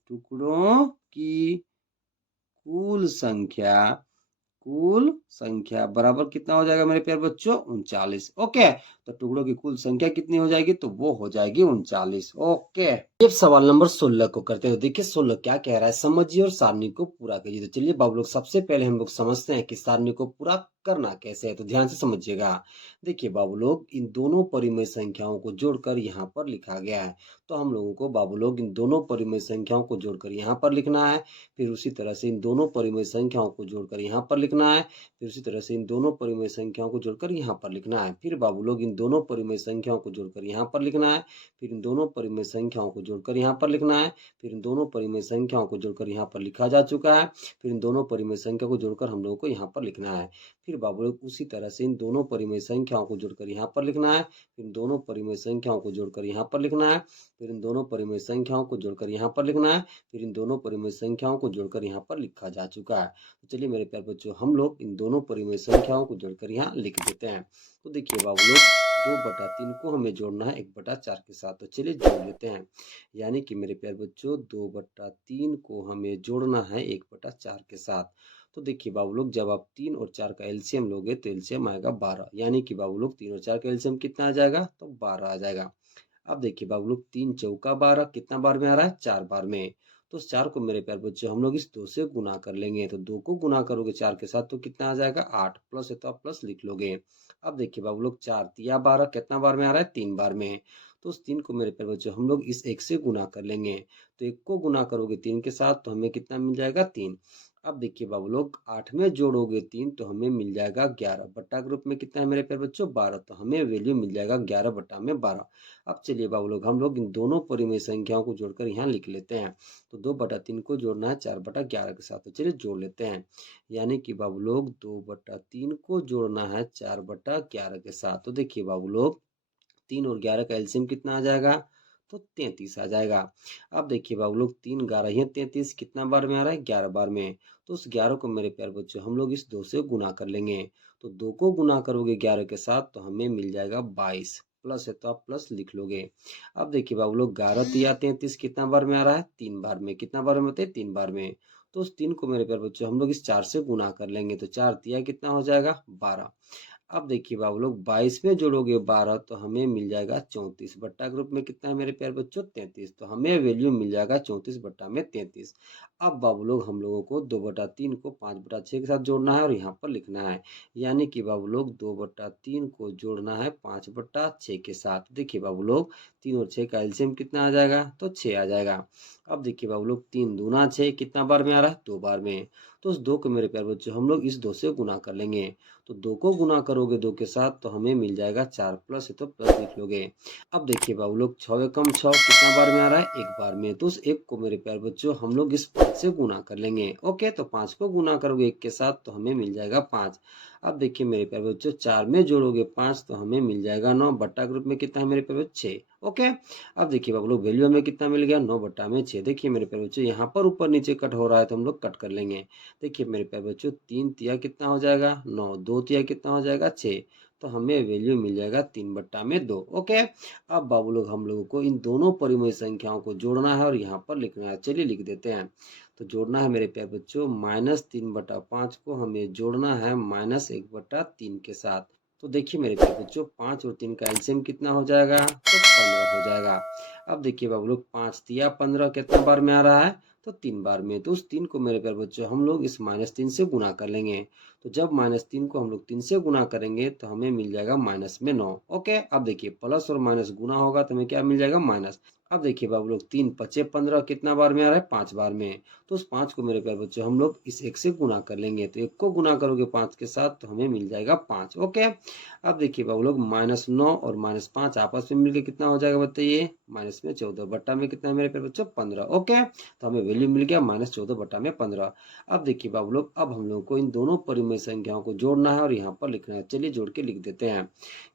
कुल संख्या बराबर कितना हो जाएगा मेरे प्यारे बच्चों 39। ओके, तो टुकड़ों की कुल संख्या कितनी हो जाएगी, तो वो हो जाएगी 39। ओके, अब सवाल नंबर 16 को करते हैं। देखिए 16 क्या कह रहा है, समझिए और सारणी को पूरा कीजिए। तो चलिए बाबू लोग, सबसे पहले हम लोग समझते हैं कि सारणी को पूरा करना कैसे है। तो ध्यान से समझिएगा। देखिए बाबू लोग, इन दोनों परिमेय संख्याओं को जोड़कर यहाँ पर लिखा गया है। तो हम लोगों को बाबू लोग इन दोनों परिमेय संख्याओं को जोड़कर यहाँ पर लिखना है। फिर उसी तरह से इन दोनों परिमेय संख्याओं को जोड़कर यहाँ पर लिखना है। फिर उसी तरह से इन दोनों परिमेय संख्याओं को जोड़कर यहाँ पर लिखना है। फिर बाबू लोग इन दोनों परिमेय संख्याओं को जोड़कर यहाँ पर लिखना है। फिर इन दोनों परिमेय संख्याओं को जोड़कर यहाँ पर लिखना है। फिर इन दोनों परिमेय संख्याओं को जोड़कर यहाँ पर लिखा जा चुका है। फिर इन दोनों परिमेय संख्या को जोड़कर हम लोगों को यहाँ पर लिखना है। फिर बाबू लोग उसी तरह से इन दोनों परिमेय संख्याओं को जोड़कर यहाँ पर लिखना है। फिर इन दोनों परिमेय संख्याओं को जोड़कर यहाँ पर लिखना है। फिर इन दोनों परिमेय संख्याओं को जोड़कर यहाँ पर लिखना है। फिर इन दोनों परिमेय संख्याओं को जोड़कर यहाँ पर लिखा जा चुका है। तो चलिए मेरे प्यारे बच्चों, हम लोग इन दोनों परिमेय संख्याओं को जोड़कर यहाँ लिख देते हैं। तो देखिए बाबू लोग, 2/3 को हमें जोड़ना है 1/4 के साथ। तो चलिए जोड़ लेते हैं। यानी कि मेरे प्यारे बच्चों 2/3 को हमें जोड़ना है 1/4 के साथ। तो देखिए बाबू लोग, जब आप 3 और 4 का एलसीएम लोगे तो एलसीएम आएगा 12। यानी कि बाबू लोग 3 और 4 का एलसीएम कितना आ जाएगा, तो 12 आ जाएगा। अब देखिए बाबू लोग 3 चौका 12 कितना बार में आ रहा है? 4 बार में। तो उस 4 को मेरे प्यारे बच्चों हम लोग इस 2 से गुना कर लेंगे। तो 2 को गुना करोगे 4 के साथ तो कितना आ जाएगा? 8 प्लस है तो आप प्लस लिख लोगे। अब देखिए बाबू लोग 4 तिया 12 कितना बार में आ रहा है? 3 बार में। तो उस 3 को मेरे प्यारे बच्चों हम लोग इस 1 से गुना कर लेंगे। तो 1 को गुना करोगे 3 के साथ तो हमें कितना मिल जाएगा? 3। अब देखिए बाबू लोग 8 में जोड़ोगे 3 तो हमें मिल जाएगा 11। बट्टा ग्रुप में कितना है मेरे प्यारे बच्चों? 12। तो हमें वैल्यू मिल जाएगा 11 बट्टा में 12। अब चलिए बाबू लोग हम लोग इन दोनों परिमेय संख्याओं को जोड़कर यहाँ लिख लेते हैं। तो 2/3 को जोड़ना है 4/11 के साथ। तो चलिए जोड़ लेते हैं। यानी कि बाबू लोग 2/3 को जोड़ना है 4/11 के साथ। तो देखिए बाबू लोग 3 और 11 का एलसीएम कितना आ जाएगा? तो 33 आ जाएगा। अब देखिए बाबू लोग 3 11 33 कितना बार में आ रहा है? 11 बार में। तो उस 11 को मेरे प्यारे बच्चों हम लोग इस 2 से गुना कर लेंगे। तो 2 को गुना करोगे 11 के साथ तो हमें मिल जाएगा 22। प्लस है तो आप प्लस लिख लोगे। अब देखिए बाबू लोग 11 तिया 33 कितना बार में आ रहा है? 3 बार में। कितना बार में होते हैं? 3 बार में। तो उस 3 को मेरे प्यारे बच्चों हम लोग इस 4 से गुना कर लेंगे। तो 4 तिया कितना हो जाएगा? 12। अब देखिए बाबू लोग 22 में जोड़ोगे 12 तो हमें मिल जाएगा 34। बट्टा ग्रुप में कितना है मेरे प्यारे बच्चों? 33। तो हमें वैल्यू मिल जाएगा 34 बट्टा में 33। अब बाबू लोग हम लोगों को 2/3 को 5/6 के साथ जोड़ना है और यहाँ पर लिखना है। यानी कि बाबू लोग 2/3 को जोड़ना है 5/6 के साथ। देखिए बाबू लोग 3 और 6 का एलसीएम कितना आ जाएगा? तो 6 आ जाएगा। अब देखिए बाबू लोग 3 दूना 6 कितना बार में आ रहा है? 2 बार में। तो उस 2 को मेरे प्यारे बच्चों हम लोग इस 2 से गुना कर लेंगे। तो 2 को गुना करोगे 2 के साथ तो हमें मिल जाएगा 4 प्लस है तो प्लस लिख लोगे। अब देखिए बाबू लोग 6 एकम 6 कितना बार में आ रहा है? 1 बार में। तो उस 1 को मेरे प्यारे बच्चों हम लोग इस 5 से गुना कर लेंगे। ओके, तो 5 को गुना करोगे 1 के साथ तो हमें मिल जाएगा 5। अब देखिए मेरे प्यारे बच्चों 4 में जोड़ोगे 5 तो हमें मिल जाएगा 9। बट्टा ग्रुप में कितना है मेरे प्यारे बच्चों? 6। ओके, अब देखिए बाबू लोग वैल्यू हमें कितना मिल गया? 9 बट्टा में 6। देखिए मेरे प्यारे बच्चों यहाँ पर ऊपर नीचे कट हो रहा है तो हम लोग कट कर लेंगे। देखिए मेरे प्यारे बच्चों 3 तिया कितना हो जाएगा? 9। 2 तिया कितना हो जाएगा? 6। तो हमें वैल्यू मिल जाएगा 3 बट्टा में 2। ओके, अब बाबू लोग हम लोगों को इन दोनों परिमेय संख्याओं को जोड़ना है और यहाँ पर लिखना है। चलिए लिख देते हैं। तो जोड़ना है मेरे प्यारे बच्चों -3/5 को हमें जोड़ना है -1/3 के साथ। तो देखिए मेरे प्यारे बच्चों 5 और 3 का एलसीएम कितना हो जाएगा? तो 15 हो जाएगा। अब देखिए बाबू लोग 5 तिया 15 कितना बार में आ रहा है? तो 3 बार में। तो उस 3 को मेरे प्यारे बच्चों हम लोग इस -3 से गुना कर लेंगे। तो जब -3 को हम लोग 3 से गुना करेंगे तो हमें मिल जाएगा माइनस में 9। ओके, अब देखिए प्लस और माइनस गुना होगा तो हमें क्या मिल जाएगा? माइनस। अब देखिए बाबू लोग 3 पचे 15 कितना बार में आ रहा है? 5 बार में। तो उस 5 को मेरे प्यारे बच्चों हम लोग इस 1 से गुना कर लेंगे। तो 1 को गुना करोगे 5 के साथ तो हमें मिल जाएगा 5। ओके, अब देखिए बाबू लोग -9 और -5 आपस में मिलकर कितना हो जाएगा बताइए? माइनस में 14। बट्टा में कितना है मेरे प्यारे बच्चों? 15। ओके, तो हमें वैल्यू मिल गया -14 बट्टा में 15। अब देखिए बाबू लोग अब हम लोगों को इन दोनों परिमेय संख्याओं को जोड़ना है और यहाँ पर लिखना है। चलिए जोड़ के लिख देते हैं।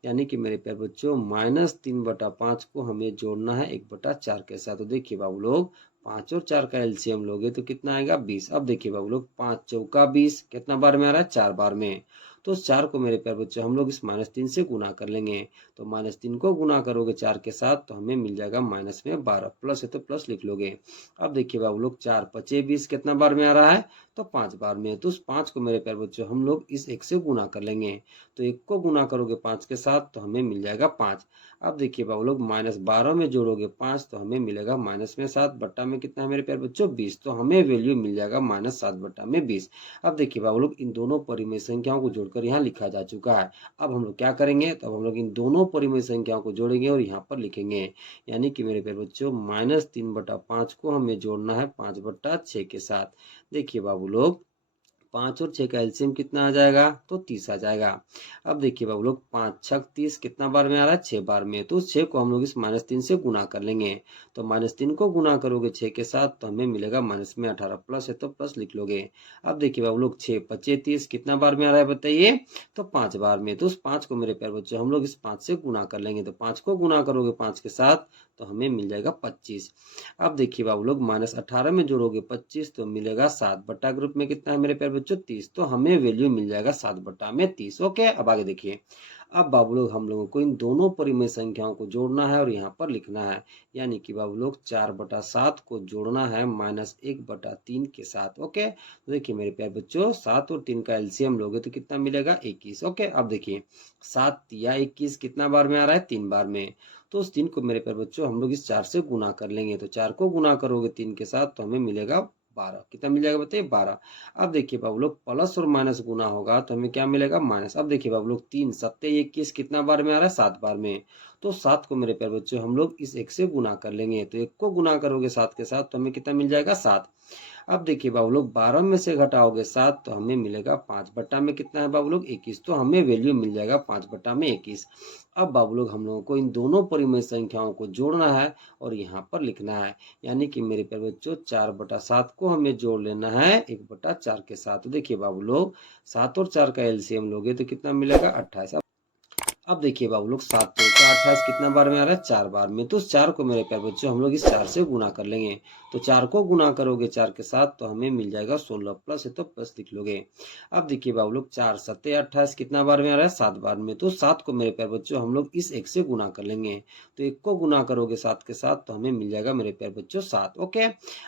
यानी कि मेरे प्यारे बच्चों -3/5 को हमें जोड़ना है 1/4 के साथ। तो देखिए बाबू लोग 5 और 4 का एलसीएम लोगे तो कितना आएगा? 20। अब देखिए बाबू लोग 5 चौका 20 कितना बार में आ रहा है? 4 बार में। तो उस 4 को मेरे प्यारे बच्चों हम लोग इस -3 से गुना कर लेंगे। तो -3 को गुना करोगे 4 के साथ तो हमें मिल जाएगा -12। प्लस है तो प्लस लिख लोगे। अब देखिए बाबू लोग 4 पचे 20 कितना बार में आ रहा है? तो 5 बार में। तो उस 5 को मेरे प्यारे बच्चों हम लोग इस 1 से गुना कर लेंगे। तो 1 को गुना करोगे 5 के साथ तो हमें मिल जाएगा 5। अब देखिए बाबू लोग -12 में जोड़ोगे 5 तो हमें मिलेगा -7। बट्टा में कितना है मेरे प्यारे बच्चों? 20। तो हमें वैल्यू मिल जाएगा -7 बट्टा में 20। अब देखिए बाबू लोग इन दोनों परिमेय संख्याओं को जोड़कर यहाँ लिखा जा चुका है। अब हम लोग क्या करेंगे? तो अब हम लोग इन दोनों परिमेय संख्याओं को जोड़ेंगे और यहाँ पर लिखेंगे। यानी कि मेरे प्यारे बच्चों -3/5 को हमें जोड़ना है 5/6 के साथ। देखिए बाबू लोग 5 और 6 का एलसीएम कितना आ जाएगा? तो 30 आ जाएगा। अब देखिए बाबू लोग 5 छक 30 कितना बार में आ रहा है? 6 बार में। तो उस 6 को हम लोग इस -3 से गुना कर लेंगे। तो -3 को गुना करोगे 6 के साथ तो हमें मिलेगा -18। प्लस है तो प्लस लिख लोगे। अब देखिए बाबू लोग 6 पचे 30 कितना बार में आ रहा है बताइए? तो 5 बार में। तो उस 5 को मेरे प्यारे बच्चों हम लोग इस 5 से गुना कर लेंगे। तो 5 को गुना करोगे 5 के साथ तो हमें मिल जाएगा 25। अब देखिए बाबू लोग -18 में जोड़ोगे 25 तो मिलेगा 7। बट्टा ग्रुप में कितना है मेरे प्यारे बच्चों 30, तो हमें वैल्यू मिल जाएगा 7/30। ओके, अब आगे देखिए। अब बाबू लोग हम लोगों को इन दोनों परिमेय संख्याओं को जोड़ना है और यहाँ पर लिखना है, यानी कि बाबू लोग 4/7 को जोड़ना है -1/3 के साथ। ओके, तो देखिए मेरे प्यारे बच्चों, 7 और 3 का एलसीएम लोगे तो कितना मिलेगा? 21। ओके, अब देखिए 7 या 21 कितना बार में आ रहा है? 3 बार में। तो उस 3 को मेरे प्यारे बच्चों हम लोग इस 4 से गुना कर लेंगे, तो 4 को गुना करोगे 3 के साथ तो हमें मिलेगा 12। कितना मिल जाएगा बताइए? 12। अब देखिए बाबू लोग प्लस और माइनस गुना होगा तो हमें क्या मिलेगा? माइनस। अब देखिए बाबू लोग 3 7 21 कितना बार में आ रहा है? 7 बार में। तो 7 को मेरे प्यारे बच्चों हम लोग इस 1 से गुना कर लेंगे, तो 1 को गुना करोगे 7 के साथ तो हमें कितना मिल जाएगा? 7। अब देखिए बाबू लोग 12 में से घटाओगे 7 तो हमें मिलेगा 5 बट्टा में कितना है बाबू लोग? 21। तो हमें वैल्यू मिल जाएगा 5/21। अब बाबू लोग हम लोगों को इन दोनों परिमेय संख्याओं को जोड़ना है और यहाँ पर लिखना है, यानी कि मेरे प्यारे बच्चों 4/7 को हमें जोड़ लेना है 1/4 के साथ। तो देखिए बाबू लोग 7 और 4 का एलसीएम लोगे तो कितना मिलेगा? 28। अब देखिए बाबू लोग 7 2 का 28 कितना बार में आ रहा है? 4 बार में। तो उस 4 को मेरे प्यारे बच्चों हम लोग इस 4 से गुना कर लेंगे, तो 4 को गुना करोगे 4 के साथ तो हमें मिल जाएगा 16, प्लस है तो प्लस लिख लोगे। अब देखिए बाबू लोग 4 7 28 कितना बार में आ रहा है? 7 बार में। तो 7 को मेरे प्यारे बच्चों हम लोग इस 1 से गुना कर लेंगे, तो 1 को गुना करोगे 7 के साथ तो हमें मिल जाएगा मेरे प्यारे बच्चों 7। ओके,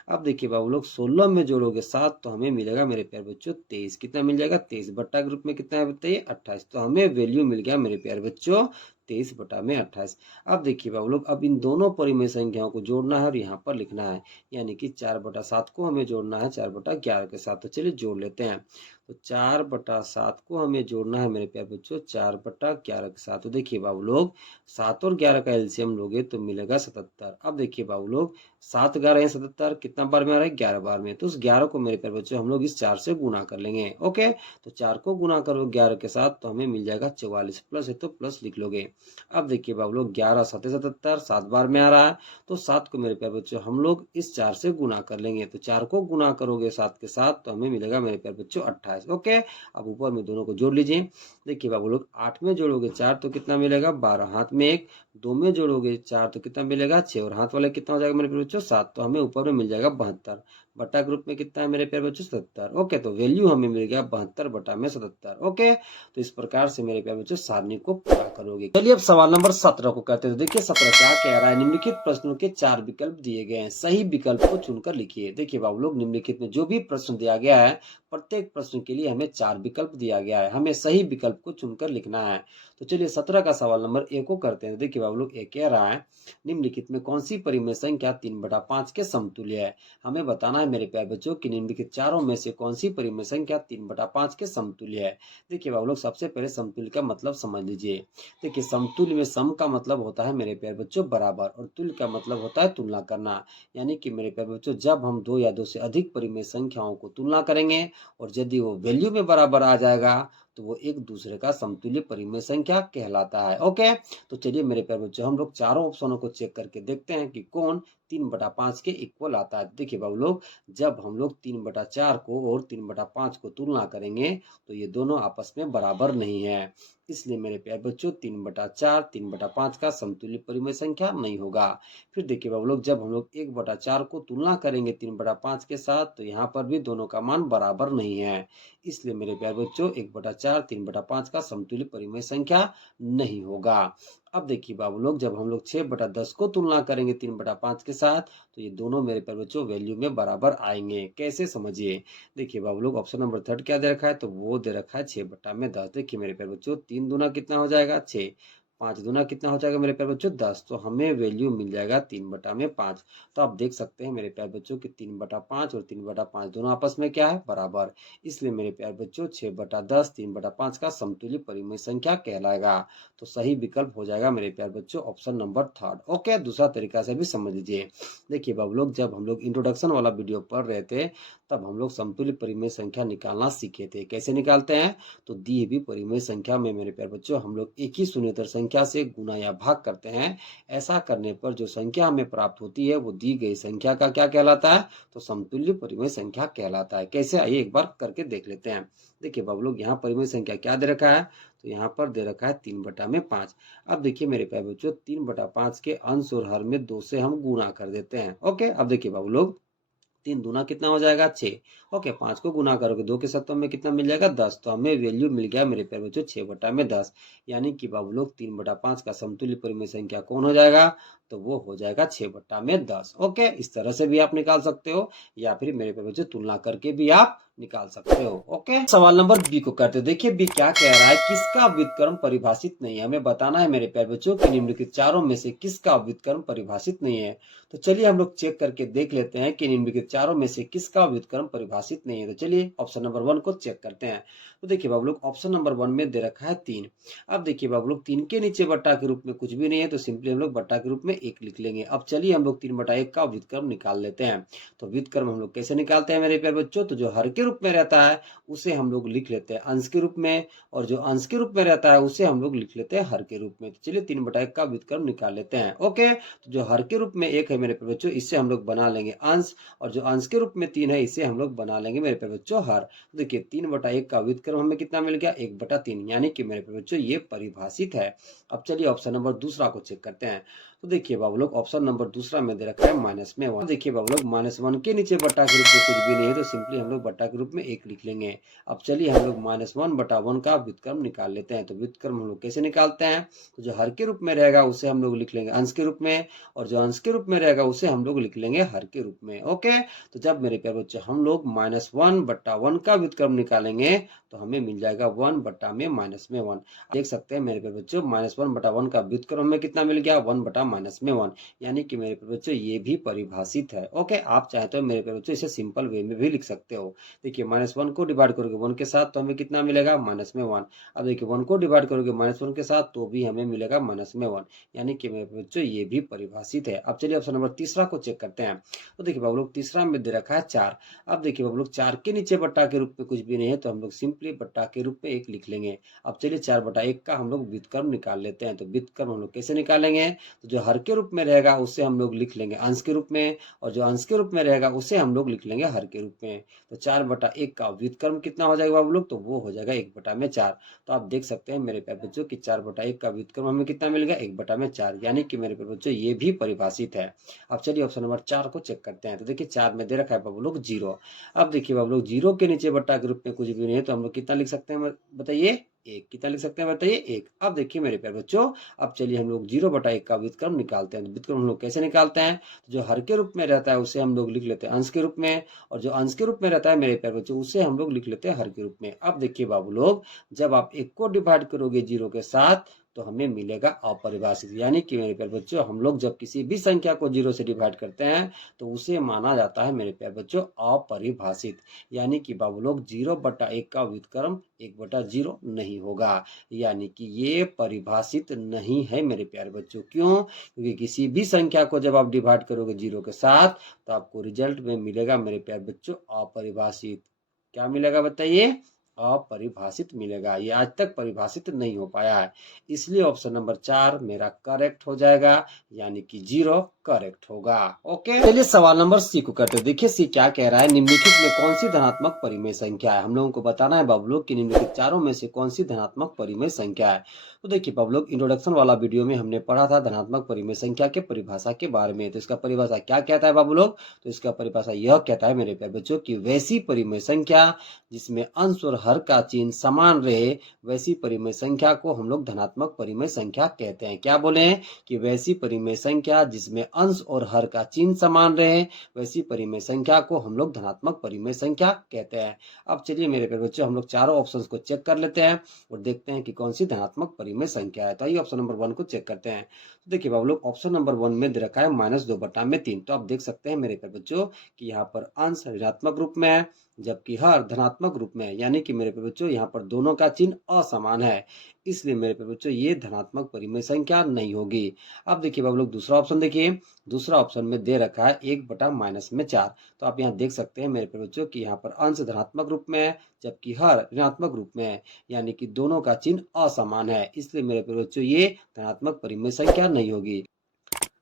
अब देखिए बाबू लोग 16 में जोड़ोगे 7 तो हमें मिलेगा मेरे प्यारे बच्चों 23। कितना मिल जाएगा? 23 बट्टा ग्रुप में कितना है बताइए? 28। तो हमें वैल्यू मिल गया मेरे प्यारे बच्चों 23/28। अब देखिए बाबू लोग, अब इन दोनों परिमेय संख्याओं को जोड़ना है और यहाँ पर लिखना है, यानी कि 4/7 को हमें जोड़ना है 4/11 के साथ। तो चलिए जोड़ लेते हैं। तो 4/7 को हमें जोड़ना है मेरे प्यारे बच्चों 4/11 के साथ। तो देखिए बाबू लोग 7 और 11 का एलसीएम लोगे तो मिलेगा 77। अब देखिए बाबू लोग 7 11 77 कितना बार में आ रहा है? 11 बार में। तो उस 11 को मेरे प्यारे बच्चों हम लोग इस 4 से गुना कर लेंगे। ओके, तो 4 को गुना करो 11 के साथ तो हमें मिल जाएगा 44, प्लस है तो प्लस लिख लोगे। अब देखिए बाबू लोग 11 7 77 7 बार में आ रहा है, तो 7 को मेरे प्यारे बच्चों हम लोग इस 4 से गुना कर लेंगे, तो 4 को गुना करोगे 7 के साथ तो हमें मिलेगा मेरे प्यारे बच्चों 28। ओके, अब ऊपर में दोनों को जोड़ लीजिए। देखिए बाबू लोग 8 में जोड़ोगे 4 तो कितना मिलेगा? 12। हाथ में 1, 2 में जोड़ोगे 4 तो कितना मिलेगा? 6, और हाथ वाले कितना हो जाएगा मेरे प्यारे बच्चों? 7। तो हमें ऊपर में मिल जाएगा 72। बटा ग्रुप में कितना है मेरे प्यारे बच्चों? 77। ओके, तो वैल्यू हमें मिल गया 72/77। ओके, तो इस प्रकार से मेरे प्यारे बच्चों सारणी को पूरा करोगे। चलिए अब सवाल नंबर 17 को करते हैं। देखिए 17 क्या कह रहा है? निम्नलिखित प्रश्नों के 4 विकल्प दिए गए हैं, सही विकल्प को चुनकर लिखिए। देखिए बाबू लोग निम्नलिखित में जो भी प्रश्न दिया गया है, प्रत्येक प्रश्न के लिए हमें 4 विकल्प दिया गया है, हमें सही विकल्प को चुनकर लिखना है। तो चलिए 17 का सवाल नंबर 1 को करते हैं। देखिए बाबू लोग 1 कह रहा है, निम्नलिखित में कौन सी परिमेय संख्या 3/5 के समतुल्य है? हमें बताना है मेरे प्यारे बच्चों कि निम्नलिखित चारों में से कौन सी परिमेय संख्या 3/5 के समतुल्य है। देखिए बाबू लोग सबसे पहले समतुल्य का मतलब समझ लीजिए। देखिए समतुल्य में सम का मतलब होता है मेरे प्यारे बच्चों बराबर, और तुल्य का मतलब होता है तुलना करना। यानी कि मेरे प्यारे बच्चों जब हम 2 या 2 से अधिक परिमेय संख्याओं को तुलना करेंगे और यदि वो वैल्यू में बराबर आ जाएगा तो वो एक दूसरे का समतुल्य परिमेय संख्या कहलाता है। ओके, तो चलिए मेरे प्यारे बच्चों हम लोग चारों ऑप्शनों को चेक करके देखते हैं कि कौन 3/5 के इक्वल आता है। देखिए बाबू लोग जब हम लोग 3/4 को और 3/5 को तुलना करेंगे तो ये दोनों आपस में बराबर नहीं है, इसलिए मेरे प्यारे बच्चों 3/4 3/5 का समतुल्य परिमेय संख्या नहीं होगा। फिर देखिए बाबू लोग जब हम लोग 1/4 को तुलना करेंगे 3/5 के साथ तो यहाँ पर भी दोनों का मान बराबर नहीं है, इसलिए मेरे प्यारे बच्चों 1/4 3/5 का समतुल्य परिमेय संख्या नहीं होगा। अब देखिए बाबू लोग जब हम लोग 6/10 को तुलना करेंगे 3/5 के साथ तो ये दोनों मेरे प्यारे बच्चों वैल्यू में बराबर आएंगे। कैसे समझिए? देखिए बाबू लोग ऑप्शन नंबर 3 क्या दे रखा है? तो वो दे रखा है 6/10। देखिए मेरे प्यारे बच्चों 3 दूना कितना हो जाएगा? 6, 5 दूना कितना हो जाएगा मेरे प्यारे बच्चों? 10। तो हमें वैल्यू मिल जाएगा 3/5। तो आप देख सकते हैं मेरे प्यारे बच्चों कि 3/5 और 3/5 दोनों आपस में क्या है? बराबर। इसलिए मेरे प्यारे बच्चों 6/10 3/5 का समतुल्य परिमेय संख्या कहलाएगा। तो सही विकल्प हो जाएगा मेरे प्यारे बच्चों ऑप्शन नंबर 3। ओके, दूसरा तरीका से भी समझ लीजिए। देखिए बाबू लोग जब हम लोग इंट्रोडक्शन वाला वीडियो पढ़ रहे थे तब हम लोग समतुल्य परिमेय संख्या निकालना सीखे थे। कैसे निकालते हैं? तो दी हुई परिमेय संख्या में मेरे प्यारे बच्चों हम लोग एक ही शून्येतर संख्या से गुना या भाग करते हैं। ऐसा करने पर जो संख्या हमें प्राप्त होती है वो दी गई संख्या का क्या कहलाता है? तो समतुल्य परिमेय संख्या कहलाता है। कैसे? आइए एक बार करके देख लेते हैं। देखिए बाबू लोग यहाँ परिमेय संख्या क्या दे रखा है? तो यहाँ पर दे रखा है 3/5। अब देखिए मेरे प्यारे बच्चों 3/5 के अंश और हर में 2 से हम गुणा कर देते हैं। ओके, अब देखिए बाबू लोग 3 दूना कितना हो जाएगा 6। ओके, 5 को गुना करोगे 2 के साथ तो हमें कितना मिल जाएगा 10। तो हमें वैल्यू मिल गया मेरे प्यारे बच्चों 6/10, यानी कि बाबू लोग 3/5 का समतुल्य परिमेय संख्या कौन हो जाएगा, तो वो हो जाएगा 6/10। ओके, इस तरह से भी आप निकाल सकते हो, या फिर मेरे प्यारे बच्चों तुलना करके भी आप निकाल सकते हो। ओके, सवाल नंबर बी को करते हैं। देखिए बी क्या कह रहा है, किसका व्युत्क्रम परिभाषित नहीं है। हमें बताना है मेरे प्यारे बच्चों कि निम्नलिखित चारों में से किसका व्युत्क्रम परिभाषित नहीं है। तो चलिए हम लोग चेक करके देख लेते हैं कि निम्नलिखित चारों में से किसका व्युत्क्रम परिभाषित नहीं है। तो चलिए ऑप्शन नंबर 1 को चेक करते हैं। तो देखिए बाबू लोग ऑप्शन नंबर 1 में दे रखा है 3। अब देखिए बाबू लोग 3 के नीचे बट्टा के रूप में कुछ भी नहीं है, तो सिंपली हम लोग बट्टा के रूप में 1 लिख लेंगे। अब चलिए हम लोग 3/1 का व्युत्क्रम निकाल लेते हैं। तो व्युत्क्रम हम लोग कैसे निकालते हैं मेरे प्यारे बच्चों, तो जो हर के रूप में रहता है उसे हम लोग लिख लेते हैं अंश के रूप में, और जो अंश के रूप में रहता है उसे हम लोग लिख लेते हैं हर के रूप में। तो चलिए 3/1 का व्युत्क्रम निकाल लेते हैं। ओके, तो जो हर के रूप में 1 है मेरे प्यारे बच्चों, इससे हम लोग बना लेंगे अंश, और जो अंश के रूप में 3 है इसे हम लोग बना लेंगे मेरे प्यारे बच्चों हर। तो देखिए 3/1 का व्युत्क्रम हमें कितना मिल गया 1/3, यानी कि मेरे प्यारे बच्चों ये परिभाषित है। अब चलिए ऑप्शन नंबर दूसरा को चेक करते हैं। तो देखिए बाबू लोग ऑप्शन नंबर दूसरा में दे रखा है -1। देखिए बाबू लोग -1 के नीचे बट्टा के रूप में कुछ भी नहीं है, तो सिंपली हम लोग बट्टा के रूप में 1 लिख लेंगे। अब चलिए हम लोग -1/1 का व्युत्क्रम निकाल लेते हैं। तो व्युत्क्रम हम लोग कैसे निकालते हैं, तो जो हर के रूप में रहेगा उसे हम लोग लिख लेंगे अंश के रूप में, और जो अंश के रूप में रहेगा उसे हम लोग लिख लेंगे हर के रूप में। ओके, तो जब मेरे प्यारे बच्चे हम लोग -1/1 का व्युत्क्रम निकालेंगे तो हमें मिल जाएगा 1/(-1). देख सकते हैं मेरे प्यारे बच्चों -1/1 का व्युत्क्रम हमें कितना मिल गया 1/(-1), यानी कि मेरे प्यारे बच्चों ये भी परिभाषित है। ओके, आप चाहे तो मेरे प्यारे बच्चों इसे सिंपल वे में भी लिख सकते हो। देखिए -1 को डिवाइड करोगे 1 के साथ तो हमें कितना मिलेगा -1। अब देखिए 1 को डिवाइड करोगे -1 के साथ तो भी हमें मिलेगा -1, यानी कि मेरे बच्चों ये भी परिभाषित है। अब चलिए ऑप्शन नंबर तीसरा को चेक करते हैं। तो देखिए बाबू लोग तीसरा में दे रखा है 4। अब देखिए बाबू लोग 4 के नीचे बट्टा के रूप में कुछ भी नहीं है, तो हम लोग सिंपली बट्टा के रूप में 1 लिख लेंगे। अब चलिए 4/1 का हम लोग व्युत्क्रम निकाल लेते हैं। तो व्युत्क्रम हम लोग कैसे निकालेंगे, तो जो हर के रूप में रहेगा उसे हम लोग लिख लेंगे अंश के रूप में, और जो अंश के रूप में रहेगा उसे हम लोग लिख लेंगे हर के रूप में। तो 4/1 का व्युत्क्रम कितना हो जाएगा बाबू लोग, तो वो हो जाएगा 1/4। तो आप देख सकते हैं मेरे प्यारे बच्चों कि 4/1 का व्युत्क्रम हमें कितना मिल गया 1/4, यानी कि मेरे प्यारे बच्चों ये भी परिभाषित है। अब चलिए ऑप्शन नंबर 4 को चेक करते हैं। तो देखिए 4 में दे रखा है बाबू लोग 0। अब देखिए बाबू लोग 0 के नीचे बट्टा के रूप में कुछ भी नहीं है, तो हम लोग कितना लिख सकते हैं बताइए 1। कितना लिख सकते हैं बताइए 1। अब देखिए मेरे प्यारे बच्चों, अब चलिए हम लोग 0/1 का व्युत्क्रम निकालते हैं। तो व्युत्क्रम हम लोग कैसे निकालते हैं, तो जो हर के रूप में रहता है उसे हम लोग लिख लेते हैं अंश के रूप में, और जो अंश के रूप में रहता है मेरे प्यारे बच्चों उसे हम लोग लिख लेते हैं हर के रूप में। अब देखिए बाबू लोग, जब आप 1 को डिवाइड करोगे 0 के साथ तो हमें मिलेगा अपरिभाषित, यानी कि मेरे प्यारे बच्चों हम लोग जब किसी भी संख्या को 0 से डिवाइड करते हैं तो उसे माना जाता है मेरे प्यारे बच्चों अपरिभाषित, यानी कि बाबू लोग 0/1 का व्युत्क्रम 1/0 नहीं होगा, यानी कि ये परिभाषित नहीं है मेरे प्यारे बच्चों। क्यों, क्योंकि किसी भी संख्या को जब आप डिवाइड करोगे 0 के साथ तो आपको रिजल्ट में मिलेगा मेरे प्यारे बच्चों अपरिभाषित। क्या मिलेगा बताइए, अपरिभाषित मिलेगा। ये आज तक परिभाषित नहीं हो पाया है, इसलिए ऑप्शन नंबर 4 मेरा करेक्ट हो जाएगा, यानी कि 0 करेक्ट होगा। ओके, चलिए सवाल नंबर सी को करते हैं। देखिए सी क्या कह रहा है, निम्नलिखित में कौन सी धनात्मक परिमेय संख्या है। हम लोगों को बताना है बाबू लोग कि निम्नलिखित चारों में से कौन सी धनात्मक परिमेय संख्या है। तो देखिए बाबू लोग इंट्रोडक्शन वाला वीडियो में हमने पढ़ा था धनात्मक परिमेय संख्या के परिभाषा के बारे में। तो इसका परिभाषा क्या कहता है बाबू लोग, तो इसका परिभाषा यह कहता है मेरे प्यारे बच्चों की वैसी परिमेय संख्या जिसमें अंश और हर का चिन्ह समान रहे, वैसी परिमेय संख्या को हम लोग धनात्मक परिमेय संख्या कहते हैं। क्या बोले हैं कि वैसी परिमेय संख्या जिसमें अंश और हर का चिन्ह समान रहे, वैसी परिमेय संख्या को हम लोग धनात्मक परिमेय संख्या कहते हैं। अब चलिए मेरे प्यारे बच्चों हम लोग चारों ऑप्शंस को चेक कर लेते हैं और देखते हैं कि कौन सी धनात्मक परिमेय संख्या है। तो आइए ऑप्शन नंबर 1 को चेक करते हैं। तो देखिए बाबू लोग ऑप्शन नंबर 1 में दे रखा है -2/3। तो आप देख सकते हैं मेरे प्यारे बच्चों कि यहाँ पर अंश ऋणात्मक रूप में है जबकि हर धनात्मक रूप में है, यानी कि मेरे प्यारे बच्चों यहाँ पर दोनों का चिन्ह असमान है, इसलिए मेरे प्यारे बच्चों ये धनात्मक परिमेय संख्या नहीं होगी। अब देखिए बाबू लोग दूसरा ऑप्शन देखिए, दूसरा ऑप्शन में दे रखा है 1/-4। तो आप यहाँ देख सकते हैं मेरे प्यारे बच्चों कि यहाँ पर अंश धनात्मक रूप में है जबकि हर ऋणात्मक रूप में है, यानी कि दोनों का चिन्ह असमान है, इसलिए मेरे प्यारे बच्चों ये धनात्मक परिमेय संख्या नहीं होगी।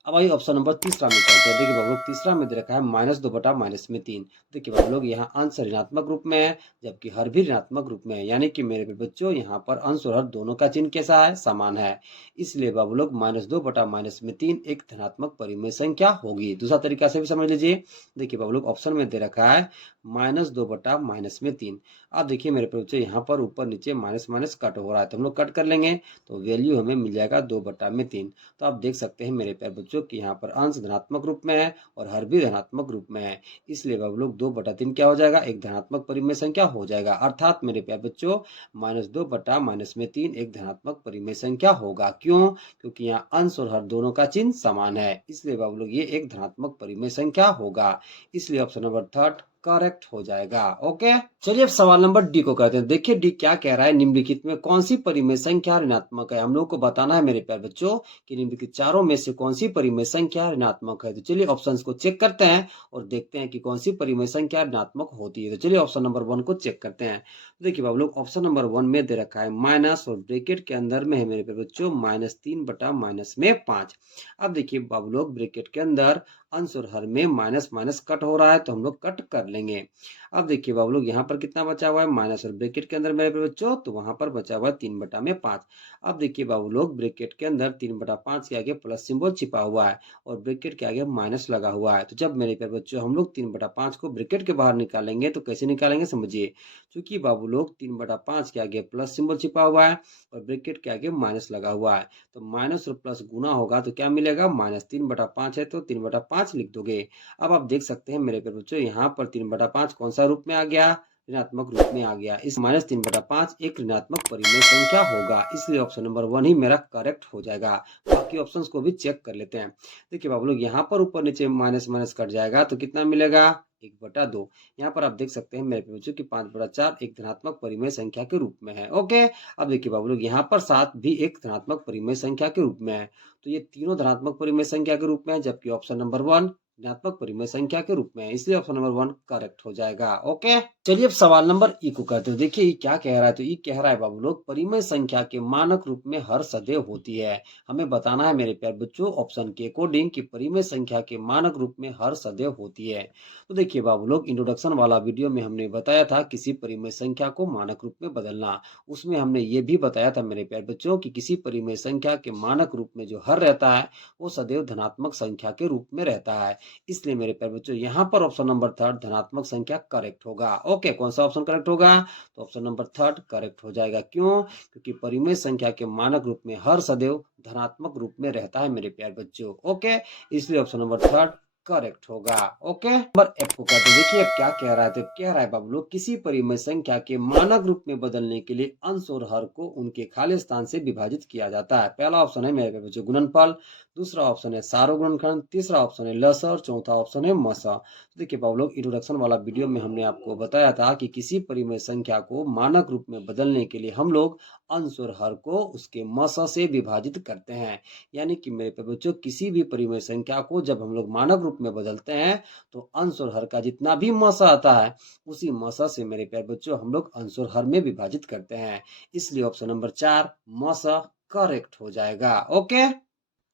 अब आइए ऑप्शन नंबर तीसरा में चलते हैं। देखिए बाबू लोग तीसरा में दे रखा है -2/-3। देखिए बाबू लोग यहाँ अंश ऋणात्मक रूप में है जबकि हर भी ऋणात्मक रूप में है, यानी कि मेरे प्यारे बच्चों यहाँ पर अंश और हर दोनों का चिन्ह कैसा है, समान है। इसलिए बाबू लोग -2/-3 एक धनात्मक परिमेय संख्या होगी। दूसरा तरीका से भी समझ लीजिए। देखिए बाबू लोग ऑप्शन में दे रखा है -2/-3। अब देखिए मेरे प्यारे बच्चों यहाँ पर ऊपर नीचे माइनस माइनस कट हो रहा है, तो हम लोग कट कर लेंगे तो वैल्यू हमें मिल जाएगा 2/3। तो आप देख सकते हैं मेरे प्यारे बच्चों कि यहाँ पर अंश धनात्मक रूप में है और हर भी धनात्मक रूप में है। इसलिए बाबू लोग 2/3 क्या हो जाएगा, एक धनात्मक परिमेय संख्या हो जाएगा। अर्थात मेरे प्यारे बच्चों -2/-3 एक धनात्मक परिमेय संख्या होगा। क्यों? क्योंकि यहाँ अंश और हर दोनों का चिन्ह समान है, इसलिए बाबू लोग ये एक धनात्मक परिमेय संख्या होगा। इसलिए ऑप्शन नंबर थर्ड करेक्ट हो जाएगा। ओके, चलिए अब सवाल नंबर डी को करते हैं। देखिए डी क्या कह रहा है, निम्नलिखित में कौन सी परिमेय संख्या ऋणात्मक है। हम लोग को बताना है मेरे प्यारे बच्चों कि निम्नलिखित चारों में से कौन सी परिमेय संख्या ऋणात्मक है। तो चलिए ऑप्शंस को चेक करते हैं और देखते हैं कि कौन सी परिमेय संख्या ऋणात्मक होती है। तो चलिए ऑप्शन नंबर 1 को चेक करते हैं। देखिए बाबू लोग ऑप्शन नंबर 1 में दे रखा है माइनस और ब्रैकेट के अंदर में है मेरे प्यारे बच्चों -3/-5। अब देखिए बाबू लोग ब्रैकेट के अंदर अंश और हर में माइनस माइनस कट हो रहा है, तो हम लोग कट कर लेंगे। अब देखिए बाबू लोग यहाँ पर कितना बचा हुआ है, माइनस और ब्रैकेट के अंदर मेरे बच्चों तो वहां पर बचा हुआ है 3/5। अब देखिए बाबू लोग ब्रैकेट के अंदर 3/5 के आगे प्लस सिंबल छिपा हुआ है और ब्रैकेट के आगे माइनस लगा हुआ है। तो जब मेरे प्यारे बच्चों हम लोग 3/5 को ब्रैकेट के बाहर निकालेंगे तो कैसे निकालेंगे समझिए। क्योंकि बाबू लोग 3/5 के आगे प्लस सिंबल छिपा हुआ है और ब्रैकेट के आगे माइनस लगा हुआ है, तो माइनस और प्लस गुना होगा तो क्या मिलेगा, -3/5 है तो 3/5 लिख दोगे। अब आप देख सकते हैं मेरे प्यारे बच्चों यहाँ पर 3/5 कौन सा रूप में आ गया, ऋणात्मक रूप में आ गया। इस -3/5 एक ऋणात्मक परिमेय संख्या होगा, इसलिए ऑप्शन नंबर 1 ही मेरा करेक्ट हो जाएगा। बाकी ऑप्शंस को भी चेक कर लेते हैं। देखिए बाबू लोग यहाँ पर ऊपर नीचे माइनस माइनस कट जाएगा तो कितना मिलेगा, 1/2। यहाँ पर आप देख सकते हैं मेरे प्यारे बच्चों की 5/4 एक धनात्मक परिमेय संख्या के रूप में है। ओके, अब देखिए बाबू लोग यहाँ पर 7 भी एक धनात्मक परिमेय संख्या के रूप में है, तो ये तीनों धनात्मक परिमेय संख्या के रूप में है, जबकि ऑप्शन नंबर 1 ऋणात्मक परिमेय संख्या के रूप में है, इसलिए ऑप्शन नंबर 1 करेक्ट हो जाएगा। ओके, चलिए अब सवाल नंबर ई को करते हैं। देखिए ई क्या कह रहा है, तो ई कह रहा है बाबू लोग परिमेय संख्या के मानक रूप में हर सदैव होती है। हमें बताना है मेरे प्यारे बच्चों ऑप्शन के अकॉर्डिंग कि परिमेय संख्या के मानक रूप में हर सदैव होती है। तो देखिए बाबू लोग इंट्रोडक्शन वाला वीडियो में हमने बताया था किसी परिमेय संख्या को मानक रूप में बदलना। उसमें हमने ये भी बताया था मेरे प्यारे बच्चों कि किसी परिमेय संख्या के मानक रूप में जो हर रहता है वो सदैव धनात्मक संख्या के रूप में रहता है। इसलिए मेरे प्यारे बच्चों यहाँ पर ऑप्शन नंबर 3 धनात्मक संख्या करेक्ट होगा। ओके, कौन सा ऑप्शन करेक्ट होगा, तो ऑप्शन नंबर 3 करेक्ट हो जाएगा। क्यों? क्योंकि परिमेय संख्या के मानक रूप में हर सदैव धनात्मक रूप में रहता है मेरे प्यारे बच्चों। ओके, इसलिए ऑप्शन नंबर 3 करेक्ट होगा। ओके, नंबर एफ को करते हैं। देखिए अब क्या कह रहा है, तो कह रहा है बाबू लोग किसी परिमेय संख्या के मानक रूप में बदलने के लिए अंश और हर को उनके खाली स्थान से विभाजित किया जाता है। पहला ऑप्शन है मेरे बच्चों गुणनफल, दूसरा ऑप्शन है सारो गुणनखंड, तीसरा ऑप्शन है लसा और चौथा ऑप्शन है मसा। तो देखिए बाबू लोग इंट्रोडक्शन वाला वीडियो में हमने आपको बताया था कि किसी परिमेय संख्या को मानक रूप में बदलने के लिए हम लोग अंश और हर को उसके मसा से विभाजित करते हैं। यानी कि मेरे बच्चों किसी भी परिमेय संख्या को जब हम लोग मानक रूप में बदलते हैं तो अंश और हर का जितना भी मसा आता है उसी मसा से मेरे प्यारे बच्चों हम लोग अंश और हर में विभाजित करते हैं। इसलिए ऑप्शन नंबर 4 मसा करेक्ट हो जाएगा। ओके,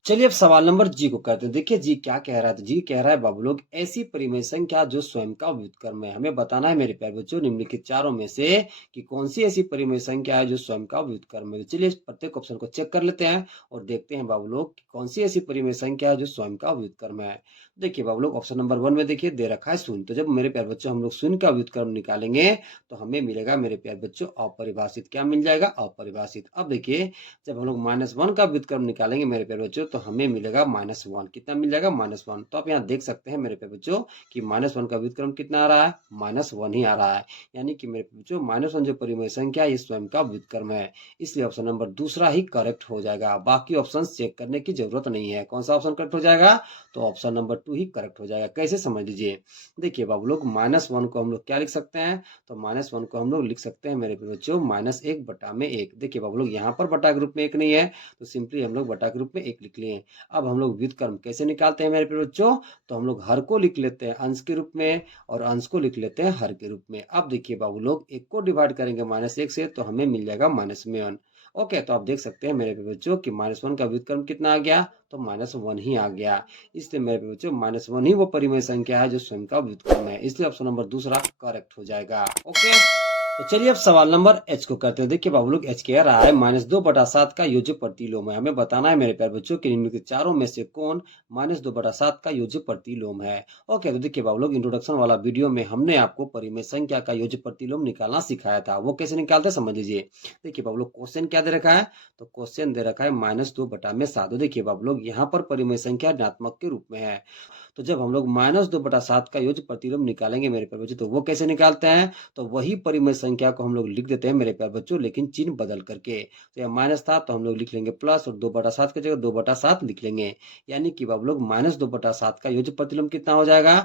चलिए अब सवाल नंबर जी को करते हैं। देखिए जी क्या कह रहा है, तो जी कह रहा है बाबू लोग ऐसी परिमेय संख्या जो स्वयं का व्युत्क्रम है। हमें बताना है मेरे प्यारे बच्चों निम्नलिखित चारों में से कि कौन सी ऐसी परिमेय संख्या है जो स्वयं का व्युत्क्रम है। तो चलिए प्रत्येक ऑप्शन को चेक कर लेते हैं और देखते हैं बाबू लोग कि कौन सी ऐसी परिमेय संख्या है जो स्वयं का व्युत्क्रम है। देखिए बाबू लोग ऑप्शन नंबर 1 में देखिए दे रखा है शून्य, तो जब मेरे प्यारे बच्चों हम लोग शून्य का व्युत्क्रम निकालेंगे तो हमें मिलेगा मेरे प्यारे बच्चों अपरिभाषित। क्या मिल जाएगा, अपरिभाषित। अब देखिए जब हम लोग -1 का व्युत्क्रम निकालेंगे मेरे प्यारे बच्चों तो हमें मिलेगा -1। कितना मिल जाएगा, -1। तो आप यहाँ देख सकते हैं मेरे प्यारे बच्चों कि -1 का व्युत्क्रम कितना आ रहा है, -1 ही आ रहा है। यानी कि मेरे प्यारे बच्चों -1 जो परिमेय संख्या है ये स्वयं का व्युत्क्रम है, इसलिए ऑप्शन नंबर दूसरा ही करेक्ट हो जाएगा। बाकी ऑप्शन चेक करने की जरूरत नहीं है। कौन सा ऑप्शन करेक्ट हो जाएगा, तो ऑप्शन नंबर 2 ही करेक्ट हो जाएगा। कैसे समझ लीजिए। देखिए बाबू लोग -1 को हम लोग क्या लिख सकते हैं, तो -1 को हम लोग लिख सकते हैं मेरे प्यारे बच्चों -1/1। देखिए बाबू लोग यहाँ पर बटा के रूप में 1 नहीं है तो सिंपली हम लोग बटा के रूप में 1 लिख लिए। अब हम लोग व्युत्क्रम कैसे निकालते हैं मेरे प्यारे बच्चों, तो हम लोग हर को लिख लेते हैं अंश के रूप में और अंश को लिख लेते हैं हर के रूप में। अब देखिए बाबू लोग 1 को डिवाइड करेंगे -1 से तो हमें मिल जाएगा -1। ओके, तो आप देख सकते हैं मेरे प्यारे बच्चों कि -1 का व्युत्क्रम कितना आ गया, तो -1 ही आ गया। इसलिए मेरे प्यारे बच्चों -1 ही वो परिमेय संख्या है जो स्वयं का व्युत्क्रम है। इसलिए ऑप्शन नंबर दूसरा करेक्ट हो जाएगा। ओके, तो चलिए अब सवाल नंबर एच को करते हैं। देखिए बाबू लोग, एच कह रहा है -2/7 का योज्य प्रतिलोम है। हमें बताना है मेरे प्यारे बच्चों कि निम्नलिखित चारों में से कौन -2/7 का योज्य प्रतिलोम है। ओके, तो देखिए बाबू लोग, इंट्रोडक्शन वाला वीडियो में हमने आपको परिमेय संख्या का योज्य प्रतिलोम निकालना सिखाया था। वो कैसे निकालते हैं समझ लीजिए। देखिए बाबू लोग, क्वेश्चन क्या दे रखा है, तो क्वेश्चन दे रखा है -2/7। तो देखिए बाबू लोग, यहाँ पर परिमेय संख्या ऋणात्मक के रूप में है। तो जब हम लोग -2/7 का योज्य प्रतिलोम निकालेंगे मेरे प्यारे बच्चों, तो वो कैसे निकालते हैं, तो वही परिमेय संख्या को हम लोग लिख देते हैं मेरे प्यारे बच्चों, लेकिन चिन्ह बदल करके। तो यह माइनस था तो हम लोग लिख लेंगे प्लस, और 2/7 की जगह 2/7 लिख लेंगे। यानी कि बाबू लोग, -2/7 का योज्य प्रतिलोम कितना हो जाएगा,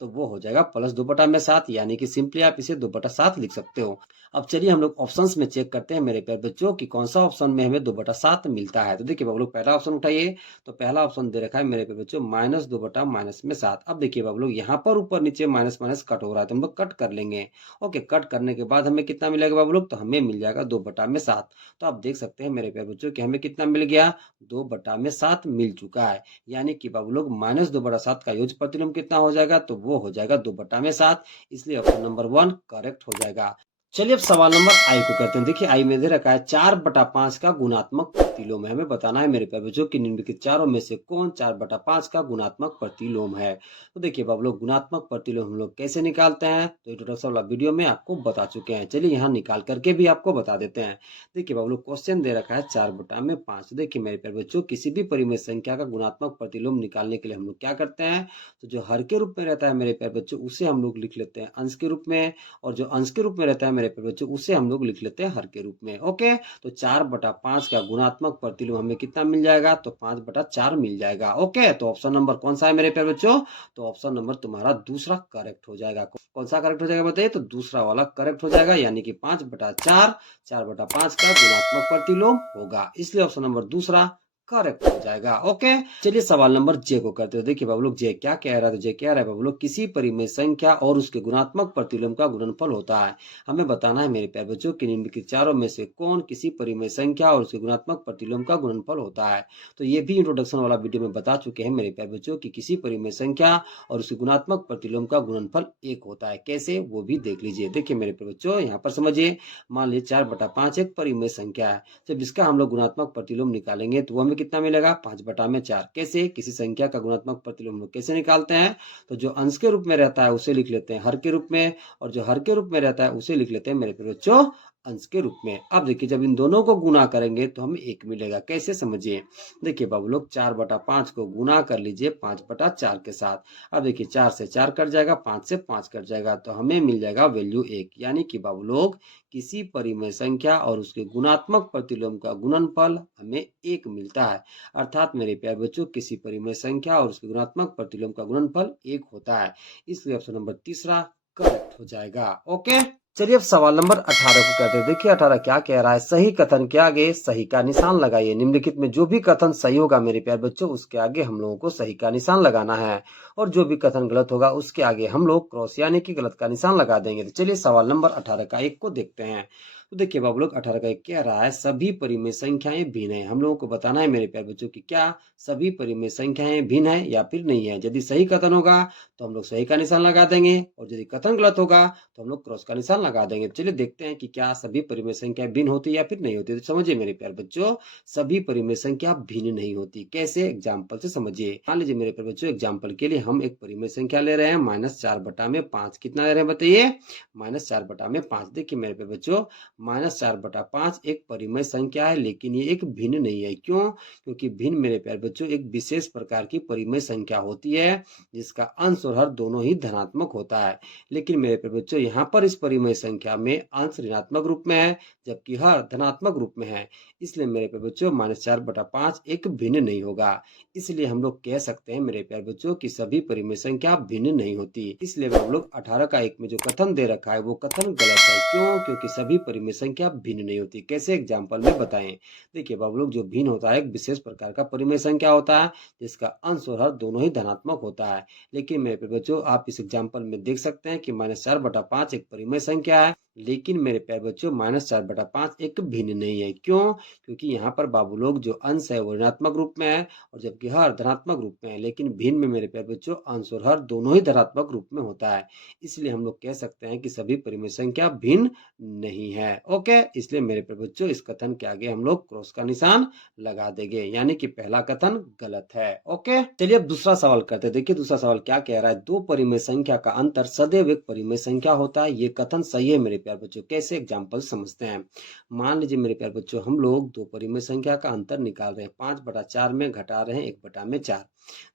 तो वो हो जाएगा +2/7, यानी कि सिंपली आप इसे 2/7 लिख सकते हो। अब चलिए हम लोग ऑप्शंस में चेक करते हैं मेरे प्यारे बच्चों कि कौन सा ऑप्शन में हमें 2/7 मिलता है। तो देखिए बाबू लोग, पहला ऑप्शन उठाइए। तो पहला ऑप्शन दे रखा है मेरे प्यारे बच्चों -2/-7। अब देखिए बाबू लोग, यहाँ पर ऊपर नीचे माइनस माइनस कट हो रहा है, तो हम लोग कट कर लेंगे। ओके, कट करने के बाद हमें कितना मिलेगा बाबू लोग, तो हमें मिल जाएगा 2/7। तो आप देख सकते हैं मेरे प्यारे बच्चों कि हमें कितना मिल गया, 2/7 मिल चुका है। यानी कि बाबू लोग, -2/7 का योज्य प्रतिलोम कितना हो जाएगा, तो वो हो जाएगा 2/7। इसलिए ऑप्शन नंबर 1 करेक्ट हो जाएगा। चलिए अब सवाल नंबर आई को करते हैं। देखिए आई में दे रखा है 4/5 का गुणात्मक प्रतिलोम है। हमें बताना है मेरे प्यारे बच्चों कि निम्नलिखित चारों में से कौन 4/5 का गुणात्मक प्रतिलोम है। तो देखिए बाबू लोग, गुणात्मक प्रतिलोम हम लोग कैसे निकालते हैं, तो इंट्रोडक्शन वाला वीडियो में आपको बता चुके हैं। चलिए यहाँ निकाल करके भी आपको बता देते हैं। देखिए बाबू लोग, क्वेश्चन दे रखा है 4/5। देखिए मेरे प्यारे बच्चों, किसी भी परिमेय संख्या का गुणात्मक प्रतिलोम निकालने के लिए हम लोग क्या करते हैं, तो जो हर के रूप में रहता है मेरे प्यारे बच्चों, उसे हम लोग लिख लेते हैं अंश के रूप में, और जो अंश के रूप में रहता है मेरे प्यारे बच्चों, उसे हम लोग लिख लेते हैं हर के रूप में। ओके, तो 4/5 का गुणात्मक प्रतिलोम हमें कितना मिल जाएगा, तो 5/4 मिल जाएगा। ओके, तो ऑप्शन नंबर कौन सा है मेरे प्यारे बच्चों, तो ऑप्शन नंबर तुम्हारा दूसरा करेक्ट हो जाएगा। कौन सा करेक्ट हो जाएगा बताइए, तो दूसरा वाला करेक्ट हो जाएगा, यानी कि 5/4 4/5 का गुणात्मक प्रतिलोम होगा। इसलिए ऑप्शन नंबर दूसरा करेक्ट हो जाएगा। ओके, चलिए सवाल नंबर जे को करते हैं। देखिए बाबू लोग, जे क्या कह रहा है, तो जे कह रहा है बाबू लोग, किसी परिमेय संख्या और उसके गुणात्मक प्रतिलोम का गुणनफल होता है। हमें बताना है मेरे प्यारे बच्चों कि निम्नलिखित चारों में से कौन किसी परिमेय संख्या और उसके गुणात्मक प्रतिलोम का गुणनफल होता है। तो ये भी इंट्रोडक्शन वाला वीडियो में बता चुके हैं मेरे प्यारे बच्चों कि किसी परिमेय संख्या और उसके गुणात्मक प्रतिलोम का गुणनफल 1 होता है। कैसे, वो भी देख लीजिए। देखिए मेरे प्यारे बच्चों, यहाँ पर समझिए, मान लीजिए 4/5 एक परिमेय संख्या है। जब इसका हम लोग गुणात्मक प्रतिलोम निकालेंगे तो वो हमें कितना मिलेगा, 5/4। कैसे, किसी संख्या का गुणात्मक प्रतिलोम हम लोग कैसे निकालते हैं, तो जो अंश के रूप में रहता है उसे लिख लेते हैं हर के रूप में, और जो हर के रूप में रहता है उसे लिख लेते हैं मेरे प्यारे बच्चों अंश के रूप में। अब देखिए, जब इन दोनों को गुना करेंगे तो हमें 1 मिलेगा। कैसे, समझिए। देखिए बाबू लोग, 4/5 को गुना कर लीजिए 5/4 के साथ। अब देखिए, 4 से 4 कट जाएगा, 5 से 5 कट जाएगा, तो हमें मिल जाएगा वैल्यू 1। यानी कि बाबू लोग, किसी परिमेय संख्या और उसके गुणात्मक प्रतिलोम का गुणनफल हमें 1 मिलता है। अर्थात मेरे प्यारे बच्चों, किसी परिमेय संख्या और उसके गुणात्मक प्रतिलोम का गुणनफल 1 होता है। इसलिए ऑप्शन नंबर तीसरा करेक्ट हो जाएगा। ओके, चलिए अब सवाल नंबर 18 को करते हैं। देखिए 18 क्या कह रहा है, सही कथन के आगे सही का निशान लगाइए। निम्नलिखित में जो भी कथन सही होगा मेरे प्यारे बच्चों, उसके आगे हम लोगों को सही का निशान लगाना है, और जो भी कथन गलत होगा उसके आगे हम लोग क्रॉस यानी कि गलत का निशान लगा देंगे। तो चलिए सवाल नंबर 18 का 1 को देखते हैं। तो देखिए बाबू लोग, 18 का 1 कह रहा है, सभी परिमेय संख्याएं भिन्न है। हम लोगों को बताना है मेरे प्यारे बच्चों कि क्या सभी परिमेय संख्याएं भिन्न है या फिर नहीं है। यदि सही कथन होगा तो हम लोग सही का निशान लगा देंगे, और यदि कथन गलत होगा तो हम लोग क्रॉस का निशान लगा देंगे। चलिए देखते हैं कि क्या सभी परिमेय संख्या भिन्न होती है या फिर नहीं होती। तो समझिए मेरे प्यारे बच्चों, सभी परिमेय संख्या भिन्न नहीं होती। कैसे, एग्जाम्पल से समझिए। मान लीजिए मेरे प्यारे बच्चों, एग्जाम्पल के लिए हम एक परिमेय संख्या ले रहे हैं -4/5। कितना ले रहे हैं बताइए, -4/5। देखिए मेरे प्यारे बच्चों, -4/5 एक परिमेय संख्या है, लेकिन ये एक भिन्न नहीं है। क्यों, क्योंकि भिन्न मेरे प्यारे बच्चों एक विशेष प्रकार की परिमेय संख्या होती है जिसका अंश और हर दोनों ही धनात्मक होता है। लेकिन मेरे प्यारे बच्चों, यहाँ पर इस परिमेय संख्या में अंश ऋणात्मक रूप में है जबकि हर धनात्मक रूप में है। इसलिए मेरे प्यारे बच्चों, -4/5 एक भिन्न नहीं होगा। इसलिए हम लोग कह सकते हैं मेरे प्यारे बच्चों कि सभी परिमेय संख्या भिन्न नहीं होती। इसलिए हम लोग 18 का 1 में जो कथन दे रखा है वो कथन गलत है। क्यों, क्योंकि सभी परिमेय संख्या भिन्न नहीं होती। कैसे, एग्जाम्पल में बताएं। देखिए बाबू लोग, जो भिन्न होता है एक विशेष प्रकार का परिमेय संख्या होता है जिसका अंश और हर दोनों ही धनात्मक होता है। लेकिन मेरे प्यारे बच्चों, आप इस एग्जाम्पल में देख सकते हैं कि -4/5 एक परिमेय संख्या है लेकिन मेरे प्यारे बच्चों -4/5 एक भिन्न नहीं है। क्यों? क्योंकि यहाँ पर बाबू लोग जो अंश है वो ऋणात्मक रूप में है और जबकि हर धनात्मक रूप में है, लेकिन भिन्न में मेरे प्यारे बच्चों अंश और हर दोनों ही धनात्मक रूप में होता है। इसलिए हम लोग कह सकते हैं कि सभी परिमेय संख्या भिन्न नहीं है। ओके, इसलिए मेरे प्यारे बच्चों इस कथन के आगे हम लोग क्रॉस का निशान लगा देंगे, यानी कि पहला कथन गलत है। ओके, चलिए अब दूसरा सवाल करते हैं। देखिए दूसरा सवाल क्या कह रहा है, दो परिमेय संख्या का अंतर सदैव एक परिमेय संख्या होता है। ये कथन सही है मेरे प्यारे बच्चों। कैसे? एग्जाम्पल समझते हैं। मान लीजिए मेरे प्यारे बच्चों, हम लोग दो परिमेय संख्या का अंतर निकाल रहे हैं, 5/4 में घटा रहे हैं 1/4।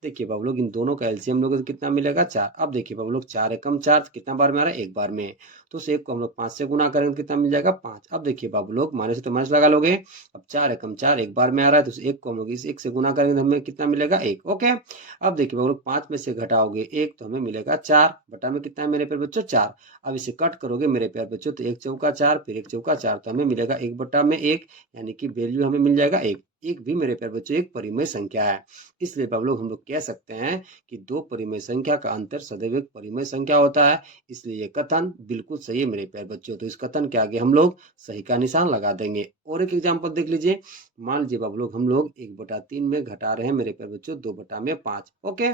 देखिए बाबू लोग इन दोनों का एलसीएम लोगे तो कितना मिलेगा? 4। अब देखिए बाबू लोग 4 एकम 4 कितना बार में आ रहा है? एक बार में। तो उस एक को हम लोग 5 से गुना करेंगे तो कितना मिल जाएगा? 5। अब देखिए बाबू लोग माइनस तो माइनस लगा लोगे। अब 4 एकम 4 एक बार में आ रहा है तो उस एक को हम लोग इस एक से गुना करेंगे तो हमें कितना मिलेगा? 1। ओके, अब देखिए बाबू लोग 5 में से घटाओगे 1 तो हमें मिलेगा 4 बटा में कितना है मेरे प्यारे बच्चों? 4। अब इसे कट करोगे मेरे प्यारे बच्चों तो 1 चौका 4 फिर 1 चौका 4 तो हमें मिलेगा 1 बटा में 1, यानी कि वैल्यू हमें मिल जाएगा 1। एक भी मेरे प्यारे बच्चों एक परिमेय संख्या है। इसलिए बाबू लोग हम लोग कह सकते हैं कि दो परिमेय संख्या का अंतर सदैव एक परिमेय संख्या होता है। इसलिए ये कथन बिल्कुल सही है मेरे प्यारे बच्चों। तो इस कथन के आगे हम लोग सही का निशान लगा देंगे। और एक एग्जाम्पल देख लीजिए। मान लीजिए बाबू लोग हम लोग 1/3 में घटा रहे हैं मेरे प्यारे बच्चों 2/5। ओके,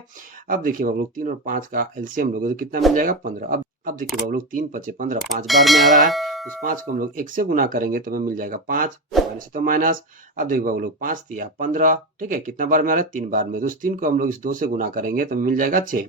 अब देखिए बाबू लोग 3 और 5 का एलसीएम लोगे तो कितना मिल जाएगा? 15। अब देखिए बाबू लोग 3 5 15 5 बार में आ रहा है। उस 5 को हम लोग 1 से गुना करेंगे तो हमें मिल जाएगा 5, माइनस है तो माइनस। अब देखिए बाबू लोग 5 तिया 15, ठीक है, कितना बार में आ रहा है? 3 बार में। तो उस 3 को हम लोग इस 2 से गुना करेंगे तो मिल जाएगा 6।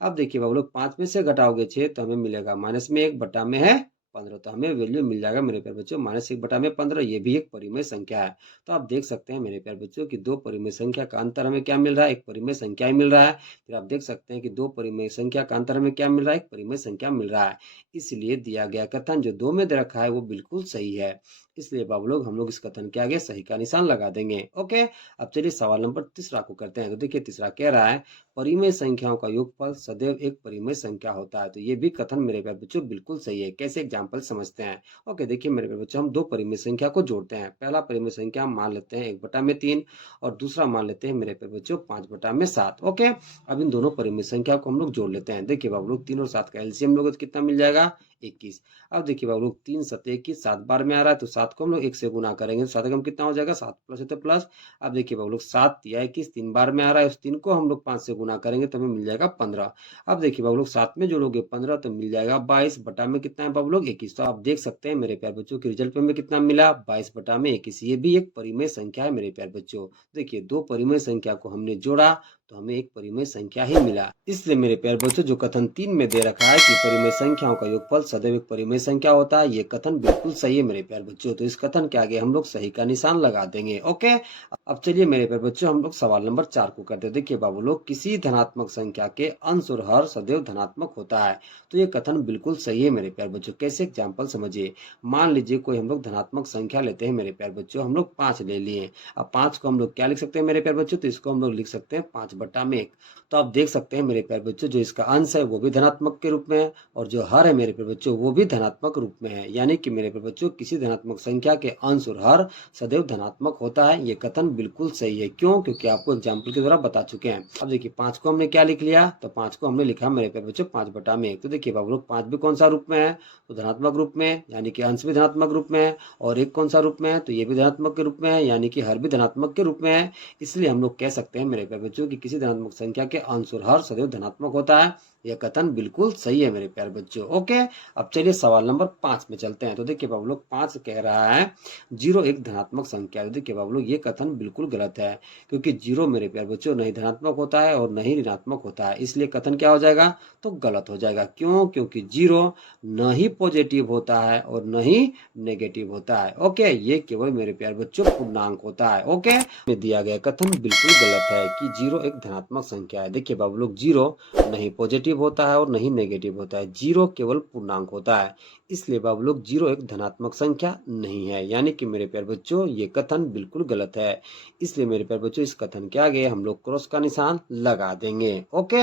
अब देखिए बाबू लोग 5 में से घटाओगे 6 तो हमें मिलेगा माइनस में 1 बटा में है 15। तो हमें वैल्यू मिल जाएगा मेरे प्यारे बच्चों -1 बटा में 15। ये भी एक परिमेय संख्या है। तो आप देख सकते हैं मेरे प्यारे बच्चों कि दो परिमेय संख्या का अंतर हमें क्या मिल रहा है? एक परिमेय संख्या ही मिल रहा है। फिर आप देख सकते हैं कि दो परिमेय संख्या का अंतर हमें क्या मिल रहा है? एक परिमेय संख्या मिल रहा है। इसलिए दिया गया कथन जो 2 में दे रखा है वो बिल्कुल सही है। इसलिए बाबू लोग हम लोग इस कथन के आगे सही का निशान लगा देंगे। ओके, अब चलिए सवाल नंबर तीसरा को करते हैं। तो देखिए तीसरा कह रहा है परिमेय संख्याओं का योगफल सदैव एक परिमेय संख्या होता है। तो ये भी कथन मेरे प्यारे बच्चों बिल्कुल सही है। कैसे? एग्जाम्पल समझते हैं। ओके, देखिए मेरे प्यारे बच्चों, हम दो परिमेय संख्या को जोड़ते हैं। पहला परिमेय संख्या हम मान लेते हैं 1/3 और दूसरा मान लेते हैं मेरे प्यारे बच्चों 5/7। ओके, अब इन दोनों परिमेय संख्या को हम लोग जोड़ लेते हैं। देखिए बाबू लोग 3 और 7 का एलसीएम लोगे तो कितना मिल जाएगा? 21। अब देखिए बाबू लोग 3 7 21 7 बार में आ रहा है तो 7 को हम लोग 1 से गुना करेंगे तो 7 एकम कितना हो जाएगा? 7 प्लस है तो प्लस। अब देखिए बाबू लोग 7 तिया 21 3 बार में आ रहा है, उस 3 को हम लोग 5 से गुना करेंगे तो हमें मिल जाएगा 15। अब देखिए बाबू लोग 7 में जोड़ोगे 15 तो मिल जाएगा 22 बटा में कितना है बाबू लोग? 21। तो आप देख सकते हैं मेरे प्यारे बच्चों कि रिजल्ट में कितना मिला? 22 बटा में 21। ये भी एक परिमेय संख्या है मेरे प्यारे बच्चों। देखिए दो परिमेय संख्या को हमने जोड़ा तो हमें एक परिमेय संख्या ही मिला। इसलिए मेरे प्यारे बच्चों जो कथन 3 में दे रखा है कि परिमेय संख्याओं का योगफल सदैव एक परिमेय संख्या होता है, ये कथन बिल्कुल सही है मेरे प्यारे बच्चों। तो इस कथन के आगे हम लोग सही का निशान लगा देंगे। ओके, अब चलिए मेरे प्यारे बच्चों हम लोग सवाल नंबर 4 को करते हैं। देखिए बाबू लोग किसी धनात्मक संख्या के अंश और हर सदैव धनात्मक होता है। तो ये कथन बिल्कुल सही है मेरे प्यारे बच्चों। कैसे? एग्जाम्पल समझिए। मान लीजिए कोई हम लोग धनात्मक संख्या लेते हैं मेरे प्यारे बच्चों, हम लोग 5 ले लिए। अब 5 को हम लोग क्या लिख सकते हैं मेरे प्यारे बच्चों? तो इसको हम लोग लिख सकते हैं 5/1। तो आप देख सकते हैं मेरे प्यारे बच्चों जो इसका अंश है वो भी धनात्मक के रूप में है और जो हर है मेरे प्यारे बच्चों वो भी धनात्मक रूप में है। यानी कि मेरे प्यारे बच्चों किसी धनात्मक संख्या के अंश और हर सदैव धनात्मक होता है। ये कथन बिल्कुल सही है। क्यों? क्योंकि आपको एग्जाम्पल के द्वारा बता चुके हैं। अब देखिए 5 को हमने क्या लिख लिया? तो 5 को हमने लिखा मेरे प्यारे बच्चों 5/1। तो देखिए बाबू लोग 5 भी कौन सा रूप में है? तो धनात्मक रूप में, यानी कि अंश भी धनात्मक रूप में है। और एक कौन सा रूप में है? तो ये भी धनात्मक के रूप में है, यानी कि हर भी धनात्मक के रूप में है। इसलिए हम लोग कह सकते हैं मेरे प्यारे बच्चों कि किसी धनात्मक संख्या के अंश और हर सदैव धनात्मक होता है। यह कथन बिल्कुल सही है मेरे प्यारे बच्चों। ओके, अब चलिए सवाल नंबर 5 में चलते हैं। तो देखिए बाबू लोग 5 कह रहा है 0 एक धनात्मक संख्या है। तो देखिए बाबू लोग ये कथन बिल्कुल गलत है, क्योंकि 0 मेरे प्यारे बच्चों नहीं धनात्मक होता है और नहीं ऋणात्मक होता है। इसलिए कथन क्या हो जाएगा? तो गलत हो जाएगा। क्यों? क्योंकि 0 न ही पॉजिटिव होता है और न ही नेगेटिव होता है। ओके, ये केवल मेरे प्यारे बच्चों पूर्णांक होता है। ओके, में दिया गया कथन बिल्कुल गलत है कि 0 एक धनात्मक संख्या है। देखिए बाबू लोग 0 नहीं पॉजिटिव होता है और नहीं नेगेटिव होता है। 0 केवल पूर्णांक होता है। इसलिए बाबू लोग 0 एक धनात्मक संख्या नहीं है। यानी कि मेरे प्यारे बच्चों ये कथन बिल्कुल गलत है। इसलिए मेरे प्यारे बच्चों इस कथन के आगे हम लोग क्रॉस का निशान लगा देंगे। ओके।